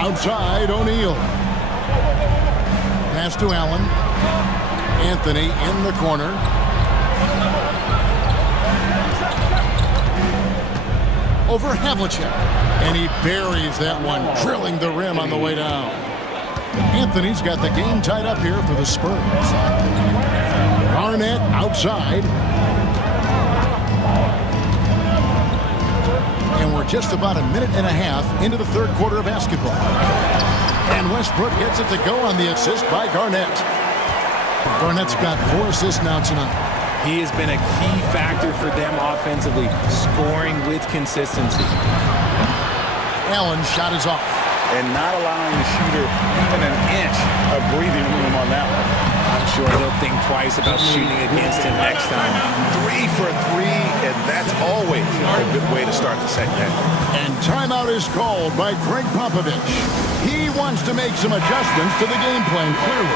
Outside, O'Neal. Pass to Allen. Anthony in the corner. Over Havlicek. And he buries that one, drilling the rim on the way down. Anthony's got the game tied up here for the Spurs. Garnett outside. And we're just about a minute and a half into the third quarter of basketball. And Westbrook gets it to go on the assist by Garnett. Garnett's got 4 assists now tonight. He has been a key factor for them offensively, scoring with consistency. Allen's shot is off. And not allowing the shooter even an inch of breathing room on that one. I'm sure he'll think twice about shooting against him next time. 3 for 3, and that's always a good way to start the second half. And timeout is called by Greg Popovich. He wants to make some adjustments to the game plan, clearly.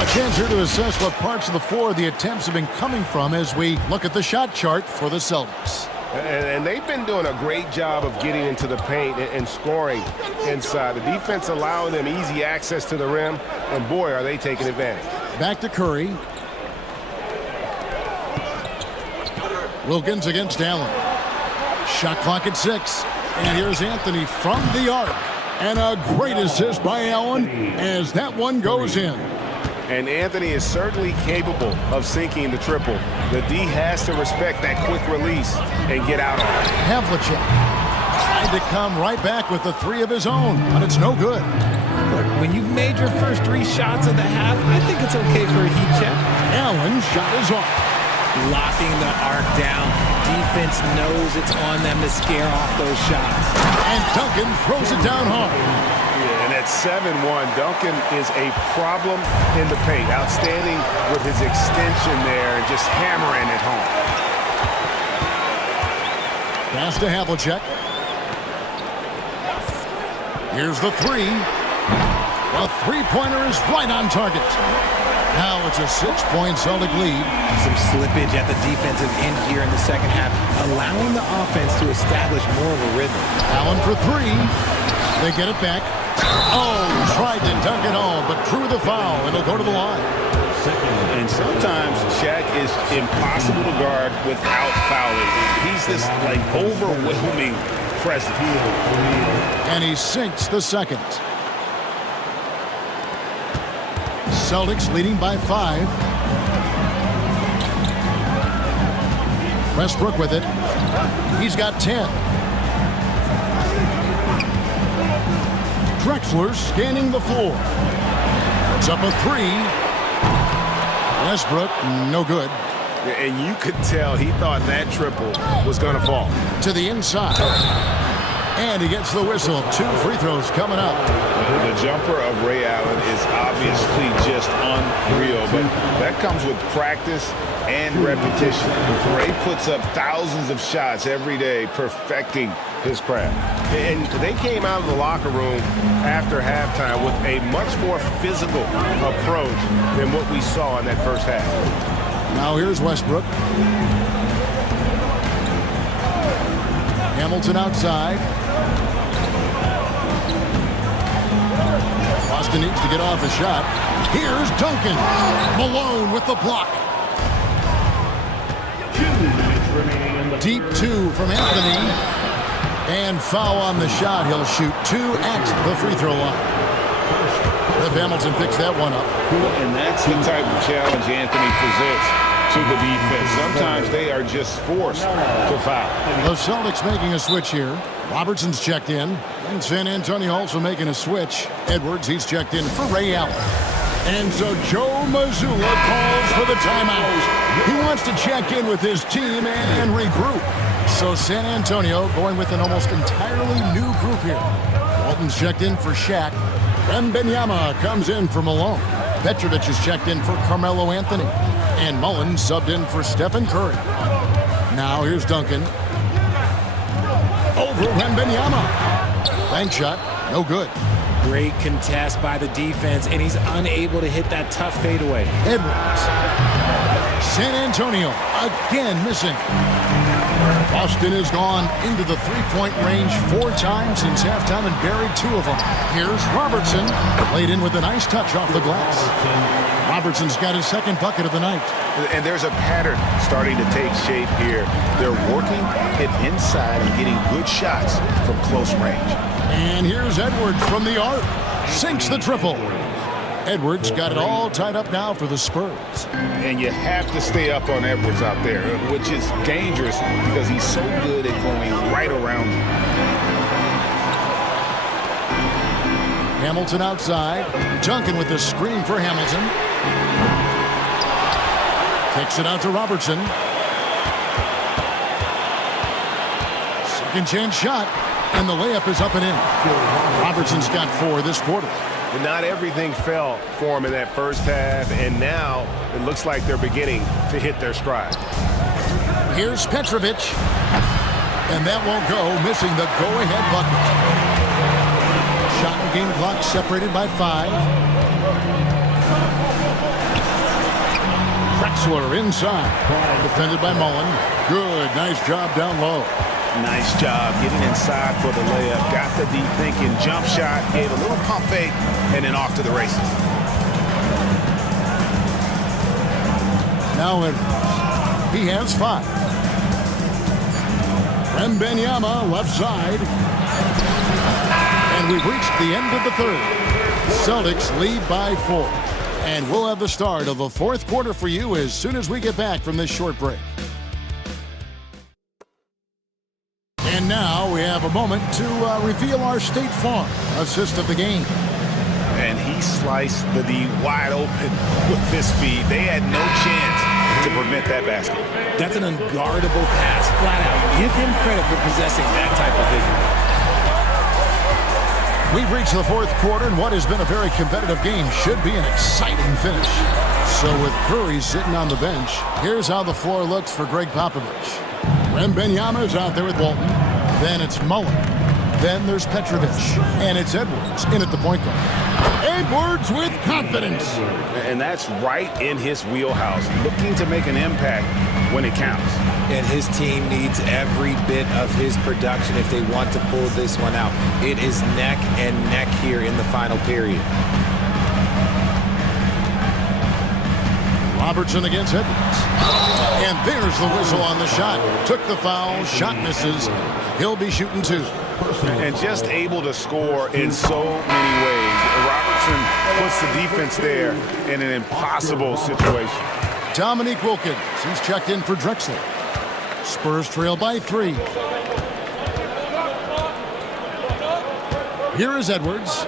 A chance here to assess what parts of the floor the attempts have been coming from as we look at the shot chart for the Celtics. And they've been doing a great job of getting into the paint and scoring inside. The defense allowing them easy access to the rim, and boy, are they taking advantage. Back to Curry. Wilkins against Allen. Shot clock at 6. And here's Anthony from the arc. And a great assist by Allen as that one goes in. And Anthony is certainly capable of sinking the triple. The D has to respect that quick release and get out on it. Havlicek tried to come right back with the 3 of his own, but it's no good. When you've made your first 3 shots of the half, I think it's okay for a heat check. Allen's shot is off. Locking the arc down. Defense knows it's on them to scare off those shots. And Duncan throws it down hard. And at 7-1, Duncan is a problem in the paint. Outstanding with his extension there and just hammering it home. Pass to Havlicek. Here's the 3. The 3-pointer is right on target. Now it's a 6-point Celtic lead. Some slippage at the defensive end here in the second half, allowing the offense to establish more of a rhythm. Allen for 3. They get it back. Oh, tried to dunk it home, but drew the foul. It'll go to the line. And sometimes Shaq is impossible to guard without fouling. He's this, like, overwhelming presence. And he sinks the second. Celtics leading by 5. Westbrook with it. He's got 10. Drexler scanning the floor. Puts up a three. Westbrook, no good. And you could tell he thought that triple was going to fall. To the inside. And he gets the whistle. 2 free throws coming up. The jumper of Ray Allen is obviously just unreal, but that comes with practice and repetition. Ray puts up thousands of shots every day, perfecting his craft. And they came out of the locker room after halftime with a much more physical approach than what we saw in that first half. Now here's Westbrook. Hamilton outside. Boston needs to get off a shot. Here's Duncan. Malone with the block. Deep 2 from Anthony. And foul on the shot. He'll shoot 2 at the free throw line. If Hamilton picks that one up. And that's the type of challenge Anthony presents to the defense. Sometimes they are just forced to foul. The Celtics making a switch here. Robertson's checked in. And San Antonio also making a switch. Edwards, he's checked in for Ray Allen. And so Joe Mazzulla calls for the timeout. He wants to check in with his team and regroup. So San Antonio going with an almost entirely new group here. Walton's checked in for Shaq. Wembanyama comes in for Malone. Petrovic is checked in for Carmelo Anthony. And Mullen subbed in for Stephen Curry. Now here's Duncan. Over Wembanyama. Bank shot, no good. Great contest by the defense, and he's unable to hit that tough fadeaway. Edwards. San Antonio again missing. Boston has gone into the three-point range 4 times since halftime and buried 2 of them. Here's Robertson. Laid in with a nice touch off the glass. Robertson's got his 2nd bucket of the night. And there's a pattern starting to take shape here. They're working it inside and getting good shots from close range. And here's Edwards from the arc. Sinks the triple. Edwards got it all tied up now for the Spurs. And you have to stay up on Edwards out there, which is dangerous because he's so good at going right around you. Hamilton outside. Duncan with the screen for Hamilton. Kicks it out to Robertson. Second chance shot. And the layup is up and in. Robertson's got 4 this quarter. But not everything fell for him in that first half, and now it looks like they're beginning to hit their stride. Here's Petrovic. And that won't go, missing the go-ahead bucket. Shot and game clock separated by 5. Drexler inside. Defended by Mullen. Good, nice job down low. Nice job getting inside for the layup. Got the deep thinking jump shot, gave a little pump fake, and then off to the races. Now he has 5. Wembanyama left side. And we've reached the end of the 3rd. Celtics lead by 4. And we'll have the start of the 4th quarter for you as soon as we get back from this short break. And now we have a moment to reveal our State Farm assist of the game. And he sliced the D wide open with his feet. They had no chance to prevent that basket. That's an unguardable pass, flat out. Give him credit for possessing that type of vision. We've reached the 4th quarter, and what has been a very competitive game should be an exciting finish. So with Curry sitting on the bench, here's how the floor looks for Greg Popovich. Wembanyama's out there with Walton. Then it's Mullen. Then there's Petrovic. And it's Edwards in at the point guard. Edwards with confidence. And that's right in his wheelhouse, looking to make an impact when it counts. And his team needs every bit of his production if they want to pull this one out. It is neck and neck here in the final period. Robertson against Edwards. And there's the whistle on the shot. Took the foul. Shot misses. He'll be shooting 2. And just able to score in so many ways. Robertson puts the defense there in an impossible situation. Dominique Wilkins. He's checked in for Drexler. Spurs trail by 3. Here is Edwards.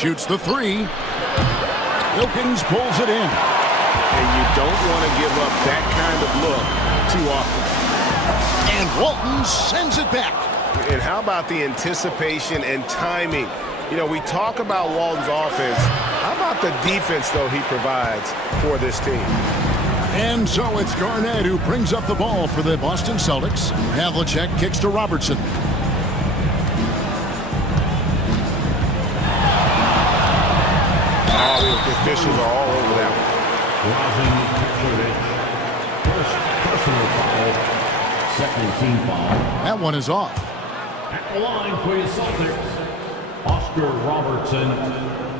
Shoots the three. Wilkins pulls it in. And you don't want to give up that kind of look too often. And Walton sends it back. And how about the anticipation and timing? You know, we talk about Walton's offense. How about the defense, though, he provides for this team? And so it's Garnett who brings up the ball for the Boston Celtics. Havlicek kicks to Robertson. Oh, the officials are all over that one. First personal foul, second team foul. That one is off. At the line for your Celtics, Oscar Robertson.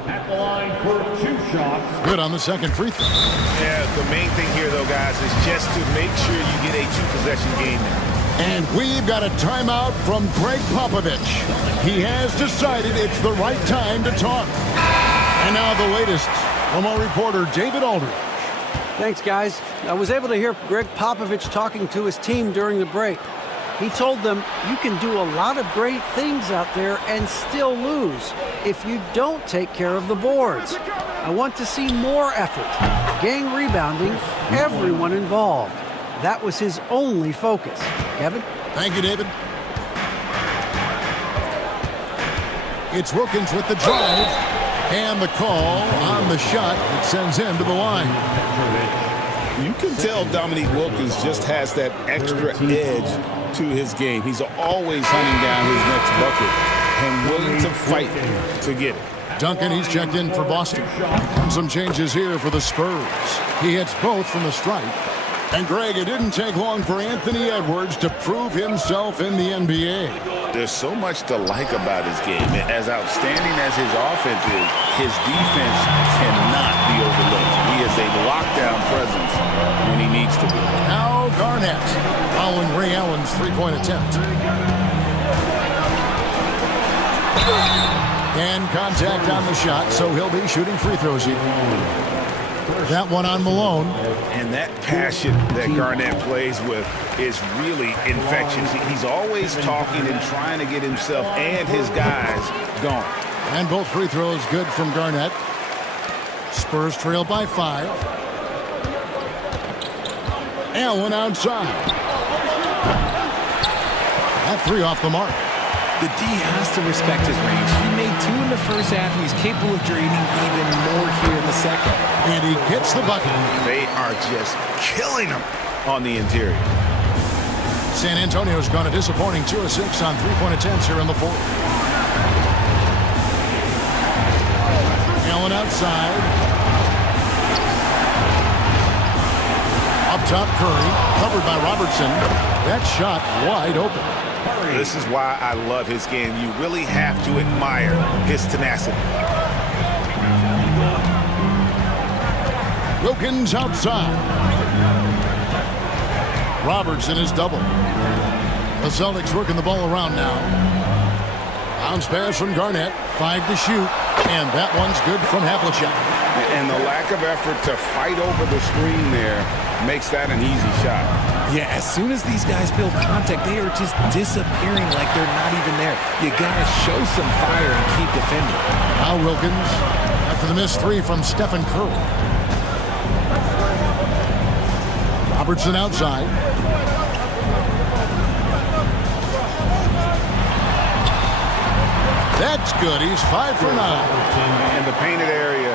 At the line for 2 shots. Good on the second free throw. Yeah, the main thing here, though, guys, is just to make sure you get a 2-possession game now. And we've got a timeout from Greg Popovich. He has decided it's the right time to talk. And now the latest from our reporter, David Aldridge. Thanks, guys. I was able to hear Greg Popovich talking to his team during the break. He told them, you can do a lot of great things out there and still lose if you don't take care of the boards. I want to see more effort, gang rebounding, everyone involved. That was his only focus. Kevin? Thank you, David. It's Wilkins with the drive. And the call on the shot that sends him to the line. You can tell Dominique Wilkins just has that extra edge to his game. He's always hunting down his next bucket and willing to fight to get it. Duncan, he's checked in for Boston. And some changes here for the Spurs. He hits both from the stripe. And Greg, it didn't take long for Anthony Edwards to prove himself in the NBA. There's so much to like about his game. As outstanding as his offense is, his defense cannot be overlooked. He is a lockdown presence when he needs to be. Now Garnett following Ray Allen's three-point attempt. And contact on the shot, so he'll be shooting free throws here. That one on Malone. And that passion that Garnett plays with is really infectious. He's always talking and trying to get himself and his guys going. And both free throws good from Garnett. Spurs trail by 5. Allen outside. That 3 off the mark. The D has to respect his range. He made 2 in the first half, and he's capable of draining even more here in the second. And he gets the bucket. They are just killing him on the interior. San Antonio's gone a disappointing 2 of 6 on three-point attempts here in the fourth. Allen outside. Up top, Curry, covered by Robertson. That shot wide open. This is why I love his game. You really have to admire his tenacity. Wilkins outside. Robertson is double. The Celtics working the ball around now. Bounce pass from Garnett. 5 to shoot. And that one's good from Havlicek. And the lack of effort to fight over the screen there makes that an easy shot. Yeah, as soon as these guys feel contact, they are just disappearing like they're not even there. You gotta show some fire and keep defending. Now Wilkins after the missed 3 from Stephen Curry. Robertson outside. That's good. He's 5 for 9. And the painted area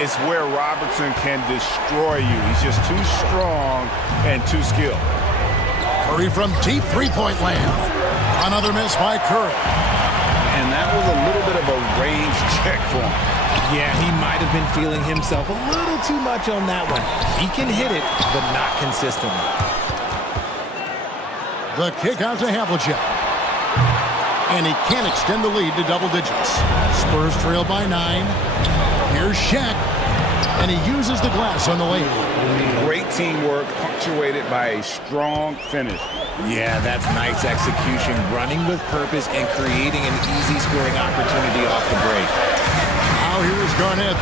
is where Robertson can destroy you. He's just too strong and too skilled. Curry from deep three-point land. Another miss by Curry. And that was a little bit of a range check for him. Yeah, he might have been feeling himself a little too much on that one. He can hit it, but not consistently. The kick out to Havlicek. And he can't extend the lead to double digits. Spurs trail by 9. Here's Shaq. And he uses the glass on the lane. Great teamwork, punctuated by a strong finish. Yeah, that's nice execution, running with purpose and creating an easy scoring opportunity off the break. Now here's Garnett.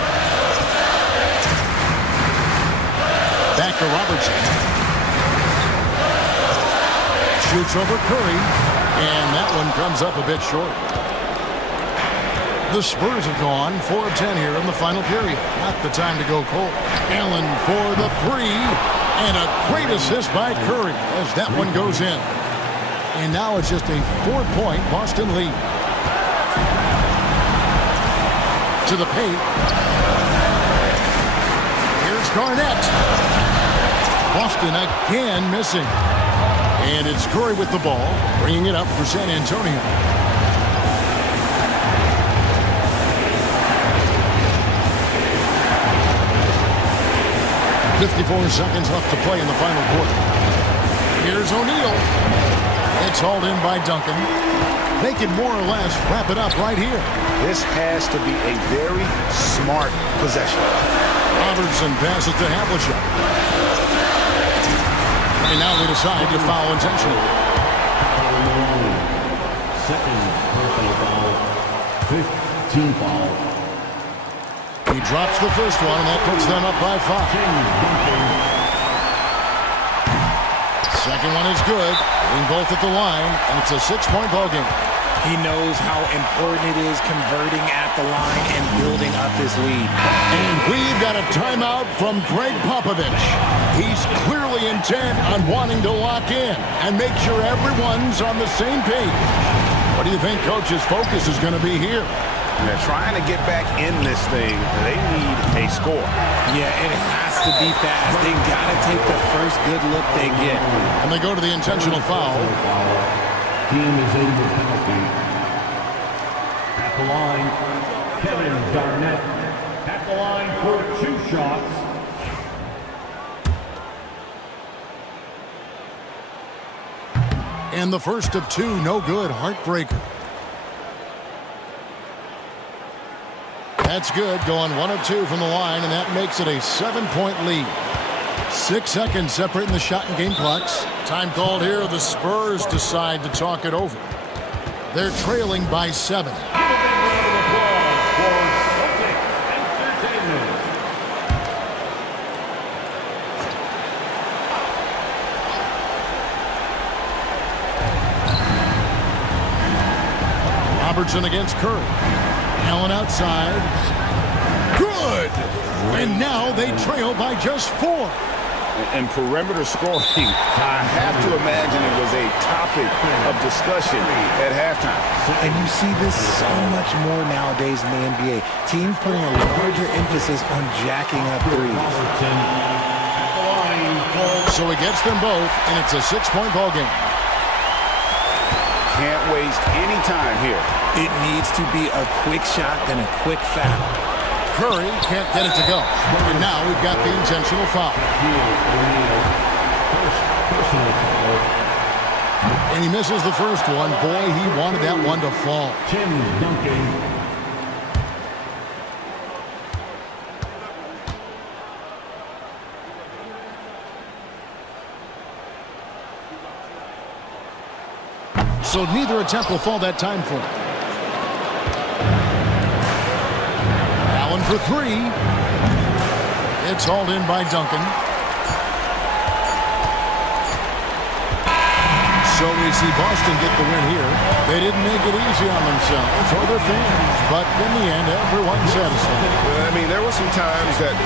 Back to Robertson. Shoots over Curry. And that one comes up a bit short. The Spurs have gone 4 of 10 here in the final period. Not the time to go cold. Allen for the 3. And a great assist by Curry as that one goes in. And now it's just a 4-point Boston lead. To the paint. Here's Garnett. Boston again missing. And it's Curry with the ball, bringing it up for San Antonio. .54 seconds left to play in the final quarter. Here's O'Neal. It's hauled in by Duncan. They can more or less wrap it up right here. This has to be a very smart possession. Robertson passes to Havlicek. And now they decide to foul intentionally. Second personal foul. 15 foul. He drops the first one, and that puts them up by 5. Second one is good. Hitting both at the line, and it's a 6-point ball game. He knows how important it is converting at the line and building up this lead. And we've got a timeout from Greg Popovich. He's clearly intent on wanting to lock in and make sure everyone's on the same page. What do you think Coach's focus is going to be here? They're trying to get back in this thing. They need a score. Yeah, it has to be fast. They got to take the first good look they get. And they go to the intentional foul. Team is in the penalty. At the line, Kevin Garnett. At the line for 2 shots. And the first of 2, no good. Heartbreaker. That's good, going 1 of 2 from the line, and that makes it a 7-point lead. 6 seconds separating the shot and game clocks. Time called here. The Spurs decide to talk it over. They're trailing by 7. Robertson against Curry. Allen outside. Good! And now they trail by just 4. And perimeter scoring, I have to imagine it was a topic of discussion at halftime. And you see this so much more nowadays in the NBA. Teams putting a larger emphasis on jacking up threes. So he gets them both, and it's a 6-point ball game. Can't waste any time here. It needs to be a quick shot, then a quick foul. Curry can't get it to go. And now we've got the intentional foul. And he misses the first one. Boy, he wanted that one to fall. Tim Duncan. So neither attempt will fall that time for him. Allen for 3. It's hauled in by Duncan. So we see Boston get the win here. They didn't make it easy on themselves or their fans, but in the end, everyone's satisfied. I mean, there were some times that